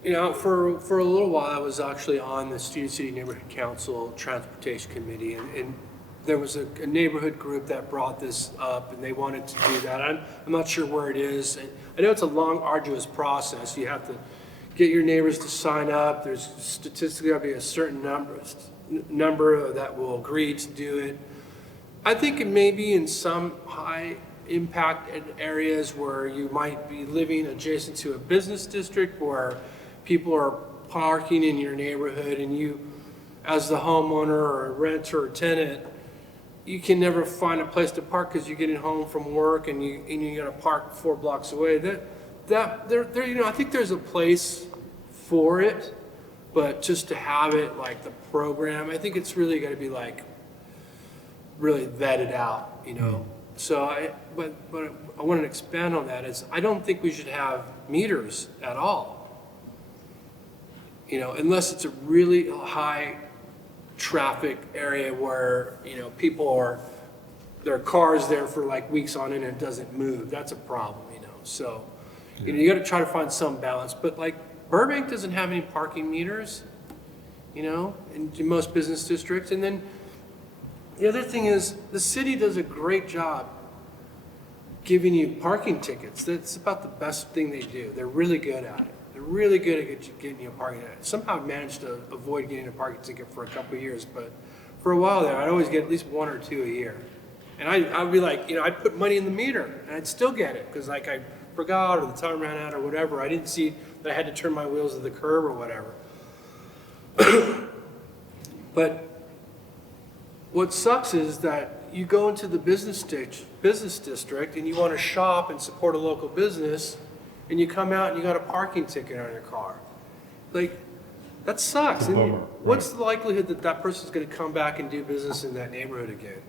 you know, for a little while, I was actually on the Student City Neighborhood Council Transportation Committee, and there was a neighborhood group that brought this up, and they wanted to do that. I'm not sure where it is. And I know it's a long, arduous process. You have to get your neighbors to sign up. There's statistically got to be a certain number that will agree to do it. I think it may be in some high impact areas where you might be living adjacent to a business district where people are parking in your neighborhood, and you, as the homeowner or a renter or tenant, you can never find a place to park because you're getting home from work and you got to park 4 blocks away. There, you know, I think there's a place for it, but just to have it like the program, I think it's really got to be like really vetted out, you know. So but I want to expand on that. Is I don't think we should have meters at all. You know, unless it's a really high traffic area where, you know, there are cars there for like weeks on end and it doesn't move. That's a problem, you know. So, you know, you got to try to find some balance. But like Burbank doesn't have any parking meters, you know, in most business districts. And then the other thing is the city does a great job giving you parking tickets. That's about the best thing they do. They're really good at it. They're really good at getting you a parking ticket. Somehow I managed to avoid getting a parking ticket for a couple of years, but for a while there, I'd always get at least 1 or 2 a year. And I'd be like, I'd put money in the meter, and I'd still get it, because like I forgot, or the time ran out, or whatever. I didn't see that I had to turn my wheels to the curb or whatever. But what sucks is that you go into the business district and you want to shop and support a local business, and you come out and you got a parking ticket on your car. Like, that sucks. It's a bummer, What's the likelihood that that person's going to come back and do business in that neighborhood again?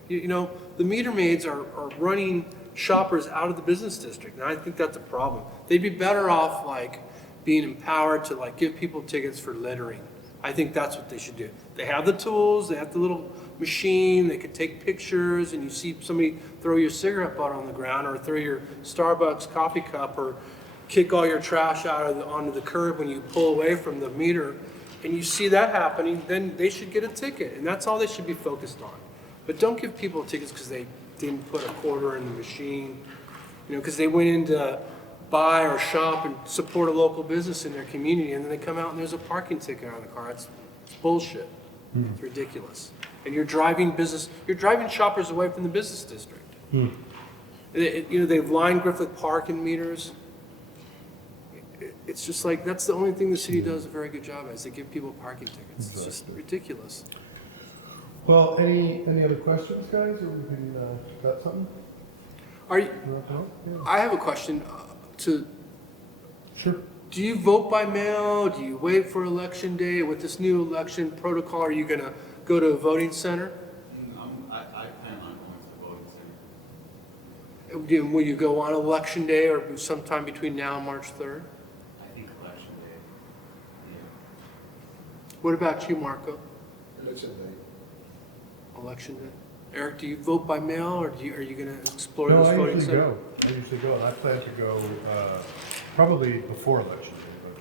The meter maids are running shoppers out of the business district, and I think that's a problem. They'd be better off like being empowered to like give people tickets for littering. I think that's what they should do. They have the tools, they have the little machine, they can take pictures, and you see somebody throw your cigarette butt on the ground, or throw your Starbucks coffee cup, or kick all your trash onto the curb when you pull away from the meter, and you see that happening, then they should get a ticket, and that's all they should be focused on. But don't give people tickets because they didn't put a quarter in the machine, because they went in to buy or shop and support a local business in their community, and then they come out and there's a parking ticket on the car. It's bullshit. It's ridiculous. And you're driving shoppers away from the business district. They've lined Griffith Park in meters. It's just like, that's the only thing the city does a very good job at, is they give people parking tickets. It's just ridiculous. Well, any other questions, guys, or we can, got something? Yeah. I have a question. Sure. Do you vote by mail? Do you wait for election day? With this new election protocol, are you going to go to a voting center? I plan on going to the voting center. Will you go on election day or sometime between now and March 3rd? I think election day. What about you, Marco? Election day. Election day? Eric, do you vote by mail, or are you going to explore No, this I voting usually center? go. And I plan to go, probably before election day, but.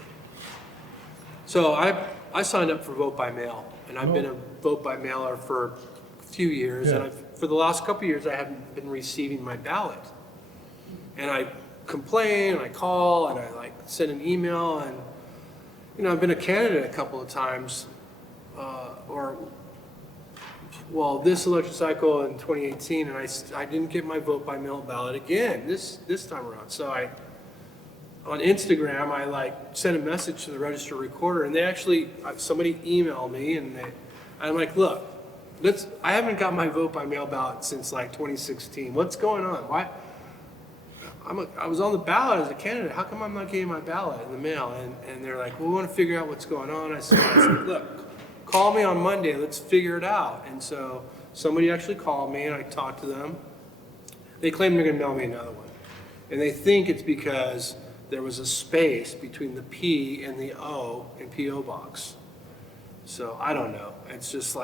So I signed up for vote by mail, and I've been Oh. a vote by mailer for a few years, and Yeah. for the last couple of years, I haven't been receiving my ballot. And I complain, and I call, and I send an email, and I've been a candidate a couple of times, this election cycle in 2018, and I didn't get my vote by mail ballot again this time around. So on Instagram, I sent a message to the register recorder, and they actually, somebody emailed me, and I'm like, look, I haven't got my vote by mail ballot since 2016. What's going on? Why? I was on the ballot as a candidate. How come I'm not getting my ballot in the mail? And they're like, well, we want to figure out what's going on. I said, look, call me on Monday. Let's figure it out. And so somebody actually called me, and I talked to them. They claim they're going to mail me another one. And they think it's because there was a space between the P and the O in P.O. Box. So I don't know. It's just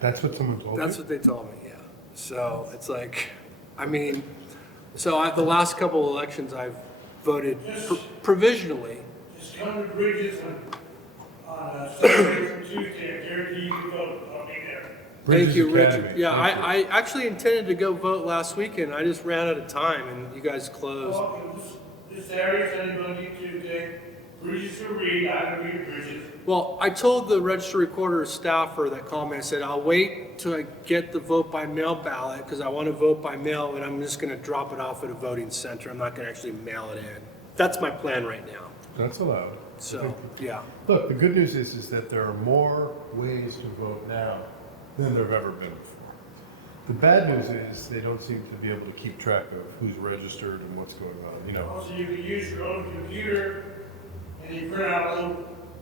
That's what someone told you? that's what they told me, yeah. So it's the last couple of elections I've voted provisionally. Just come to Bridges on Saturday or Tuesday, I guarantee you can vote, I'll be there. Thank Bridges you, Academy. Richard. Yeah, Thank you. I actually intended to go vote last weekend. I just ran out of time, and you guys closed. Welcome, this Saturday, Sunday, Monday, Tuesday, Bridges to read, I can read Bridges. Well, I told the register recorder staffer that called me, I said, I'll wait till I get the vote by mail ballot, because I want to vote by mail, but I'm just going to drop it off at a voting center. I'm not going to actually mail it in. That's my plan right now. That's allowed. So, yeah. Look, the good news is that there are more ways to vote now than there have ever been before. The bad news is they don't seem to be able to keep track of who's registered and what's going on, Also, you can use your own computer, and you print out a little,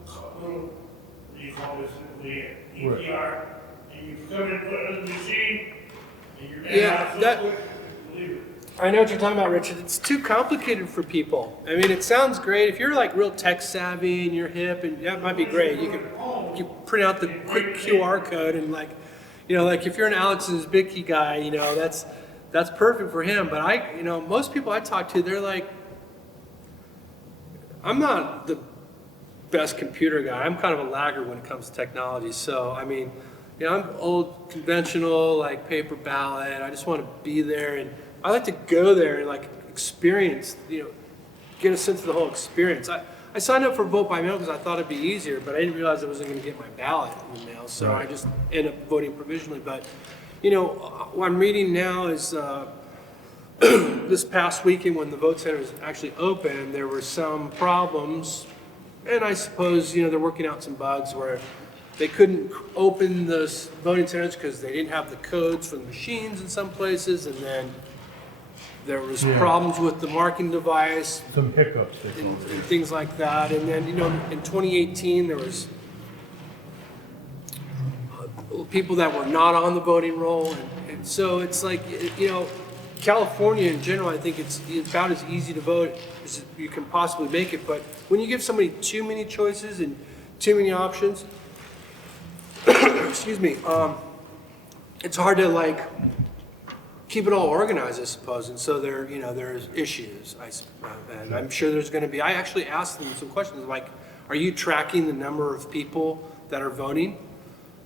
what do you call this, the EPR, and you can come in and put it in the machine, and you're Yeah, so quick, believe it. I know what you're talking about, Richard. It's too complicated for people. I mean, it sounds great. If you're real tech savvy and you're hip, and that might be great. You print out the quick QR code and if you're an Alex Zbicki guy, that's perfect for him. But most people I talk to, they're like, I'm not the best computer guy. I'm kind of a laggard when it comes to technology. So, I'm old, conventional, paper ballot. I just want to be there, and I like to go there and experience, get a sense of the whole experience. I signed up for vote by mail because I thought it'd be easier, but I didn't realize I wasn't going to get my ballot in the mail, so I just ended up voting provisionally. But, you know, what I'm reading now is this past weekend when the vote center was actually open, there were some problems, and I suppose, you know, they're working out some bugs where they couldn't open the voting centers because they didn't have the codes for the machines in some places, and then there was problems with the marking device Some hiccups. They and, call it. and things like that. And then, you know, in 2018, there was people that were not on the voting roll. And so it's like, you know, California in general, I think it's about as easy to vote as you can possibly make it. But when you give somebody too many choices and too many options, excuse me, it's hard to like keep it all organized, I suppose. And so there, you know, there's issues, and I'm sure there's going to be. I actually asked them some questions like, are you tracking the number of people that are voting?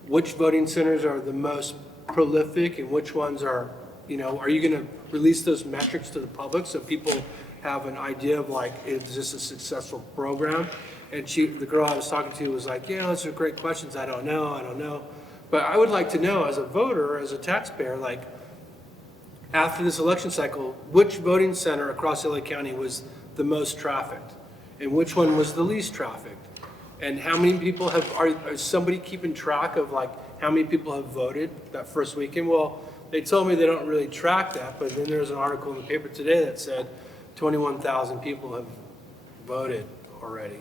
Which voting centers are the most prolific, and which ones are, you know, are you going to release those metrics to the public so people have an idea of like, is this a successful program? And the girl I was talking to was like, yeah, those are great questions. I don't know. But I would like to know as a voter, as a taxpayer, like after this election cycle, which voting center across LA County was the most trafficked? And which one was the least trafficked? And how many people is somebody keeping track of like how many people have voted that first weekend? Well, they told me they don't really track that, but then there's an article in the paper today that said 21,000 people have voted already.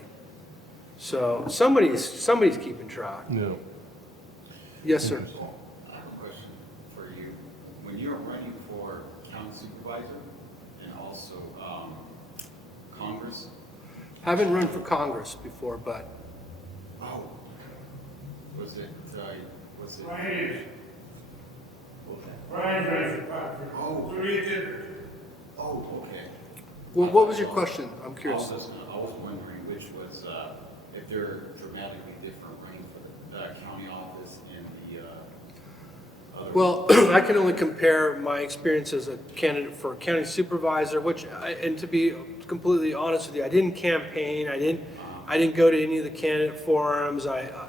So somebody's keeping track. No. Yes, sir. I have a question for you. When you're running for county supervisor and also Congress, Haven't run for Congress before, but was it, what's it? Brian ran for Congress. Oh. Maria did. Oh, okay. well, what was your question? I'm I curious. was wondering which was, if they're dramatically different running for the county office and the other. Well, I can only compare my experience as a candidate for county supervisor, and to be completely honest with you, I didn't campaign. I didn't go to any of the candidate forums.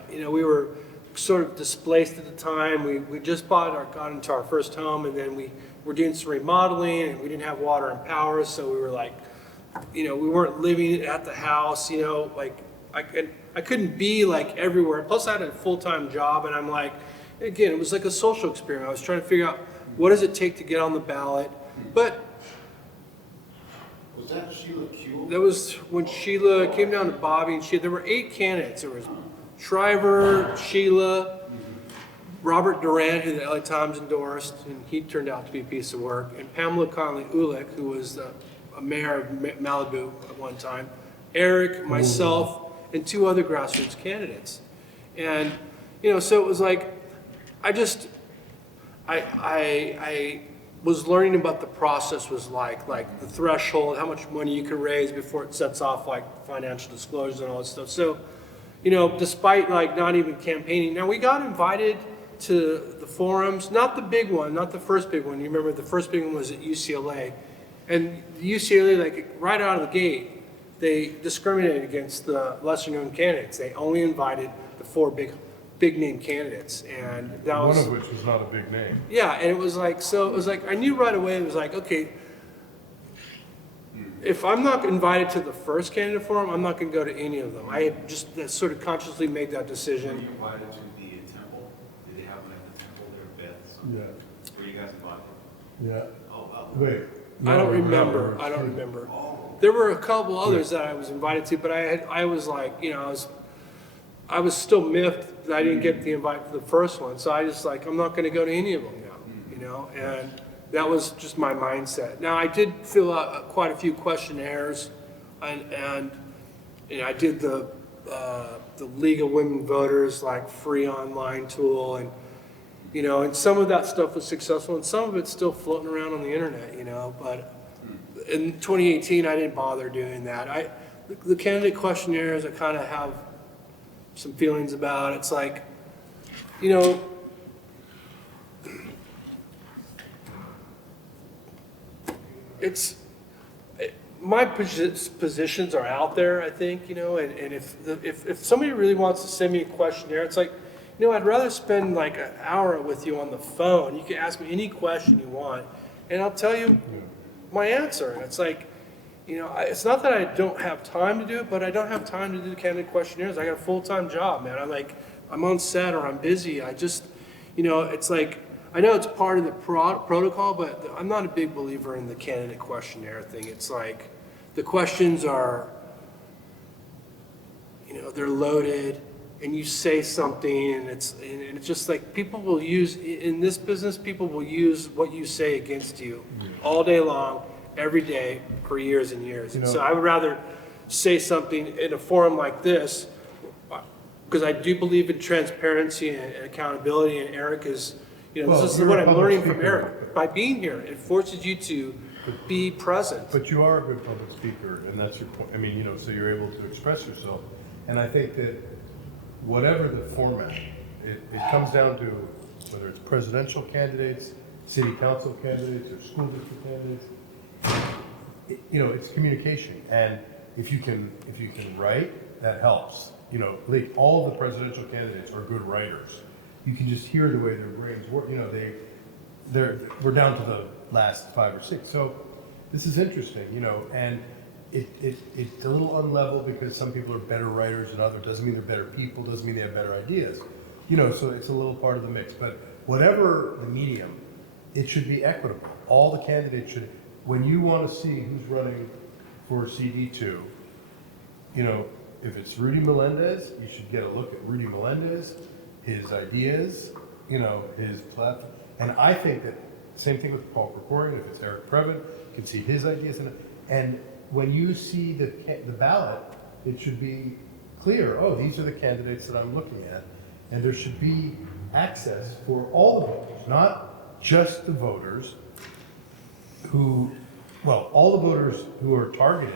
You know, we were sort of displaced at the time. We just got into our first home, and then we were doing some remodeling, and we didn't have water and power, so we were like, you know, we weren't living at the house. You know, like I couldn't be like everywhere. Plus, I had a full-time job, and I'm like, again, it was like a social experiment. I was trying to figure out what does it take to get on the ballot, but. Was that Sheila Kuehl? That was when Sheila came down to Bobby, and there were 8 candidates. There was Shriver, Sheila, Robert Durant, who the LA Times endorsed, and he turned out to be a piece of work, and Pamela Conley-Ulick, who was a mayor of Malibu at one time, Eric, myself, and 2 other grassroots candidates. And, you know, so it was like, I was learning about the process was like the threshold, how much money you can raise before it sets off like financial disclosures and all that stuff. So, you know, despite like not even campaigning, now we got invited to the forums, not the big one, not the first big one. You remember the first big one was at UCLA. And UCLA, like right out of the gate, they discriminated against the lesser known candidates. They only invited the 4 big name candidates, and that was One of which was not a big name. yeah. And it was like, so it was like I knew right away. It was like, okay, if I'm not invited to the first candidate forum, I'm not going to go to any of them. I had just sort of consciously made that Were decision. you invited to the temple? Did they have them at the temple, their beds? Yeah. Were you guys invited? Yeah. Oh, wow. Wait. I don't no, remember. no, I don't it's- remember. Oh. There were a couple others that I was invited to, but I was like, you know, I was still miffed that I didn't get the invite to the first one. So I just like, I'm not going to go to any of them now, you know, and that was just my mindset. Now I did fill out quite a few questionnaires, and you know, I did the League of Women Voters like free online tool, and you know, and some of that stuff was successful, and some of it's still floating around on the internet, you know. But in 2018, I didn't bother doing that. The candidate questionnaires, I kind of have some feelings about. It's like, you know, my positions are out there, I think, and if somebody really wants to send me a questionnaire, it's like, I'd rather spend like an hour with you on the phone. You can ask me any question you want, and I'll tell you my answer. And it's like, it's not that I don't have time to do it, but I don't have time to do the candidate questionnaires. I got a full-time job, man. I'm on set or I'm busy. I just, it's like, I know it's part of the protocol, but I'm not a big believer in the candidate questionnaire thing. It's like the questions are, they're loaded, and you say something, and it's just like people will use in this business. People will use what you say against you all day long, every day for years and years. And so I would rather say something in a forum like this, because I do believe in transparency and accountability. And Eric is. This is what I'm learning from Eric. By being here, it forces you to be present. But you are a good public speaker, and that's your point. I mean, so you're able to express yourself. And I think that whatever the format, it comes down to whether it's presidential candidates, city council candidates, or school district candidates, it's communication. And if you can write, that helps. Like all of the presidential candidates are good writers. You can just hear the way their brains work. We're down to the last 5 or 6. So this is interesting, and it's a little unlevel because some people are better writers than others. Doesn't mean they're better people. Doesn't mean they have better ideas. So it's a little part of the mix. But whatever the medium, it should be equitable. All the candidates should. When you want to see who's running for CD2, if it's Rudy Melendez, you should get a look at Rudy Melendez, his ideas, his platform. And I think that same thing with Paul Krikorian. If it's Eric Previn, you can see his ideas. And when you see the ballot, it should be clear, these are the candidates that I'm looking at. And there should be access for all the voters, not just the voters all the voters who are targeted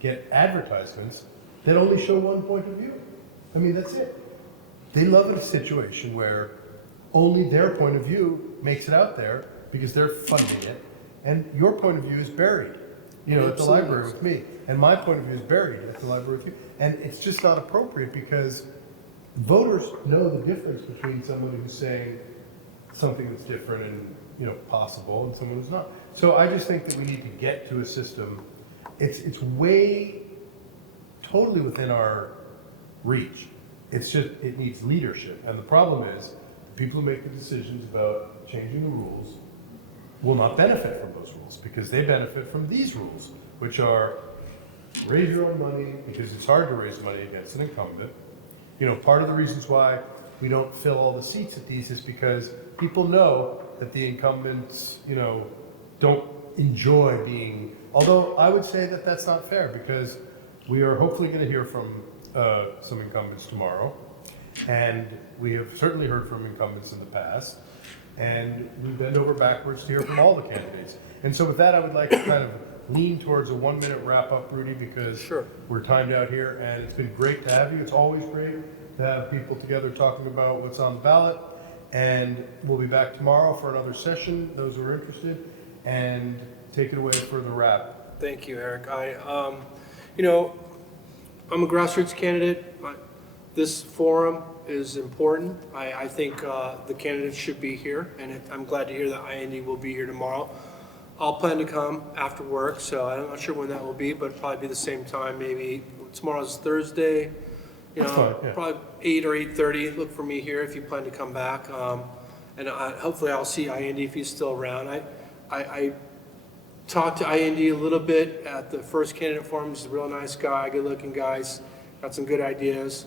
get advertisements that only show one point of view. I mean, that's it. They love a situation where only their point of view makes it out there because they're funding it, and your point of view is buried, at the library with me, and my point of view is buried at the library with you. And it's just not appropriate because voters know the difference between someone who's saying something that's different and possible and someone who's not. So I just think that we need to get to a system. It's way totally within our reach. It's just, it needs leadership. And the problem is, the people who make the decisions about changing the rules will not benefit from those rules because they benefit from these rules, which are raise your own money because it's hard to raise money against an incumbent. Part of the reasons why we don't fill all the seats at these is because people know that the incumbents, don't enjoy being, although I would say that that's not fair because we are hopefully going to hear from some incumbents tomorrow, and we have certainly heard from incumbents in the past, and we bend over backwards to hear from all the candidates. And so with that, I would like to kind of lean towards a 1-minute wrap-up, Rudy, because we're timed out here, and it's been great to have you. It's always great to have people together talking about what's on the ballot, and we'll be back tomorrow for another session, those who are interested, and take it away for the wrap. Thank you, Eric. I'm a grassroots candidate. This forum is important. I think the candidates should be here, and I'm glad to hear that IND will be here tomorrow. I'll plan to come after work, so I'm not sure when that will be, but it'll probably be the same time, maybe tomorrow's Thursday, probably 8 or 8:30. Look for me here if you plan to come back. And hopefully I'll see IND if he's still around. I talked to IND a little bit at the first candidate forum. He's a real nice guy, good-looking guys, got some good ideas,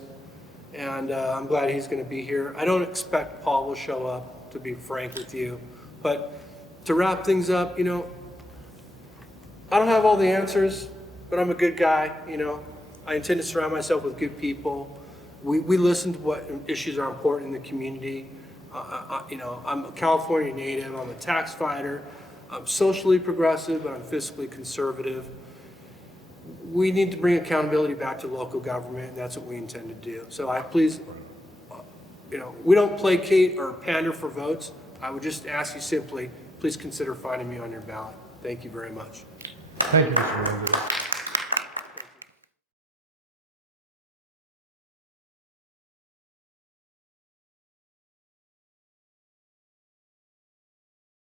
and I'm glad he's going to be here. I don't expect Paul will show up, to be frank with you, but to wrap things up, I don't have all the answers, but I'm a good guy. I intend to surround myself with good people. We listen to what issues are important in the community. I'm a California native. I'm a tax fighter. I'm socially progressive, but I'm fiscally conservative. We need to bring accountability back to local government, and that's what we intend to do. So we don't placate or pander for votes. I would just ask you simply, please consider finding me on your ballot. Thank you very much. Thank you, Mr. Melendez.